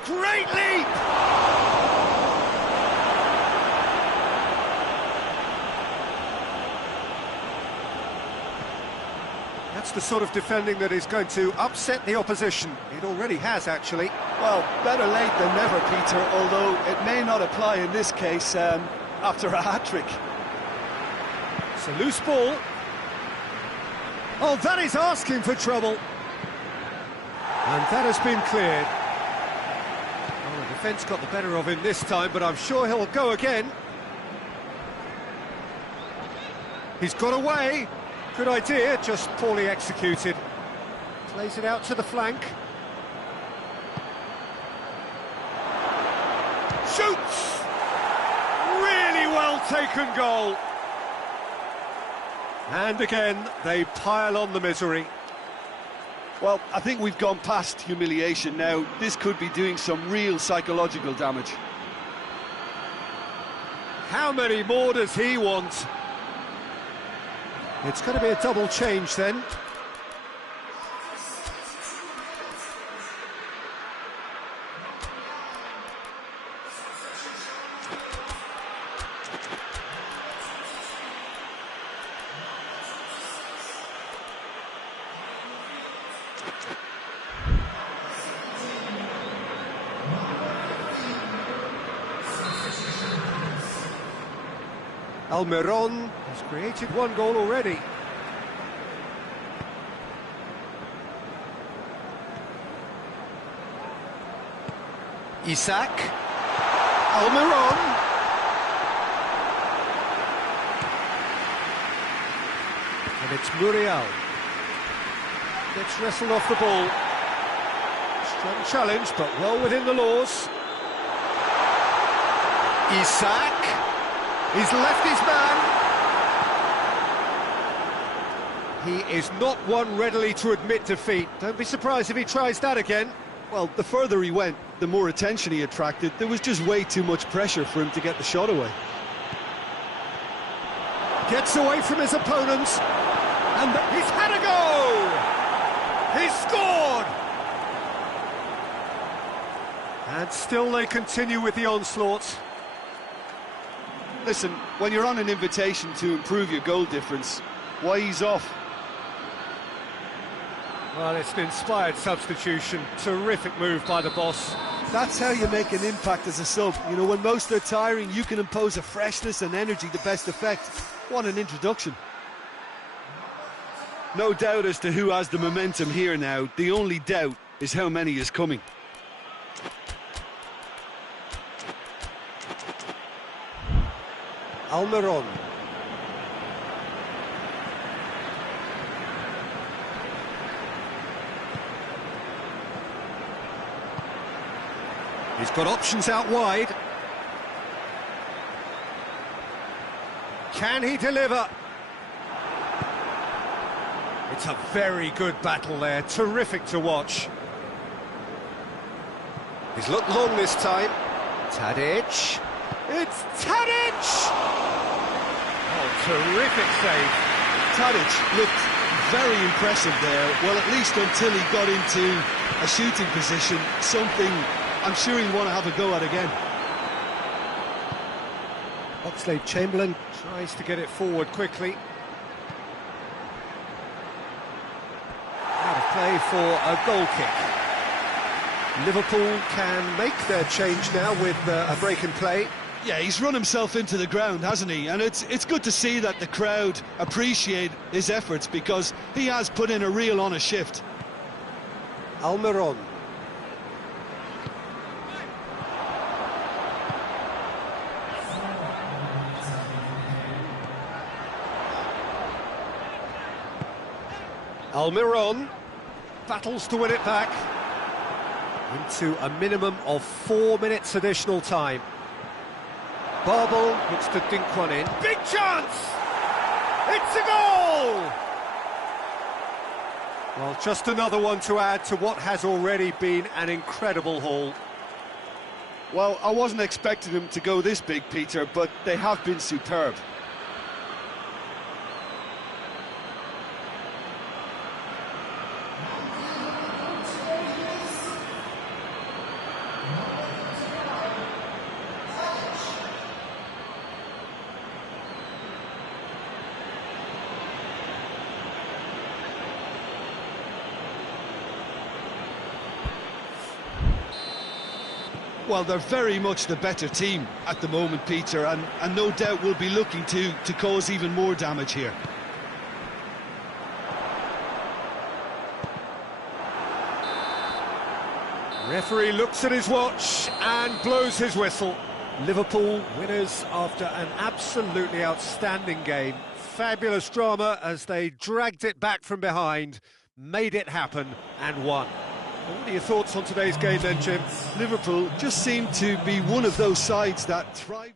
Great leap! That's the sort of defending that is going to upset the opposition. It already has, actually. Well, better late than never, Peter, although it may not apply in this case after a hat-trick. It's a loose ball. Oh, that is asking for trouble. And that has been cleared. Oh, the defence got the better of him this time, but I'm sure he'll go again. He's got away. Good idea, just poorly executed. Plays it out to the flank. Shoots! Really well taken goal. And again, they pile on the misery. Well, I think we've gone past humiliation now. This could be doing some real psychological damage. How many more does he want? It's going to be a double change then. Almiron has created one goal already. Isak. Almiron. And it's Muriel. Gets wrestled off the ball. Strong challenge, but well within the laws. Isak. He's left his man. He is not one readily to admit defeat. Don't be surprised if he tries that again. Well, the further he went, the more attention he attracted. There was just way too much pressure for him to get the shot away. Gets away from his opponents. And he's had a go! He's scored! And still they continue with the onslaught. Listen, when you're on an invitation to improve your goal difference, why ease off? Well, it's an inspired substitution. Terrific move by the boss. That's how you make an impact as a sub. You know, when most are tiring, you can impose a freshness and energy to best effect. What an introduction. No doubt as to who has the momentum here now. The only doubt is how many is coming. Almiron. He's got options out wide. Can he deliver? It's a very good battle there, terrific to watch. He's looked long this time. Tadic. It's Tadic! Oh, terrific save. Tadic looked very impressive there, well, at least until he got into a shooting position, something I'm sure he'll want to have a go at again. Oxlade-Chamberlain tries to get it forward quickly. Out of play for a goal kick. Liverpool can make their change now with a break in play. Yeah, he's run himself into the ground, hasn't he? And it's good to see that the crowd appreciate his efforts, because he has put in a real honest shift. Almiron. Almiron battles to win it back into a minimum of 4 minutes additional time. Barbel looks to dink one in. Big chance! It's a goal! Well, just another one to add to what has already been an incredible haul. Well, I wasn't expecting them to go this big, Peter, but they have been superb. Well, they're very much the better team at the moment, Peter, and no doubt will be looking to cause even more damage here. Referee looks at his watch and blows his whistle. Liverpool winners after an absolutely outstanding game. Fabulous drama as they dragged it back from behind, made it happen and won. What are your thoughts on today's game then, Jim? Liverpool just seem to be one of those sides that thrive.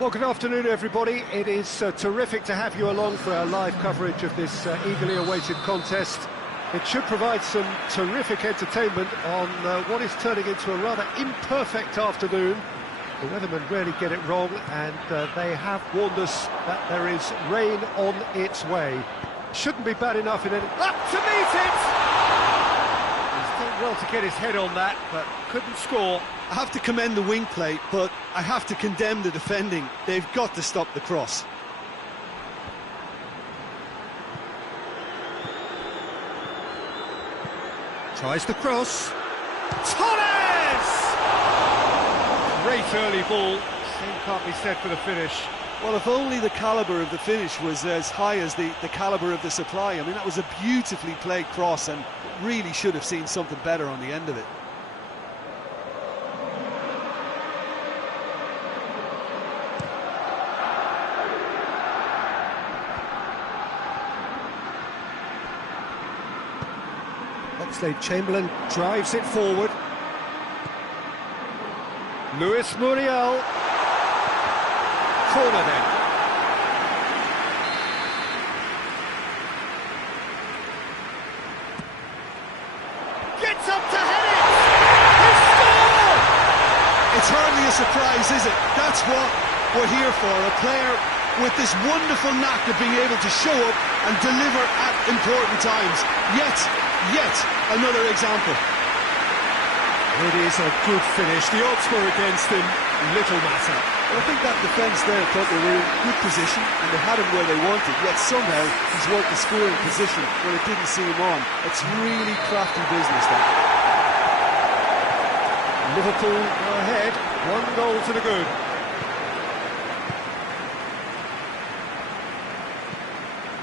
Well, good afternoon, everybody. It is terrific to have you along for our live coverage of this eagerly awaited contest. It should provide some terrific entertainment on what is turning into a rather imperfect afternoon. The weathermen rarely get it wrong, and they have warned us that there is rain on its way. Shouldn't be bad enough in any... Up to meet it! He's done well to get his head on that, but couldn't score. I have to commend the wing play, but I have to condemn the defending. They've got to stop the cross. Tries the cross. Torres! Great early ball. Same can't be said for the finish. Well, if only the calibre of the finish was as high as the calibre of the supply. I mean, that was a beautifully played cross and really should have seen something better on the end of it. Oxlade-Chamberlain drives it forward. Luis Muriel. Corner then. Gets up to head it! He scored! It's hardly a surprise, is it? That's what we're here for, a player with this wonderful knack of being able to show up and deliver at important times. Yet another example. It is a good finish. The odds were against him. Little matter. Well, I think that defence there thought they were in good position and they had him where they wanted, yet somehow he's worked the scoring position when it didn't see him on. It's really crafty business, that. Liverpool are ahead. 1 goal to the good.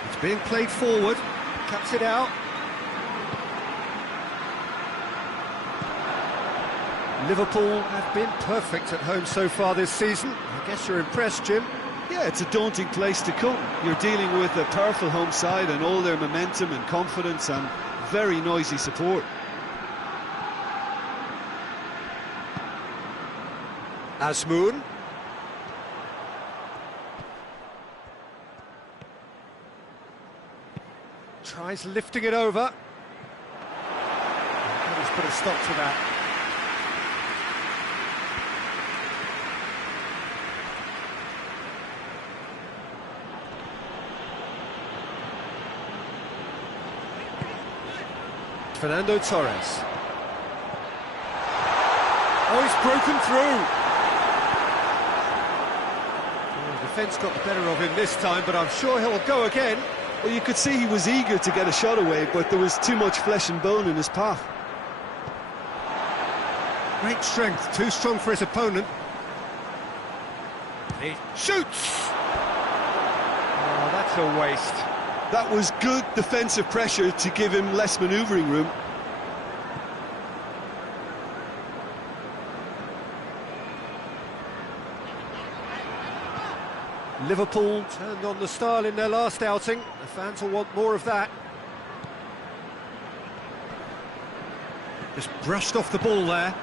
It's being played forward. Cuts it out. Liverpool have been perfect at home so far this season. I guess you're impressed, Jim. Yeah, it's a daunting place to come. You're dealing with a powerful home side and all their momentum and confidence and very noisy support. Azmoun. Tries lifting it over. He's put a stop to that. Fernando Torres. Oh, he's broken through. Well, the defence got the better of him this time, but I'm sure he'll go again. Well, you could see he was eager to get a shot away, but there was too much flesh and bone in his path. Great strength, too strong for his opponent. He shoots! Oh, that's a waste. That was good defensive pressure to give him less manoeuvring room. Liverpool turned on the style in their last outing. The fans will want more of that. Just brushed off the ball there.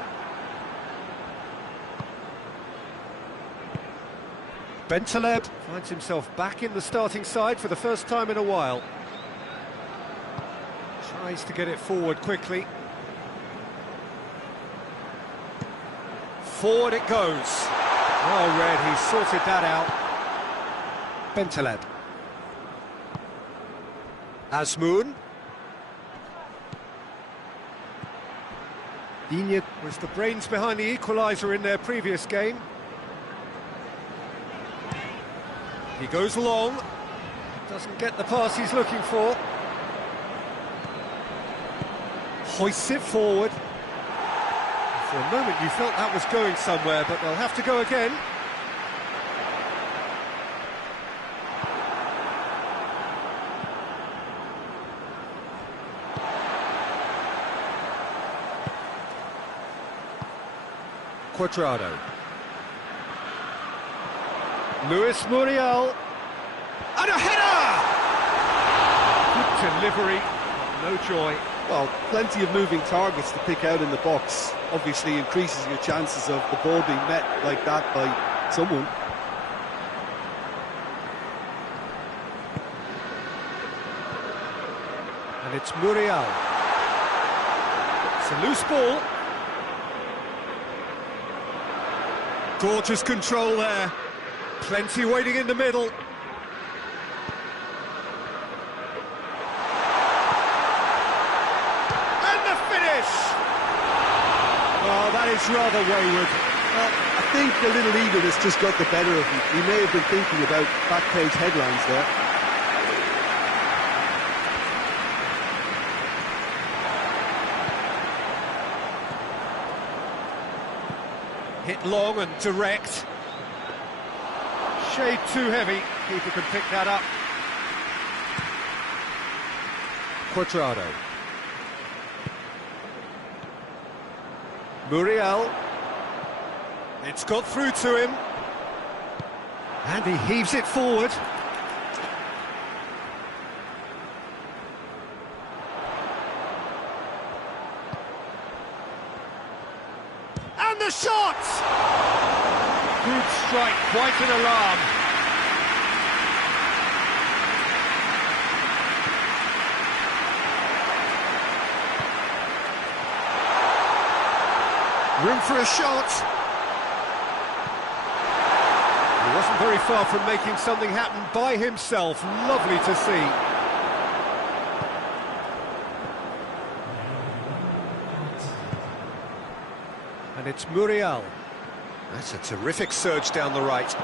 Bentaleb finds himself back in the starting side for the first time in a while. Tries to get it forward quickly. Forward it goes. Well read, he sorted that out. Bentaleb. Azmoun. Digne was the brains behind the equaliser in their previous game. He goes long, doesn't get the pass he's looking for. Hoists it forward. For a moment you felt that was going somewhere, but they'll have to go again. Cuadrado. Luis Muriel. And a header! Good delivery, no joy. Well, plenty of moving targets to pick out in the box. Obviously increases your chances of the ball being met like that by someone. And it's Muriel. It's a loose ball. Gorgeous control there. Plenty waiting in the middle. And the finish! Oh, that is rather wayward. Well, I think a little eagerness just got the better of him. He may have been thinking about back-page headlines there. Hit long and direct. Shade too heavy. Keeper can pick that up. Quadrado. Muriel. It's got through to him. And he heaves it forward. And the shot! Good strike, quite an alarm. Room for a shot. He wasn't very far from making something happen by himself. Lovely to see. And it's Muriel. That's a terrific surge down the right.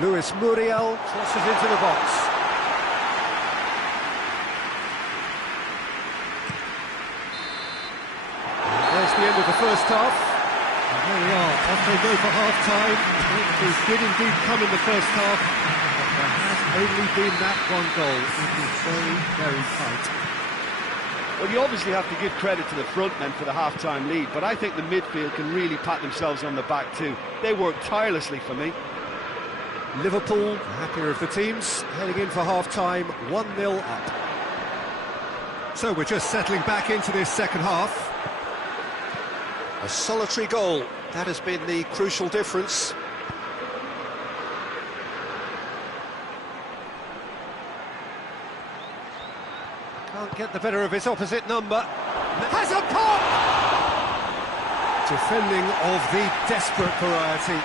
Luis Muriel crosses into the box. And there's the end of the first half. And there we are, off they go for half-time. It did indeed come in the first half, but there has only been that one goal. It is very, very tight. Well, you obviously have to give credit to the front men for the half-time lead, but I think the midfield can really pat themselves on the back too. They worked tirelessly for me. Liverpool, the happier of the teams, heading in for half-time, 1-0 up. So we're just settling back into this second half. A solitary goal, that has been the crucial difference. Can't get the better of his opposite number. Has a pop! Defending of the desperate variety.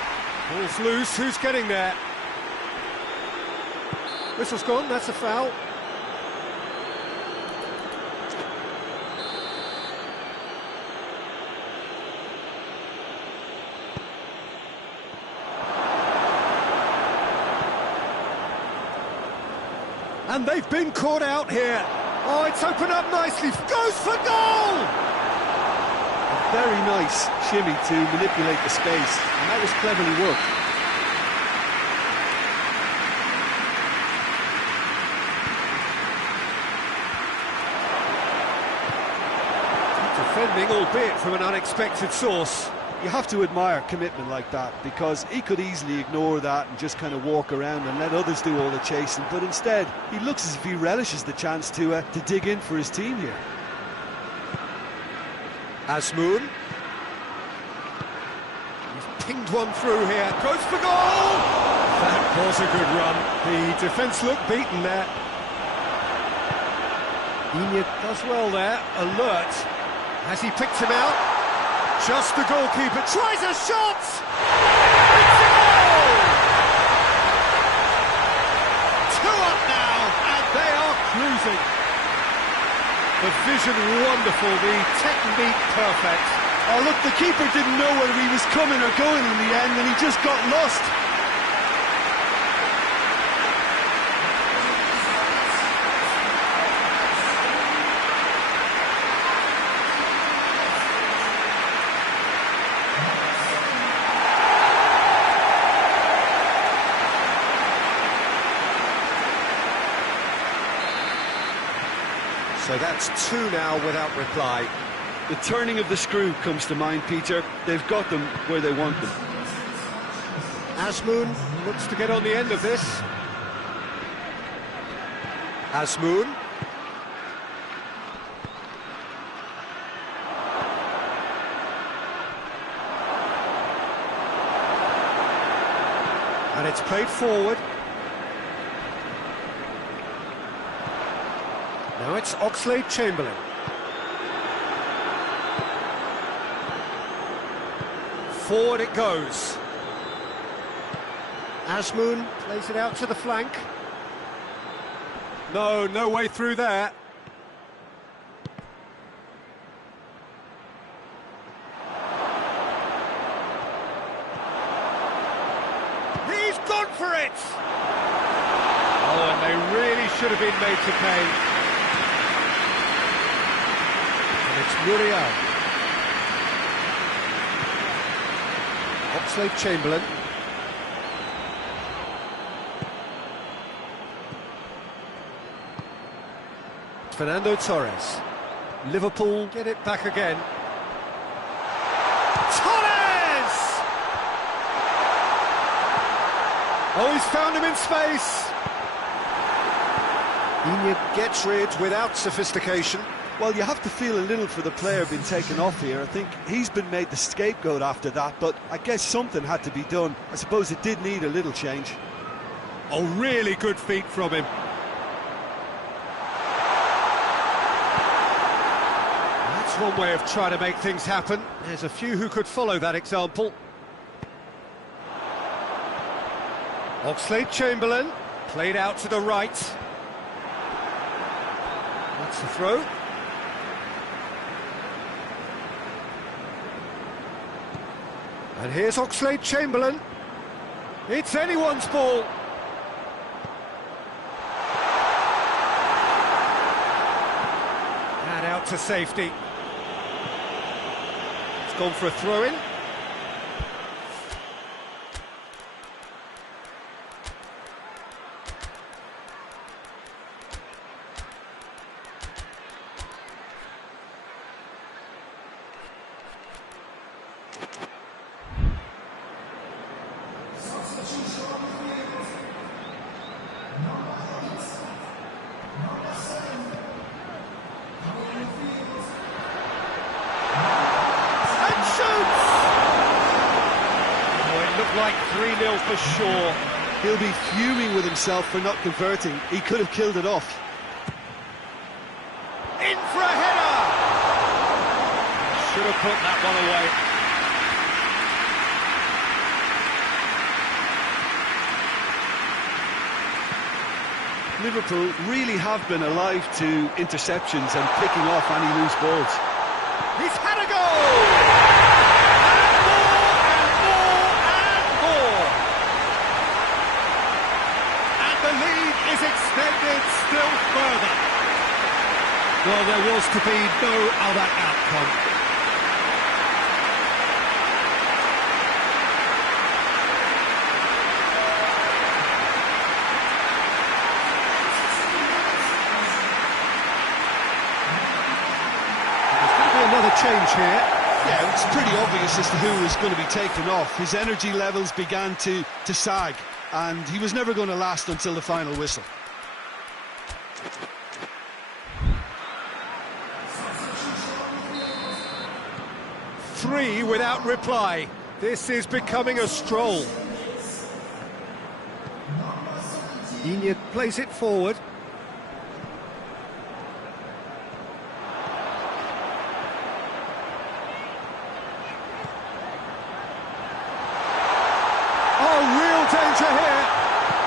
Ball's loose, who's getting there? Whistle's gone, that's a foul. And they've been caught out here. Oh, it's opened up nicely. Goes for goal! A very nice shimmy to manipulate the space, and that was cleverly worked. Defending, albeit from an unexpected source. You have to admire commitment like that, because he could easily ignore that and just kind of walk around and let others do all the chasing, but instead he looks as if he relishes the chance to dig in for his team here. Asmoon. He's pinged one through here, goes for goal! That was a good run. The defence looked beaten there. Inyat does well there, alert. Has he picked him out? Just the goalkeeper, tries a shot! It's a goal! 2 up now, and they are cruising. The vision wonderful, the technique perfect. Oh look, the keeper didn't know whether he was coming or going in the end, and he just got lost. So that's 2 now without reply. The turning of the screw comes to mind, Peter. They've got them where they want them. Asmoon looks to get on the end of this. Asmoon. And it's played forward. Now Now it's Oxlade-Chamberlain. Forward it goes. Azmoun plays it out to the flank. No way through there. He's gone for it! Oh, and they really should have been made to pay. And it's Muriel. Oxlade-Chamberlain. Fernando Torres. Liverpool get it back again. Torres! Oh, he's found him in space. Iñigo gets rid without sophistication. Well, you have to feel a little for the player being taken off here. I think he's been made the scapegoat after that, but I guess something had to be done. I suppose it did need a little change. Oh, really good feet from him. That's one way of trying to make things happen. There's a few who could follow that example. Oxlade-Chamberlain, played out to the right. That's the throw. And here's Oxlade-Chamberlain. It's anyone's ball. And out to safety. It's gone for a throw-in. Like 3-0 for sure. He'll be fuming with himself for not converting. He could have killed it off. In for a header! Should have put that one away. Liverpool really have been alive to interceptions and picking off any loose balls. He's had a goal! Is extended still further. Well, there was to be no other outcome. There's going to be another change here. Yeah, it's pretty obvious as to who was going to be taken off. His energy levels began to sag, and he was never going to last until the final whistle. Three without reply. This is becoming a stroll. Iñigo plays it forward. Oh, real danger here.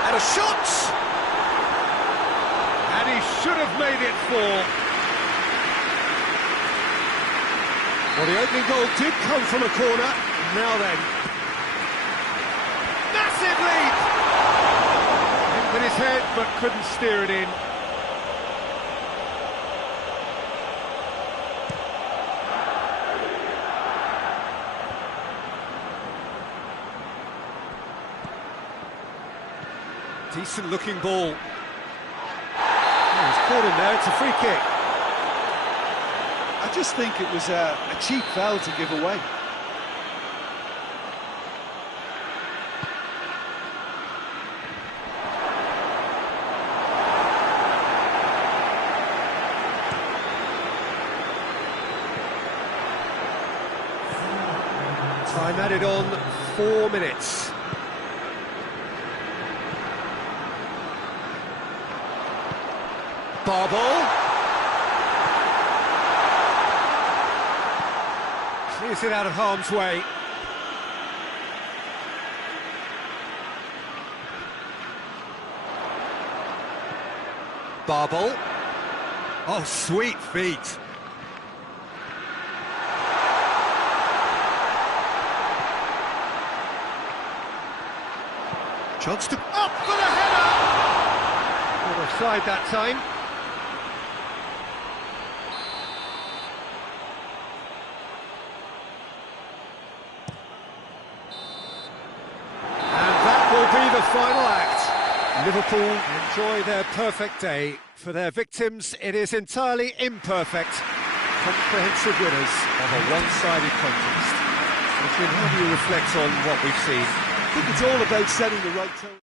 And a shot! And he should have made it 4. Well, the opening goal did come from a corner. Now then. Massive lead! Hit with his head, but couldn't steer it in. Decent looking ball. Oh, he's caught him there, it's a free kick. I just think it was a cheap foul to give away. Time added on 4 minutes. Barbol. Plays it out of harm's way. Barbel. Oh, sweet feet. Chance to... up for the header! Not offside that time. And that will be the final act. Liverpool enjoy their perfect day. For their victims, it is entirely imperfect. Comprehensive winners of a one-sided contest. How do you reflect on what we've seen? I think it's all about setting the right tone.